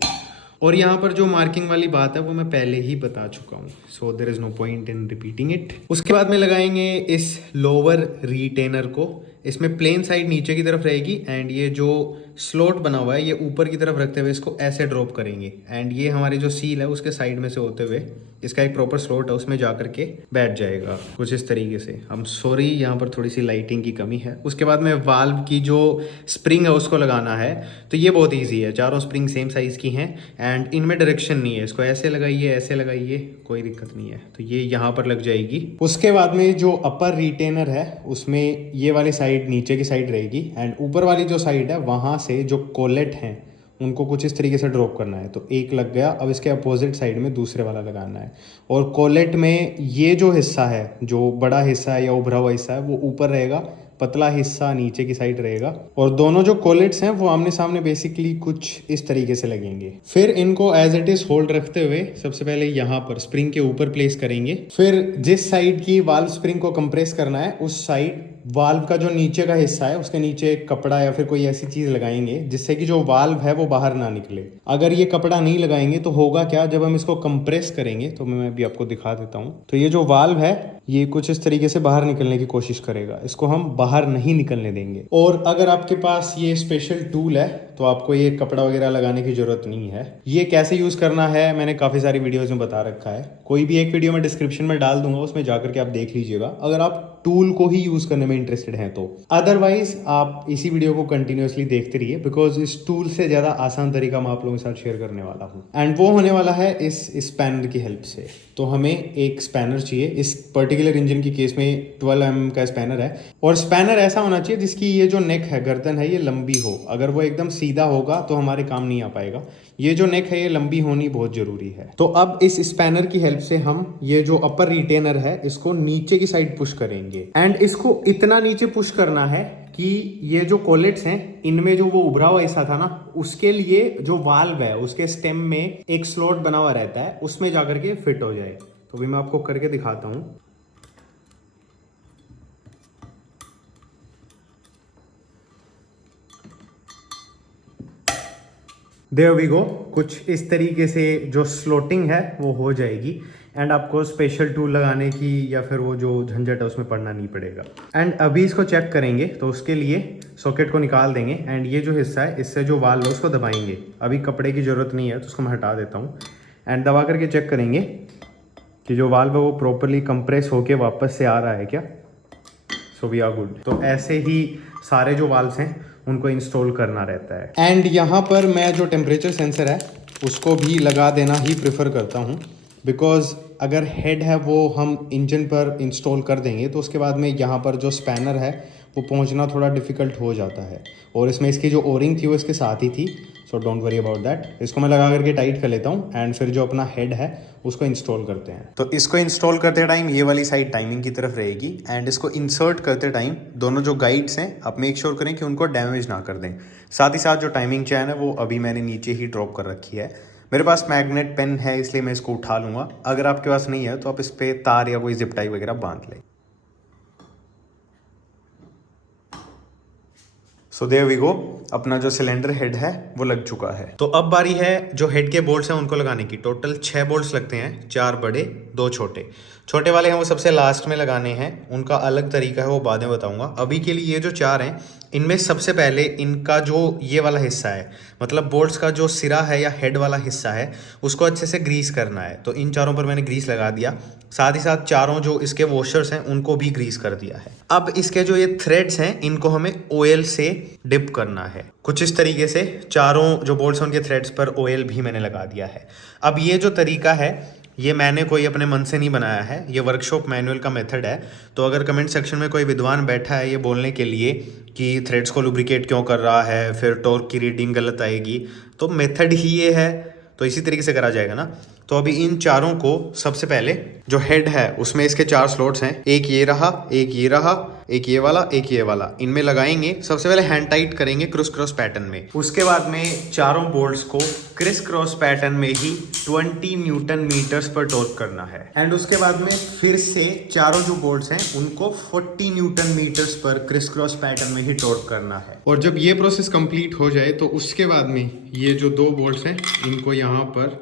और यहाँ पर जो मार्किंग वाली बात है वो मैं पहले ही बता चुका हूँ, so there is no point in repeating it. उसके बाद में लगाएंगे इस लोअर रिटेनर को। इसमें प्लेन साइड नीचे की तरफ रहेगी एंड ये जो स्लॉट बना हुआ है ये ऊपर की तरफ रखते हुए इसको ऐसे ड्रॉप करेंगे एंड ये हमारी जो सील है उसके साइड में से होते हुए इसका एक प्रॉपर स्लॉट है उसमें जा करके बैठ जाएगा कुछ इस तरीके से। हम सॉरी यहाँ पर थोड़ी सी लाइटिंग की कमी है। उसके बाद में वाल्व की जो स्प्रिंग है उसको लगाना है, तो ये बहुत ईजी है, चारों स्प्रिंग सेम साइज़ की हैं एंड इनमें डायरेक्शन नहीं है, इसको ऐसे लगाइए ऐसे लगाइए कोई दिक्कत नहीं है, तो ये यहाँ पर लग जाएगी। उसके बाद में जो अपर रिटेनर है उसमें ये वाली साइड नीचे की साइड रहेगी एंड ऊपर वाली जो साइड है वहाँ से जो कोलेट हैं उनको कुछ इस तरीके से ड्रॉप करना है। तो एक लग गया, अब इसके अपोजिट साइड में दूसरे वाला लगाना है। और कोलेट में ये जो हिस्सा है, जो बड़ा हिस्सा है या उभरा हुआ हिस्सा है वो ऊपर रहेगा, पतला हिस्सा नीचे की साइड रहेगा और दोनों जो कोलेट्स हैं वो आमने सामने बेसिकली कुछ इस तरीके से लगेंगे। फिर इनको एज इट इज होल्ड रखते हुए सबसे पहले यहाँ पर स्प्रिंग के ऊपर प्लेस करेंगे। फिर जिस साइड की वाल्व स्प्रिंग को कंप्रेस करना है उस साइड वाल्व का जो नीचे का हिस्सा है उसके नीचे एक कपड़ा या फिर कोई ऐसी चीज लगाएंगे जिससे कि जो वाल्व है वो बाहर ना निकले। अगर ये कपड़ा नहीं लगाएंगे तो होगा क्या, जब हम इसको कंप्रेस करेंगे तो मैं भी आपको दिखा देता हूँ। तो ये जो वाल्व है ये कुछ इस तरीके से बाहर निकलने की कोशिश करेगा, इसको हम बाहर नहीं निकलने देंगे। और अगर आपके पास ये स्पेशल टूल है तो आपको ये कपड़ा वगैरह लगाने की जरूरत नहीं है। ये कैसे यूज करना है मैंने काफी सारी वीडियोस में बता रखा है, कोई भी एक वीडियो मैं डिस्क्रिप्शन में डाल दूंगा, उसमें जाकर के आप देख लीजिएगा अगर आप टूल को ही यूज करने में इंटरेस्टेड हैं तो। अदरवाइज आप इसी वीडियो को कंटिन्यूअसली देखते रहिए बिकॉज इस टूल से ज्यादा आसान तरीका मैं आप लोगों के साथ शेयर करने वाला हूँ एंड वो होने वाला है इस स्पैनर की हेल्प से। तो हमें एक स्पैनर चाहिए, इस पर्टिकुलर इंजन की केस में 12 mm का स्पैनर है और स्पैनर ऐसा होना चाहिए जिसकी ये जो नेक है, गर्दन है, ये लंबी हो। अगर वो एकदम सीधा होगा तो हमारे काम नहीं आ पाएगा, ये जो नेक है ये लंबी होनी बहुत जरूरी है। तो अब इस स्पैनर की हेल्प से हम ये जो अपर रिटेनर है इसको नीचे की साइड पुश करेंगे एंड इसको इतना नीचे पुश करना है कि ये जो कोलेट्स हैं इनमें जो वो उभरा हुआ हिस्सा था ना उसके लिए जो वाल्व है उसके स्टेम में एक स्लॉट बना हुआ रहता है उसमें जाकर के फिट हो जाए। तो भी मैं आपको करके दिखाता हूं। देयर वी गो, कुछ इस तरीके से जो स्लोटिंग है वो हो जाएगी एंड आपको स्पेशल टूल लगाने की या फिर वो जो झंझट है उसमें पड़ना नहीं पड़ेगा। एंड अभी इसको चेक करेंगे तो उसके लिए सॉकेट को निकाल देंगे एंड ये जो हिस्सा है इससे जो वाल्व है उसको दबाएंगे। अभी कपड़े की ज़रूरत नहीं है तो उसको मैं हटा देता हूँ एंड दबा करके चेक करेंगे कि जो वाल्व है वो प्रॉपरली कंप्रेस होके वापस से आ रहा है क्या। So we are good. तो ऐसे ही सारे जो वाल्व्स हैं उनको इंस्टॉल करना रहता है। एंड यहाँ पर मैं जो टेम्परेचर सेंसर है उसको भी लगा देना ही प्रेफर करता हूँ बिकॉज अगर हेड है वो हम इंजन पर इंस्टॉल कर देंगे तो उसके बाद में यहाँ पर जो स्पैनर है वो पहुँचना थोड़ा डिफ़िकल्ट हो जाता है और इसमें इसकी जो ओरिंग थी वो इसके साथ ही थी, so don't worry about that. इसको मैं लगा करके टाइट कर लेता हूँ एंड फिर जो अपना हेड है उसको इंस्टॉल करते हैं। तो इसको इंस्टॉल करते टाइम ये वाली साइड टाइमिंग की तरफ रहेगी एंड इसको इंसर्ट करते टाइम दोनों जो गाइड्स हैं आप मेक श्योर करें कि उनको डैमेज ना कर दें। साथ ही साथ जो टाइमिंग चैन है वो अभी मैंने नीचे ही ड्रॉप कर रखी है। मेरे पास मैग्नेट पेन है इसलिए मैं इसको उठा लूँगा, अगर आपके पास नहीं है तो आप इस पर तार या कोई जिप टाई वगैरह बांध लें। सो देयर वी गो, अपना जो सिलेंडर हेड है वो लग चुका है। तो अब बारी है जो हेड के बोल्ट्स हैं उनको लगाने की। टोटल 6 बोल्ट्स लगते हैं, 4 बड़े 2 छोटे। छोटे वाले हैं वो सबसे लास्ट में लगाने हैं, उनका अलग तरीका है वो बाद में बताऊंगा। अभी के लिए ये जो 4 हैं इनमें सबसे पहले इनका जो ये वाला हिस्सा है मतलब बोल्ट्स का जो सिरा है या हेड वाला हिस्सा है उसको अच्छे से ग्रीस करना है। तो इन चारों पर मैंने ग्रीस लगा दिया, साथ ही साथ चारों जो इसके वॉशर्स हैं उनको भी ग्रीस कर दिया है। अब इसके जो ये थ्रेड्स हैं इनको हमें ऑयल से डिप करना है कुछ इस तरीके से। चारों जो बोल्ट्स हैं उनके थ्रेड्स पर ऑयल भी मैंने लगा दिया है। अब ये जो तरीका है ये मैंने कोई अपने मन से नहीं बनाया है, ये वर्कशॉप मैनुअल का मेथड है। तो अगर कमेंट सेक्शन में कोई विद्वान बैठा है ये बोलने के लिए कि थ्रेड्स को लुब्रिकेट क्यों कर रहा है, फिर टॉर्क की रीडिंग गलत आएगी, तो मेथड ही ये है, तो इसी तरीके से करा जाएगा ना। तो अभी इन चारों को सबसे पहले जो हेड है उसमें इसके 4 स्लॉट्स हैं, एक ये रहा, एक ये रहा एक ये वाला, एक ये वाला, इनमें लगाएंगे। सबसे पहले हैंड टाइट करेंगे क्रिस क्रॉस पैटर्न में। उसके बाद में चारों बोल्ट्स को क्रिस क्रॉस पैटर्न में ही 20 न्यूटन मीटर्स पर टॉर्क करना है। एंड उसके बाद में फिर से चारों जो बोल्ट्स हैं उनको 40 न्यूटन मीटर्स पर क्रिस क्रॉस पैटर्न में ही टॉर्क करना है। और जब ये प्रोसेस कंप्लीट हो जाए तो उसके बाद में ये जो दो बोल्ट्स हैं इनको यहाँ पर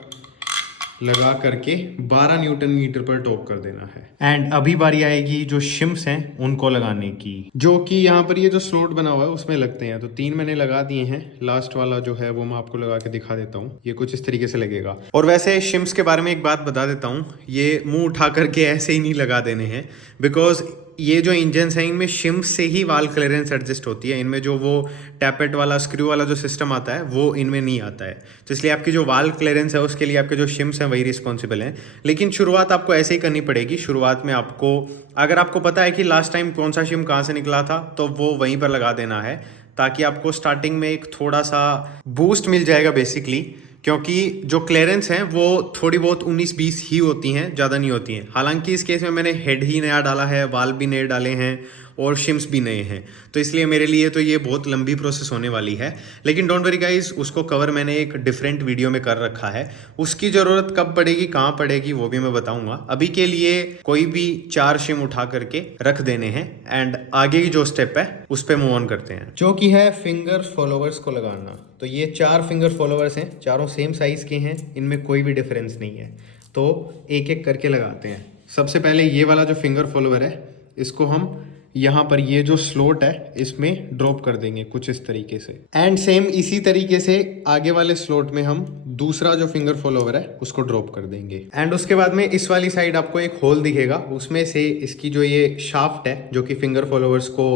लगा करके 12 न्यूटन मीटर पर टॉर्क कर देना है। एंड अभी बारी आएगी जो शिम्स हैं उनको लगाने की, जो कि यहाँ पर ये जो स्लॉट बना हुआ है उसमें लगते हैं। तो 3 मैंने लगा दिए हैं, लास्ट वाला जो है वो मैं आपको लगा के दिखा देता हूँ। ये कुछ इस तरीके से लगेगा। और वैसे शिम्स के बारे में एक बात बता देता हूँ, ये मुंह उठा करके ऐसे ही नहीं लगा देने हैं, बिकॉज ये जो इंजन्स हैं इनमें शिम्स से ही वाल क्लियरेंस एडजस्ट होती है। इनमें जो वो टैपेट वाला स्क्रू वाला जो सिस्टम आता है वो इनमें नहीं आता है। तो इसलिए आपकी जो वाल क्लियरेंस है उसके लिए आपके जो शिम्स हैं वही रिस्पॉन्सिबल हैं। लेकिन शुरुआत आपको ऐसे ही करनी पड़ेगी। शुरुआत में आपको, अगर आपको पता है कि लास्ट टाइम कौन सा शिम कहाँ से निकला था, तो वो वहीं पर लगा देना है, ताकि आपको स्टार्टिंग में एक थोड़ा सा बूस्ट मिल जाएगा बेसिकली। क्योंकि जो क्लियरेंस हैं वो थोड़ी बहुत 19-20 ही होती हैं, ज़्यादा नहीं होती हैं। हालांकि इस केस में मैंने हेड ही नया डाला है, वाल भी नए डाले हैं और शिम्स भी नए हैं, तो इसलिए मेरे लिए तो ये बहुत लंबी प्रोसेस होने वाली है। लेकिन डोंट वरी गाइस, उसको कवर मैंने एक डिफरेंट वीडियो में कर रखा है। उसकी ज़रूरत कब पड़ेगी, कहाँ पड़ेगी, वो भी मैं बताऊंगा। अभी के लिए कोई भी 4 शिम उठा करके रख देने हैं एंड आगे की जो स्टेप है उस पर मूव ऑन करते हैं, जो कि है फिंगर फॉलोवर्स को लगाना। तो ये 4 फिंगर फॉलोवर्स हैं, चारों सेम साइज़ के हैं, इनमें कोई भी डिफरेंस नहीं है। तो एक एक करके लगाते हैं। सबसे पहले ये वाला जो फिंगर फॉलोवर है इसको हम यहाँ पर ये जो स्लॉट है इसमें ड्रॉप कर देंगे कुछ इस तरीके से। एंड सेम इसी तरीके से आगे वाले स्लॉट में हम दूसरा जो फिंगर फॉलोवर है उसको ड्रॉप कर देंगे। एंड उसके बाद में इस वाली साइड आपको एक होल दिखेगा, उसमें से इसकी जो ये शाफ्ट है जो कि फिंगर फॉलोवर्स को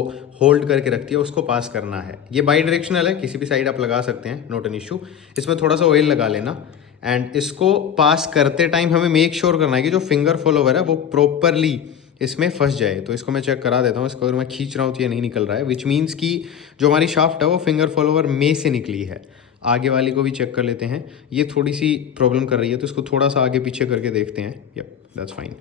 होल्ड करके रखती है उसको पास करना है। ये बाई डायरेक्शनल है, किसी भी साइड आप लगा सकते हैं, नॉट एन इशू। इसमें थोड़ा सा ऑयल लगा लेना एंड इसको पास करते टाइम हमें मेक श्योर करना है कि जो फिंगर फॉलोवर है वो प्रॉपरली इसमें फंस जाए। तो इसको मैं चेक करा देता हूँ। इसको अगर मैं खींच रहा हूँ तो ये नहीं निकल रहा है, विच मीन्स कि जो हमारी शाफ्ट है वो फिंगर फॉलोवर में से निकली है। आगे वाली को भी चेक कर लेते हैं, ये थोड़ी सी प्रॉब्लम कर रही है, तो इसको थोड़ा सा आगे पीछे करके देखते हैं। Yup, that's fine.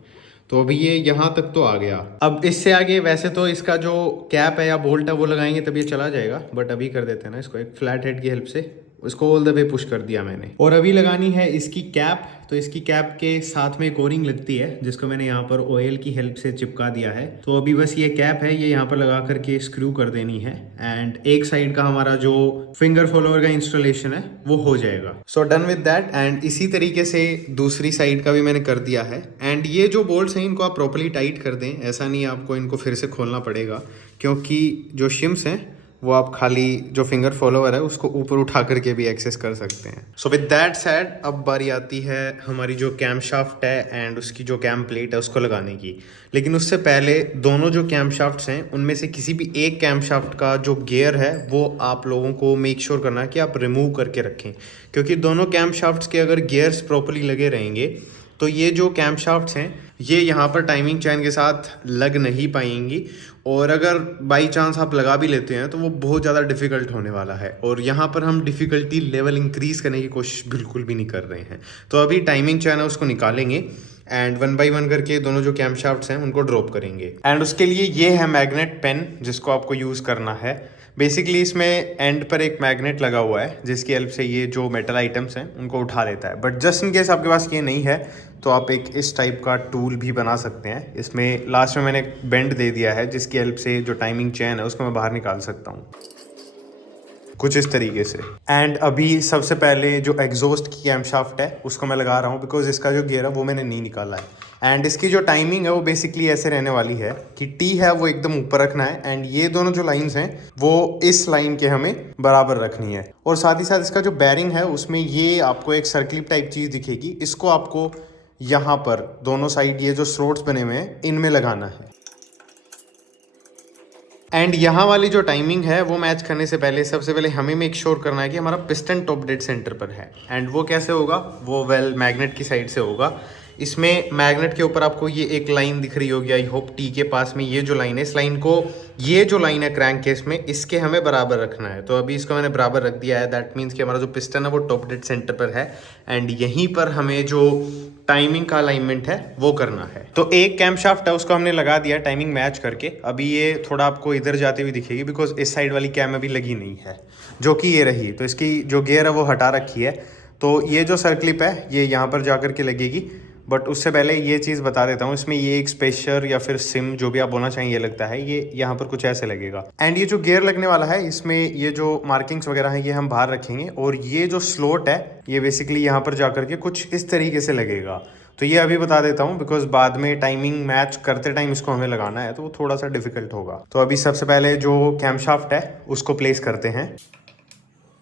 तो अभी ये यहाँ तक तो आ गया। अब इससे आगे वैसे तो इसका जो कैप है या बोल्ट है वो लगाएंगे तब ये चला जाएगा, बट अभी कर देते हैं ना इसको एक फ्लैट हेड की हेल्प से। उसको ऑल द वे पुश कर दिया मैंने। और अभी लगानी है इसकी कैप। तो इसकी कैप के साथ में एक ओरिंग लगती है जिसको मैंने यहाँ पर ऑयल की हेल्प से चिपका दिया है। तो अभी बस ये कैप है, ये यहाँ पर लगा करके स्क्रू कर देनी है एंड एक साइड का हमारा जो फिंगर फॉलोवर का इंस्टॉलेशन है वो हो जाएगा। So done with that. And इसी तरीके से दूसरी साइड का भी मैंने कर दिया है। एंड ये जो बोल्ट्स हैं इनको आप प्रॉपर्ली टाइट कर दें, ऐसा नहीं आपको इनको फिर से खोलना पड़ेगा, क्योंकि जो शिम्स हैं वो आप खाली जो फिंगर फॉलोवर है उसको ऊपर उठा करके भी एक्सेस कर सकते हैं। सो विद दैट सेड, अब बारी आती है हमारी जो कैम शाफ्ट है एंड उसकी जो कैम प्लेट है उसको लगाने की। लेकिन उससे पहले दोनों जो कैम शाफ्ट्स हैं उनमें से किसी भी एक कैम शाफ्ट का जो गियर है वो आप लोगों को मेक श्योर करना है कि आप रिमूव करके रखें, क्योंकि दोनों कैम शाफ्ट्स के अगर गियर्स प्रॉपर्ली लगे रहेंगे तो ये जो कैम शाफ्ट्स हैं ये यहाँ पर टाइमिंग चैन के साथ लग नहीं पाएंगी। और अगर बाई चांस आप लगा भी लेते हैं तो वो बहुत ज़्यादा डिफ़िकल्ट होने वाला है। और यहाँ पर हम डिफ़िकल्टी लेवल इंक्रीज़ करने की कोशिश बिल्कुल भी नहीं कर रहे हैं। तो अभी टाइमिंग चैन है उसको निकालेंगे एंड 1 बाई 1 करके दोनों जो कैम शाफ्ट्स हैं उनको ड्रॉप करेंगे। एंड उसके लिए ये है मैग्नेट पेन जिसको आपको यूज़ करना है। बेसिकली इसमें एंड पर एक मैग्नेट लगा हुआ है जिसकी हेल्प से ये जो मेटल आइटम्स हैं उनको उठा लेता है। बट जस्ट इन केस आपके पास ये नहीं है तो आप एक इस टाइप का टूल भी बना सकते हैं। इसमें लास्ट में मैंने बेंड दे दिया है जिसकी हेल्प से जो टाइमिंग चेन है उसको मैं बाहर निकाल सकता हूँ कुछ इस तरीके से। एंड अभी सबसे पहले जो एग्जॉस्ट की कैम शाफ्ट है उसको मैं लगा रहा हूँ, बिकॉज इसका जो गियर है वो मैंने नहीं निकाला है। एंड इसकी जो टाइमिंग है वो बेसिकली ऐसे रहने वाली है कि टी है वो एकदम ऊपर रखना है एंड ये दोनों जो लाइंस हैं वो इस लाइन के हमें बराबर रखनी है। और साथ ही साथ इसका जो बैरिंग है उसमें ये आपको एक सर्कल टाइप चीज़ दिखेगी, इसको आपको यहाँ पर दोनों साइड ये जो स्लॉट्स बने हुए हैं इनमें लगाना है। एंड यहाँ वाली जो टाइमिंग है वो मैच करने से पहले सबसे पहले हमें मेक श्योर करना है कि हमारा पिस्टन टॉप डेड सेंटर पर है। एंड वो कैसे होगा, वो वेल मैग्नेट की साइड से होगा। इसमें मैग्नेट के ऊपर आपको ये एक लाइन दिख रही होगी, आई होप टी के पास में ये जो लाइन है, इस लाइन को, ये जो लाइन है क्रैंक केस में, इसके हमें बराबर रखना है। तो अभी इसको मैंने बराबर रख दिया है। दैट मीन्स कि हमारा जो पिस्टन है वो टॉप डेड सेंटर पर है एंड यहीं पर हमें जो टाइमिंग का अलाइनमेंट है वो करना है। तो एक कैमशाफ्ट है उसको हमने लगा दिया टाइमिंग मैच करके। अभी ये थोड़ा आपको इधर जाती हुई दिखेगी बिकॉज इस साइड वाली कैम अभी लगी नहीं है, जो कि ये रही। तो इसकी जो गियर है वो हटा रखी है। तो ये जो सर्कलिप है ये यहाँ पर जा कर के लगेगी। बट उससे पहले ये चीज़ बता देता हूँ, इसमें ये एक स्पेशर या फिर सिम जो भी आप बोलना चाहिए ये लगता है, ये यहाँ पर कुछ ऐसे लगेगा। एंड ये जो गियर लगने वाला है इसमें ये जो मार्किंग्स वगैरह हैं ये हम बाहर रखेंगे। और ये जो स्लोट है ये बेसिकली यहाँ पर जा करके कुछ इस तरीके से लगेगा। तो ये अभी बता देता हूँ बिकॉज बाद में टाइमिंग मैच करते टाइम इसको हमें लगाना है तो वो थोड़ा सा डिफिकल्ट होगा। तो अभी सबसे पहले जो कैमशाफ्ट है उसको प्लेस करते हैं।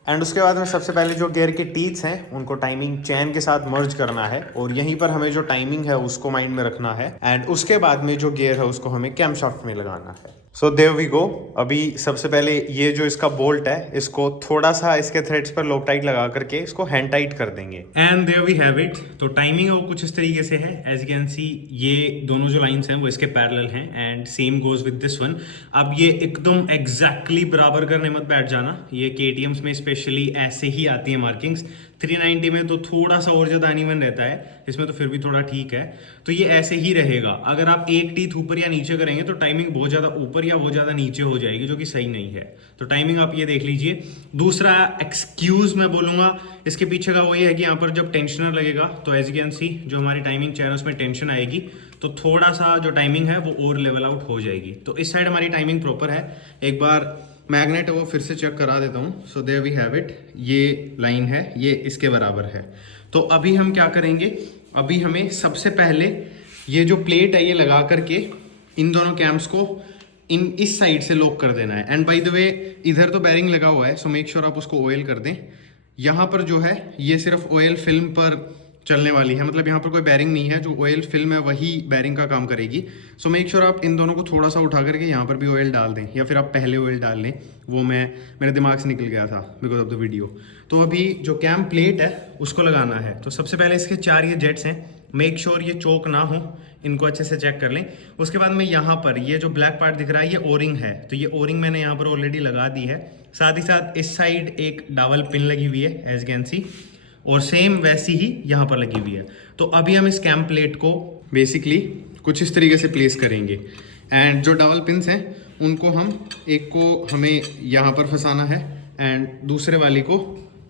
एंड उसके बाद में सबसे पहले जो गियर के टीथ्स हैं उनको टाइमिंग चैन के साथ मर्ज करना है और यहीं पर हमें जो टाइमिंग है उसको माइंड में रखना है। एंड उसके बाद में जो गियर है उसको हमें कैमशाफ्ट में लगाना है। So there we go. अभी सबसे पहले ये जो इसका बोल्ट है इसको थोड़ा सा इसके थ्रेड्स पर लोक टाइट लगा करके इसको हैंड टाइट कर देंगे। And there we have it. तो टाइमिंग है वो कुछ इस तरीके से है, एज यू कैन सी ये दोनों जो लाइंस हैं वो इसके पैरेलल हैं and same goes with this one. अब ये एकदम एग्जैक्टली बराबर करने मत बैठ जाना, ये केटीएम्स में स्पेशली ऐसे ही आती है मार्किंग्स। 390 में तो थोड़ा सा और ज़्यादा अनइवन रहता है, इसमें तो फिर भी थोड़ा ठीक है। तो ये ऐसे ही रहेगा। अगर आप एक टीथ ऊपर या नीचे करेंगे तो टाइमिंग बहुत ज़्यादा ऊपर या बहुत ज़्यादा नीचे हो जाएगी, जो कि सही नहीं है। तो टाइमिंग आप ये देख लीजिए। दूसरा एक्सक्यूज मैं बोलूँगा इसके पीछे का वो ये है कि यहाँ पर जब टेंशनर लगेगा तो एज यू कैन सी जो हमारी टाइमिंग चेयर है उसमें टेंशन आएगी तो थोड़ा सा जो टाइमिंग है वो और लेवल आउट हो जाएगी। तो इस साइड हमारी टाइमिंग प्रॉपर है। एक बार मैग्नेट है वो फिर से चेक करा देता हूँ। So there we have it. ये लाइन है ये इसके बराबर है। तो अभी हम क्या करेंगे, अभी हमें सबसे पहले ये जो प्लेट है ये लगा करके इन दोनों कैम्स को इस साइड से लॉक कर देना है। एंड बाय द वे इधर तो बैरिंग लगा हुआ है सो मेक श्योर आप उसको ऑयल कर दें। यहाँ पर जो है ये सिर्फ ऑयल फिल्म पर चलने वाली है, मतलब यहाँ पर कोई बैरिंग नहीं है। जो ऑयल फिल्म है वही बैरिंग का काम करेगी। सो मेक श्योर आप इन दोनों को थोड़ा सा उठा करके यहाँ पर भी ऑयल डाल दें या फिर आप पहले ऑयल डाल लें। वो मेरे दिमाग से निकल गया था बिकॉज ऑफ द वीडियो। तो अभी जो कैम प्लेट है उसको लगाना है। तो सबसे पहले इसके 4 ये जेट्स हैं, मेक श्योर ये चोक ना हो, इनको अच्छे से चेक कर लें। उसके बाद में यहाँ पर ये जो ब्लैक पार्ट दिख रहा है ये ओरिंग है, तो ये ओरिंग मैंने यहाँ पर ऑलरेडी लगा दी है। साथ ही साथ इस साइड एक डावल पिन लगी हुई है एज कैन सी, और सेम वैसी ही यहाँ पर लगी हुई है। तो अभी हम इस कैम प्लेट को बेसिकली कुछ इस तरीके से प्लेस करेंगे। एंड जो डबल पिन्स हैं उनको एक को हमें यहाँ पर फंसाना है एंड दूसरे वाली को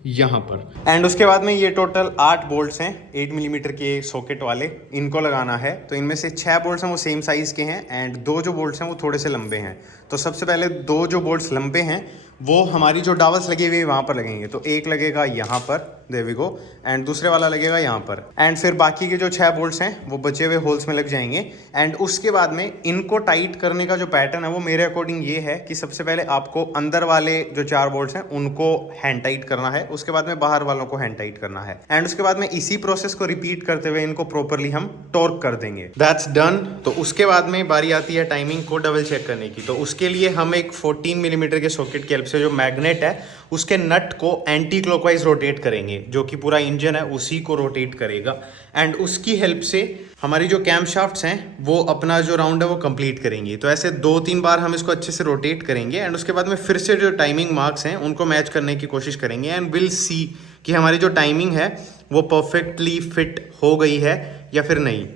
यहाँ पर। एंड उसके बाद में ये टोटल 8 बोल्ट्स हैं 8 मिलीमीटर के सॉकेट वाले, इनको लगाना है। तो इनमें से 6 बोल्ट्स हैं वो सेम साइज़ के हैं एंड 2 जो बोल्ट्स हैं वो थोड़े से लंबे हैं। तो सबसे पहले 2 जो बोल्ट्स लंबे हैं वो हमारी जो डावल्स लगे हुए वहाँ पर लगेंगे। तो एक लगेगा यहाँ पर, देयर वी गो, एंड दूसरे वाला लगेगा यहाँ पर। एंड फिर बाकी के जो 6 बोल्ट्स हैं वो बचे हुए होल्स में लग जाएंगे। एंड उसके बाद में इनको टाइट करने का जो पैटर्न है वो मेरे अकॉर्डिंग ये है कि सबसे पहले आपको अंदर वाले जो 4 बोल्ट्स हैं उनको हैंड टाइट करना है, उसके बाद में बाहर वालों को हैंड टाइट करना है। एंड उसके बाद में इसी प्रोसेस को रिपीट करते हुए इनको प्रॉपरली हम टॉर्क कर देंगे। That's done. तो उसके बाद में बारी आती है टाइमिंग को डबल चेक करने की। तो उसके लिए हम एक 14 मिलीमीटर के सॉकेट की हेल्प से जो मैग्नेट है उसके नट को एंटी क्लॉकवाइज रोटेट करेंगे, जो कि पूरा इंजन है उसी को रोटेट करेगा। एंड उसकी हेल्प से हमारी जो कैम शाफ्ट्स हैं वो अपना जो राउंड है वो कंप्लीट करेंगी। तो ऐसे 2-3 बार हम इसको अच्छे से रोटेट करेंगे एंड उसके बाद में फिर से जो टाइमिंग मार्क्स हैं उनको मैच करने की कोशिश करेंगे एंड विल सी कि हमारी जो टाइमिंग है वो परफेक्टली फिट हो गई है या फिर नहीं।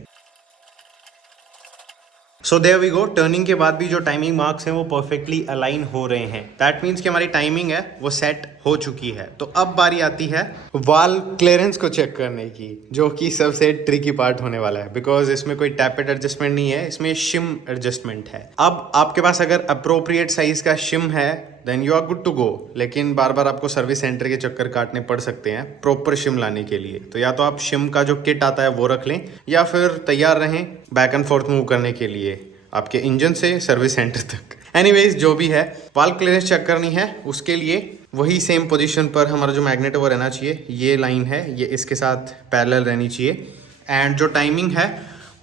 So there we go. Turning के बाद भी जो टाइमिंग मार्क्स हैं वो परफेक्टली अलाइन हो रहे हैं। दैट मीन्स कि हमारी टाइमिंग है वो सेट हो चुकी है। तो अब बारी आती है वाल क्लियरेंस को चेक करने की, जो कि सबसे ट्रिकी पार्ट होने वाला है बिकॉज इसमें कोई टैपेट एडजस्टमेंट नहीं है, इसमें शिम एडजस्टमेंट है। अब आपके पास अगर अप्रोप्रिएट साइज का शिम है then you are good to go, लेकिन बार बार आपको सर्विस सेंटर के चक्कर काटने पड़ सकते हैं प्रॉपर शिम लाने के लिए। तो या तो आप शिम का जो किट आता है वो रख लें या फिर तैयार रहें बैक एंड फोर्थ मूव करने के लिए आपके इंजन से सर्विस सेंटर तक। एनीवेज जो भी है, वाल्व क्लियरेंस चेक करनी है उसके लिए वही सेम पोजीशन पर हमारा जो मैग्नेट है वो रहना चाहिए। ये लाइन है ये इसके साथ पैरेलल रहनी चाहिए एंड जो टाइमिंग है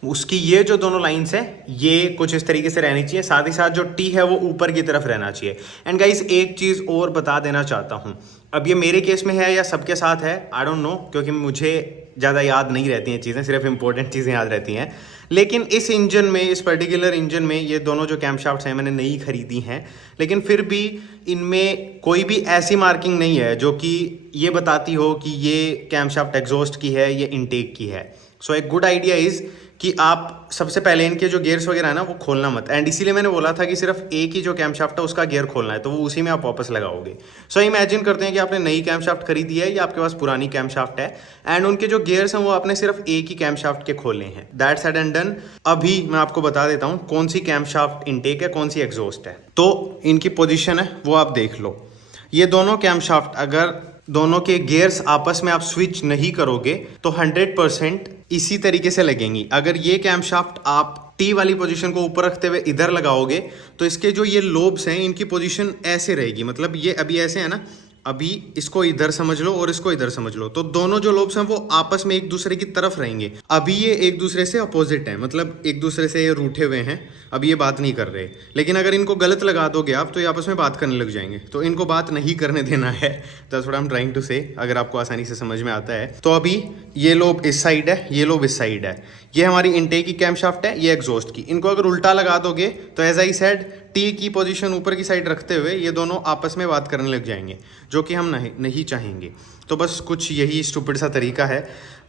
उसकी ये जो दोनों लाइंस हैं ये कुछ इस तरीके से रहनी चाहिए। साथ ही साथ जो टी है वो ऊपर की तरफ रहना चाहिए। एंड गाइस एक चीज़ और बता देना चाहता हूँ, अब ये मेरे केस में है या सबके साथ है आई डोंट नो, क्योंकि मुझे ज़्यादा याद नहीं रहती हैं चीज़ें, सिर्फ इंपॉर्टेंट चीज़ें याद रहती हैं। लेकिन इस इंजन में, इस पर्टिकुलर इंजन में ये दोनों जो कैमशाफ्ट्स हैं मैंने नई खरीदी हैं, लेकिन फिर भी इनमें कोई भी ऐसी मार्किंग नहीं है जो कि ये बताती हो कि ये कैमशाफ्ट एग्जॉस्ट की है, ये इनटेक की है। सो एक गुड आइडिया इज़ कि आप सबसे पहले इनके जो गियर्स वगैरह है ना वो खोलना मत, एंड इसीलिए मैंने बोला था कि सिर्फ एक ही जो कैमशाफ्ट है उसका गियर खोलना है, तो वो उसी में आप वापस लगाओगे। सो इमेजिन करते हैं कि आपने नई कैमशाफ्ट खरीदी है या आपके पास पुरानी कैमशाफ्ट है, एंड उनके जो गियर्स हैं वो आपने सिर्फ एक ही कैमशाफ्ट के खोलने हैं। That's said and done. अभी मैं आपको बता देता हूँ कौन सी कैमशाफ्ट इनटेक है, कौन सी एग्जॉस्ट है। तो इनकी पोजिशन है वो आप देख लो। ये दोनों कैमशाफ्ट अगर दोनों के गियर्स आपस में आप स्विच नहीं करोगे तो 100% इसी तरीके से लगेंगी। अगर ये कैमशाफ्ट आप टी वाली पोजीशन को ऊपर रखते हुए इधर लगाओगे तो इसके जो ये लोब्स हैं इनकी पोजीशन ऐसे रहेगी, मतलब ये अभी ऐसे है ना, अभी इसको इधर समझ लो और इसको इधर समझ लो, तो दोनों जो लोब्स हैं वो आपस में एक दूसरे की तरफ रहेंगे। अभी ये एक दूसरे से अपोजिट है, मतलब एक दूसरे से ये रूठे हुए हैं, अभी ये बात नहीं कर रहे। लेकिन अगर इनको गलत लगा दोगे आप तो ये आपस में बात करने लग जाएंगे, तो इनको बात नहीं करने देना है। That's what I am trying to say, अगर आपको आसानी से समझ में आता है। तो अभी ये लोब इस साइड है, ये लोब इस साइड है, ये हमारी इनटेक की कैमशाफ्ट है, ये एग्जॉस्ट की। इनको अगर उल्टा लगा दोगे तो एज आई सेड टी की पोजीशन ऊपर की साइड रखते हुए ये दोनों आपस में बात करने लग जाएंगे, जो कि हम नहीं चाहेंगे। तो बस कुछ यही स्टूपिड सा तरीका है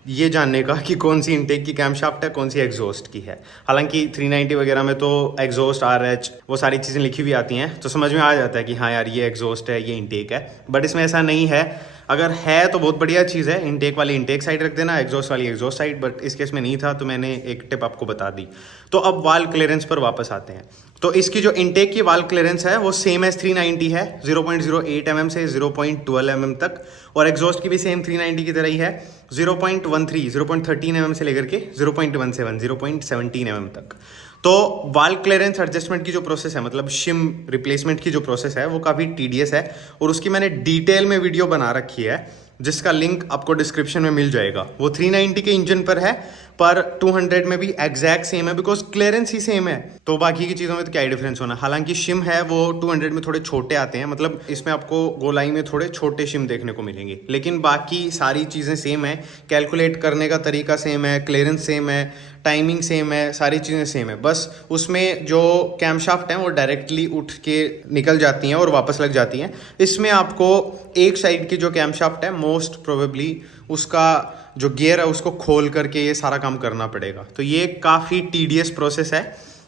ये जानने का कि कौन सी इनटेक की कैमशाफ्ट है, कौन सी एग्जॉस्ट की है। हालांकि 390 वगैरह में तो एग्जॉस्ट, RH वो सारी चीज़ें लिखी हुई आती हैं, तो समझ में आ जाता है कि हाँ यार ये एग्जॉस्ट है, ये इनटेक है। बट इसमें ऐसा नहीं है। अगर है तो बहुत बढ़िया चीज़ है, इनटेक वाली इनटेक साइड रख देना, एग्जॉस्ट वाली एग्जॉस्ट साइड, बट इस केस में नहीं था तो मैंने एक टिप आपको बता दी। तो अब वाल क्लियरेंस पर वापस आते हैं। तो इसकी जो इनटेक की वाल क्लियरेंस है वो सेम एज 390 है, 0.08 mm से 0.12 mm तक, और एग्जॉस्ट की भी सेम 390 की तरह ही है, 0.13 mm से लेकर के 0.17 0.17 mm तक। तो वाल क्लियरेंस एडजस्टमेंट की जो प्रोसेस है, मतलब शिम रिप्लेसमेंट की जो प्रोसेस है वो काफ़ी टीडियस है, और उसकी मैंने डिटेल में वीडियो बना रखी है जिसका लिंक आपको डिस्क्रिप्शन में मिल जाएगा। वो 390 के इंजन पर है, पर 200 में भी एग्जैक्ट सेम है, बिकॉज क्लियरेंस ही सेम है, तो बाकी की चीज़ों में तो क्या ही डिफरेंस होना। हालांकि शिम है वो 200 में थोड़े छोटे आते हैं, मतलब इसमें आपको गोलाई में थोड़े छोटे शिम देखने को मिलेंगे, लेकिन बाकी सारी चीज़ें सेम है, कैलकुलेट करने का तरीका सेम है, क्लियरेंस सेम है, टाइमिंग सेम है, सारी चीज़ें सेम है। बस उसमें जो कैमशाफ्ट हैं वो डायरेक्टली उठ के निकल जाती हैं और वापस लग जाती हैं। इसमें आपको एक साइड की जो कैमशाफ्ट है मोस्ट प्रोबेबली उसका जो गियर है उसको खोल करके ये सारा काम करना पड़ेगा। तो ये काफ़ी टीडियस प्रोसेस है,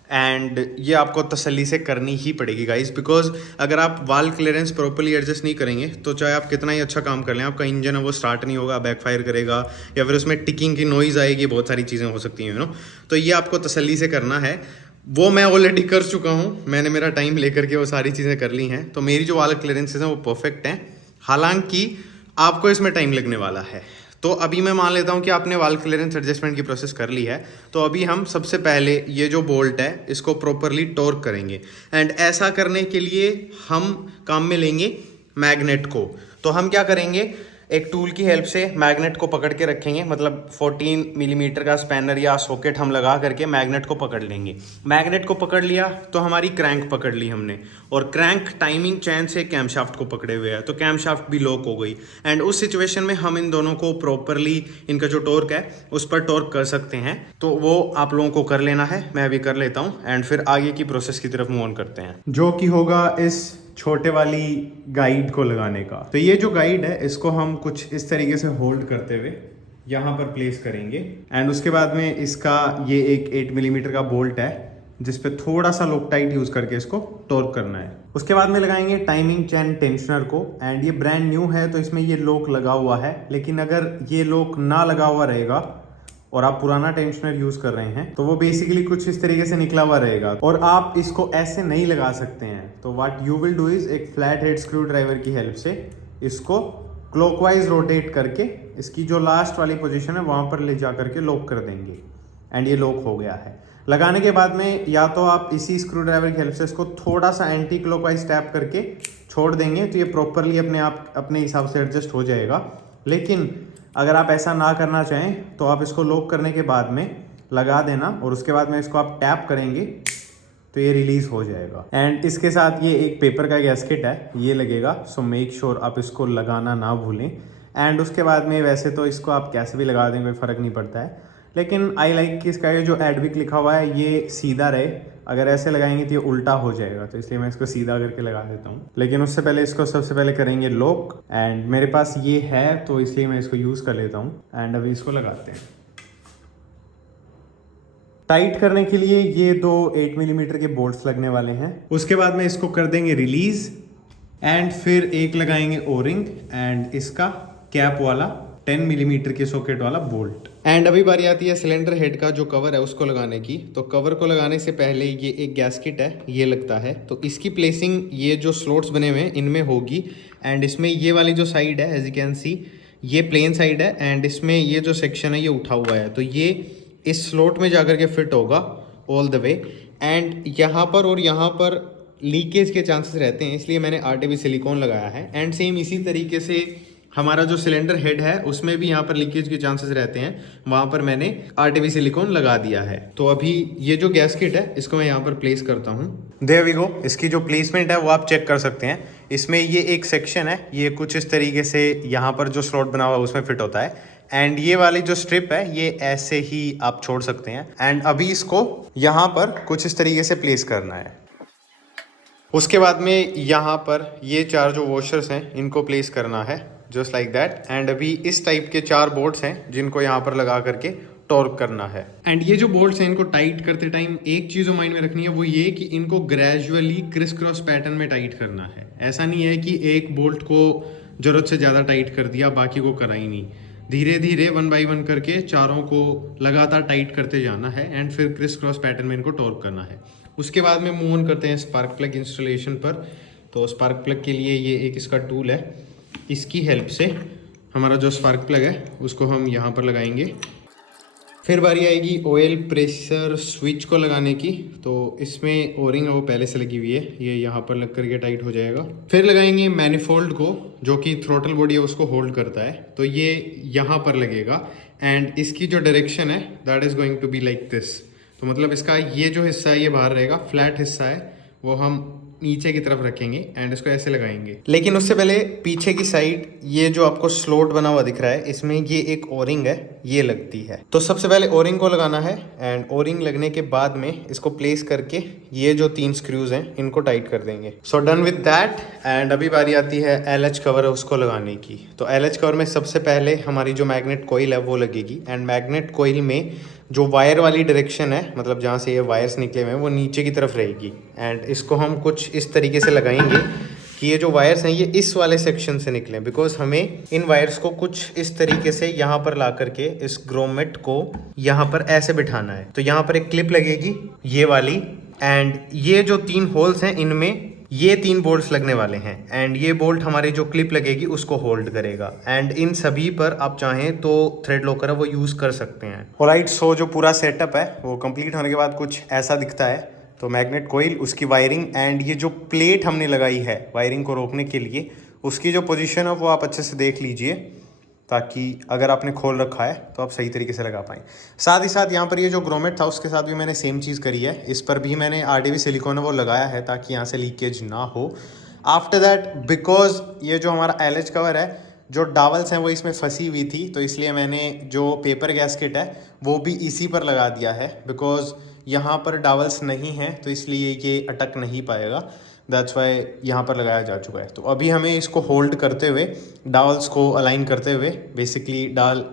एंड ये आपको तसल्ली से करनी ही पड़ेगी गाइस, बिकॉज अगर आप वाल क्लियरेंस प्रॉपर्ली एडजस्ट नहीं करेंगे तो चाहे आप कितना ही अच्छा काम कर लें, आपका इंजन है वो स्टार्ट नहीं होगा, बैकफायर करेगा, या फिर उसमें टिकिंग की नॉइज़ आएगी, बहुत सारी चीज़ें हो सकती हैं, यू नो। तो ये आपको तसल्ली से करना है। वो मैं ऑलरेडी कर चुका हूँ, मैंने मेरा टाइम लेकर के वो सारी चीज़ें कर ली हैं, तो मेरी जो वाल क्लियरेंसेज हैं वो परफेक्ट हैं। हालांकि आपको इसमें टाइम लगने वाला है। तो अभी मैं मान लेता हूँ कि आपने वाल क्लियरेंस एडजस्टमेंट की प्रोसेस कर ली है, तो अभी हम सबसे पहले ये जो बोल्ट है इसको प्रॉपरली टॉर्क करेंगे, एंड ऐसा करने के लिए हम काम में लेंगे मैग्नेट को। तो हम क्या करेंगे, एक टूल की हेल्प से मैग्नेट को पकड़ के रखेंगे, मतलब 14 मिलीमीटर का स्पैनर या सॉकेट हम लगा करके मैग्नेट को पकड़ लेंगे। मैग्नेट को पकड़ लिया तो हमारी क्रैंक पकड़ ली हमने, और क्रैंक टाइमिंग चैन से कैमशाफ्ट को पकड़े हुए है, तो कैमशाफ्ट भी लॉक हो गई। एंड उस सिचुएशन में हम इन दोनों को प्रॉपरली, इनका जो टॉर्क है उस पर टॉर्क कर सकते हैं, तो वो आप लोगों को कर लेना है, मैं भी कर लेता हूँ, एंड फिर आगे की प्रोसेस की तरफ मूव ऑन करते हैं, जो कि होगा इस छोटे वाली गाइड को लगाने का। तो ये जो गाइड है इसको हम कुछ इस तरीके से होल्ड करते हुए यहाँ पर प्लेस करेंगे, एंड उसके बाद में इसका ये एक 8 मिलीमीटर का बोल्ट है जिस पे थोड़ा सा लोकटाइट यूज करके इसको टॉर्क करना है। उसके बाद में लगाएंगे टाइमिंग चैन टेंशनर को, एंड ये ब्रांड न्यू है तो इसमें ये लॉक लगा हुआ है, लेकिन अगर ये लॉक ना लगा हुआ रहेगा और आप पुराना टेंशनर यूज कर रहे हैं तो वो बेसिकली कुछ इस तरीके से निकला हुआ रहेगा, और आप इसको ऐसे नहीं लगा सकते हैं। तो what you will do is, एक फ्लैट हेड स्क्रू ड्राइवर की हेल्प से इसको क्लॉकवाइज रोटेट करके इसकी जो लास्ट वाली पोजीशन है वहां पर ले जा करके लॉक कर देंगे, एंड ये लॉक हो गया है। लगाने के बाद में या तो आप इसी स्क्रू ड्राइवर की हेल्प से इसको थोड़ा सा एंटी क्लॉकवाइज टैप करके छोड़ देंगे तो ये प्रॉपरली अपने हिसाब से एडजस्ट हो जाएगा। लेकिन अगर आप ऐसा ना करना चाहें तो आप इसको लॉक करने के बाद में लगा देना, और उसके बाद में इसको आप टैप करेंगे तो ये रिलीज हो जाएगा। एंड इसके साथ ये एक पेपर का गैस्केट है, ये लगेगा, सो मेक श्योर आप इसको लगाना ना भूलें। एंड उसके बाद में वैसे तो इसको आप कैसे भी लगा दें, कोई फ़र्क नहीं पड़ता है, लेकिन आई लाइक कि इसका ये जो एडविक लिखा हुआ है ये सीधा रहे। अगर ऐसे लगाएंगे तो ये उल्टा हो जाएगा, तो इसलिए मैं इसको सीधा करके लगा देता हूँ। लेकिन उससे पहले इसको सबसे पहले करेंगे लॉक, एंड मेरे पास ये है तो इसलिए मैं इसको यूज़ कर लेता हूँ। एंड अभी इसको लगाते हैं। टाइट करने के लिए ये दो 8 मिलीमीटर के बोल्ट्स लगने वाले हैं। उसके बाद में इसको कर देंगे रिलीज, एंड फिर एक लगाएंगे ओरिंग एंड इसका कैप वाला 10 मिलीमीटर के सॉकेट वाला बोल्ट। एंड अभी बारी आती है सिलेंडर हेड का जो कवर है उसको लगाने की। तो कवर को लगाने से पहले ये एक गैस्केट है, ये लगता है, तो इसकी प्लेसिंग ये जो स्लॉट्स बने हुए हैं इनमें होगी। एंड इसमें ये वाली जो साइड है एज यू कैन सी ये प्लेन साइड है, एंड इसमें ये जो सेक्शन है ये उठा हुआ है, तो ये इस स्लॉट में जाकर के फिट होगा ऑल द वे। एंड यहाँ पर और यहाँ पर लीकेज के चांसेस रहते हैं, इसलिए मैंने आरटीबी सिलिकॉन लगाया है। एंड सेम इसी तरीके से हमारा जो सिलेंडर हेड है उसमें भी यहाँ पर लीकेज के चांसेस रहते हैं, वहाँ पर मैंने आरटीबी सिलिकॉन लगा दिया है। तो अभी ये जो गैस्केट है इसको मैं यहाँ पर प्लेस करता हूँ। There we go. इसकी जो प्लेसमेंट है वो आप चेक कर सकते हैं। इसमें ये एक सेक्शन है, ये कुछ इस तरीके से यहाँ पर जो स्लॉट बना हुआ है उसमें फिट होता है। एंड ये वाली जो स्ट्रिप है ये ऐसे ही आप छोड़ सकते हैं। एंड अभी इसको यहाँ पर कुछ इस तरीके से प्लेस करना है। उसके बाद में यहाँ पर ये 4 जो वॉशर्स हैं इनको प्लेस करना है जस्ट लाइक दैट। एंड अभी इस टाइप के 4 बोल्ट्स हैं जिनको यहाँ पर लगा करके टॉर्क करना है। एंड ये जो बोल्ट्स हैं इनको टाइट करते टाइम एक चीज़ माइंड में रखनी है, वो ये कि इनको ग्रेजुअली क्रिस क्रॉस पैटर्न में टाइट करना है। ऐसा नहीं है कि एक बोल्ट को ज़रूरत से ज़्यादा टाइट कर दिया बाकी को करा ही नहीं। धीरे धीरे 1 बाय 1 करके चारों को लगातार टाइट करते जाना है एंड फिर क्रिस क्रॉस पैटर्न में इनको टॉर्क करना है। उसके बाद में मूव ऑन करते हैं स्पार्क प्लग इंस्टॉलेशन पर। तो स्पार्क प्लग के लिए ये एक इसका टूल है, इसकी हेल्प से हमारा जो स्पार्क प्लग है उसको हम यहाँ पर लगाएंगे। फिर बारी आएगी ऑयल प्रेशर स्विच को लगाने की। तो इसमें ओरिंग है वो पहले से लगी हुई है, ये यहाँ पर लग करके टाइट हो जाएगा। फिर लगाएंगे मैनिफोल्ड को जो कि थ्रोटल बॉडी है उसको होल्ड करता है, तो ये यहाँ पर लगेगा। एंड इसकी जो डायरेक्शन है that is going to be like this. तो मतलब इसका ये जो हिस्सा है ये बाहर रहेगा, फ्लैट हिस्सा है वो हम नीचे की तरफ रखेंगे एंड इसको ऐसे लगाएंगे। लेकिन उससे पहले पीछे की साइड ये जो आपको स्लॉट बना हुआ दिख रहा है इसमें ये एक ओरिंग है, ये लगती है। तो सबसे पहले ओरिंग को लगाना है एंड ओरिंग लगने के बाद में इसको प्लेस करके ये जो 3 स्क्रूज हैं इनको टाइट कर देंगे। So done with that. And अभी बारी आती है LH कवर है उसको लगाने की। तो LH कवर में सबसे पहले हमारी जो मैग्नेट कॉइल है वो लगेगी। एंड मैग्नेट कॉइल में जो वायर वाली डायरेक्शन है, मतलब जहाँ से ये वायर्स निकले हुए हैं वो नीचे की तरफ रहेगी। एंड इसको हम कुछ इस तरीके से लगाएंगे कि ये जो वायर्स हैं ये इस वाले सेक्शन से निकले, बिकॉज हमें इन वायर्स को कुछ इस तरीके से यहाँ पर ला करके इस ग्रोमेट को यहाँ पर ऐसे बिठाना है। तो यहाँ पर एक क्लिप लगेगी ये वाली, एंड ये जो 3 होल्स हैं इनमें ये 3 बोल्ट्स लगने वाले हैं। एंड ये बोल्ट हमारी जो क्लिप लगेगी उसको होल्ड करेगा। एंड इन सभी पर आप चाहें तो थ्रेड लॉकर है वो यूज़ कर सकते हैं। ऑलराइट, सो जो पूरा सेटअप है वो कंप्लीट होने के बाद कुछ ऐसा दिखता है। तो मैग्नेट कोइल, उसकी वायरिंग एंड ये जो प्लेट हमने लगाई है वायरिंग को रोकने के लिए, उसकी जो पोजीशन है वो आप अच्छे से देख लीजिए ताकि अगर आपने खोल रखा है तो आप सही तरीके से लगा पाएँ। साथ ही साथ यहाँ पर ये जो ग्रोमेट था उसके साथ भी मैंने सेम चीज़ करी है, इस पर भी मैंने आरटीबी सिलिकॉन है वो लगाया है ताकि यहाँ से लीकेज ना हो। आफ्टर दैट बिकॉज ये जो हमारा LH कवर है जो डावल्स हैं वो इसमें फंसी हुई थी, तो इसलिए मैंने जो पेपर गैस्केट है वो भी इसी पर लगा दिया है। बिकॉज यहाँ पर डावल्स नहीं है तो इसलिए ये अटक नहीं पाएगा, दैट्स वाई यहाँ पर लगाया जा चुका है। तो अभी हमें इसको होल्ड करते हुए डावल्स को अलाइन करते हुए, बेसिकली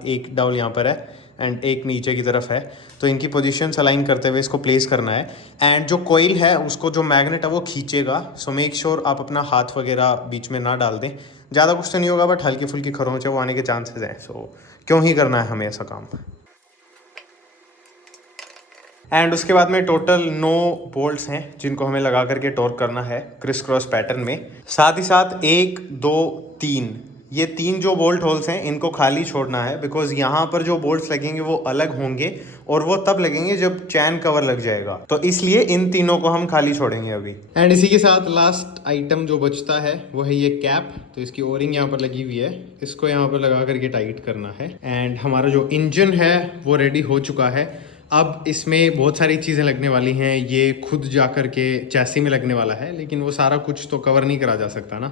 एक डावल यहाँ पर है एंड एक नीचे की तरफ है, तो इनकी पोजीशंस अलाइन करते हुए इसको प्लेस करना है। एंड जो कोइल है उसको जो मैग्नेट है वो खींचेगा। सो मेक श्योर आप अपना हाथ वगैरह बीच में ना डाल दें। ज़्यादा कुछ तो नहीं होगा बट हल्की फुल्की खरोंच है वो आने के चांसेस हैं। सो क्यों ही करना है हमें ऐसा काम। एंड उसके बाद में टोटल 9 बोल्ट्स हैं जिनको हमें लगा करके टॉर्क करना है क्रिस क्रॉस पैटर्न में। साथ ही साथ 1 2 3 ये 3 जो बोल्ट होल्स हैं इनको खाली छोड़ना है, बिकॉज यहाँ पर जो बोल्ट्स लगेंगे वो अलग होंगे और वो तब लगेंगे जब चैन कवर लग जाएगा, तो इसलिए इन तीनों को हम खाली छोड़ेंगे अभी। एंड इसी के साथ लास्ट आइटम जो बचता है वो है ये कैप। तो इसकी ओरिंग यहाँ पर लगी हुई है, इसको यहाँ पर लगा करके टाइट करना है। एंड हमारा जो इंजन है वो रेडी हो चुका है। अब इसमें बहुत सारी चीज़ें लगने वाली हैं, ये खुद जा कर के चैसी में लगने वाला है, लेकिन वो सारा कुछ तो कवर नहीं करा जा सकता ना।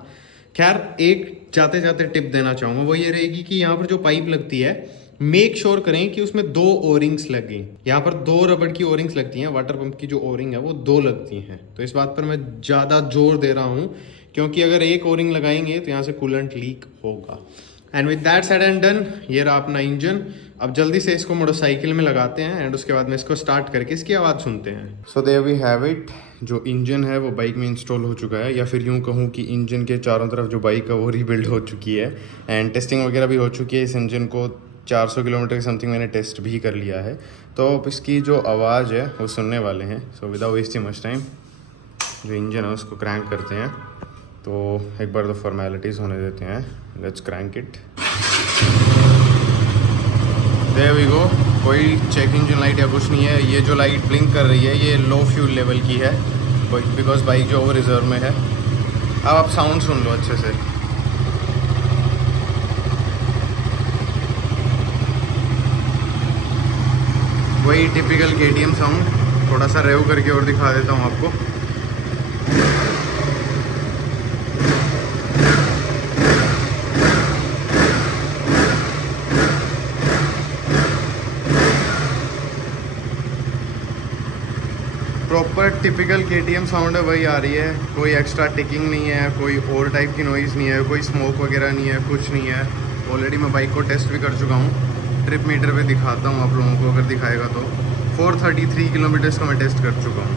खैर, एक जाते जाते टिप देना चाहूँगा, वो ये रहेगी कि यहाँ पर जो पाइप लगती है मेक श्योर करें कि उसमें 2 ओरिंग्स लगे। यहाँ पर 2 रबड़ की ओरिंग्स लगती हैं, वाटर पंप की जो ओरिंग है वो 2 लगती हैं। तो इस बात पर मैं ज़्यादा जोर दे रहा हूँ क्योंकि अगर एक ओरिंग लगाएंगे तो यहाँ से कूलेंट लीक होगा। And with that said and done, ये रहा अपना इंजन। अब जल्दी से इसको मोटरसाइकिल में लगाते हैं एंड उसके बाद में इसको स्टार्ट करके इसकी आवाज़ सुनते हैं। So there we have it, जो इंजन है वो बाइक में इंस्टॉल हो चुका है, या फिर यूँ कहूँ कि इंजन के चारों तरफ जो बाइक है वो रीबिल्ड हो चुकी है एंड टेस्टिंग वगैरह भी हो चुकी है। इस इंजन को 400 किलोमीटर के समथिंग मैंने टेस्ट भी कर लिया है। तो अब इसकी जो आवाज़ है वो सुनने वाले हैं। So without wasting much time जो इंजन है उसको क्रैंक करते हैं। तो एक बार तो फॉर्मेलिटीज़ होने देते हैं। Let's crank it. There we go. कोई चेक इंजन लाइट या कुछ नहीं है। ये जो लाइट ब्लिंक कर रही है ये लो फ्यूल लेवल की है बिकॉज बाइक जो ओवर रिजर्व में है। अब आप साउंड सुन लो अच्छे से। वही टिपिकल KTM साउंड। थोड़ा सा रेव करके और दिखा देता हूँ आपको। प्रॉपर टिपिकल KTM साउंड है, वही आ रही है। कोई एक्स्ट्रा टिकिंग नहीं है, कोई और टाइप की नॉइज़ नहीं है, कोई स्मोक वगैरह नहीं है, कुछ नहीं है। ऑलरेडी मैं बाइक को टेस्ट भी कर चुका हूँ। ट्रिप मीटर पे दिखाता हूँ आप लोगों को अगर दिखाएगा तो। 433 किलोमीटर्स का मैं टेस्ट कर चुका हूँ।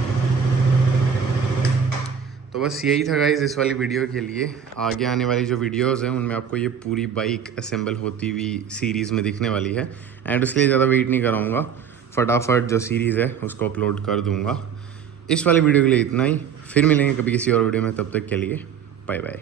तो बस यही था गाइज़ इस वाली वीडियो के लिए। आगे आने वाली जो वीडियोज़ हैं उनमें आपको ये पूरी बाइक असेंबल होती हुई सीरीज़ में दिखने वाली है एंड उसके लिए ज़्यादा वेट नहीं कराऊँगा। फटाफट जो सीरीज़ है उसको अपलोड कर दूँगा। इस वाली वीडियो के लिए इतना ही। फिर मिलेंगे कभी किसी और वीडियो में, तब तक के लिए बाय बाय।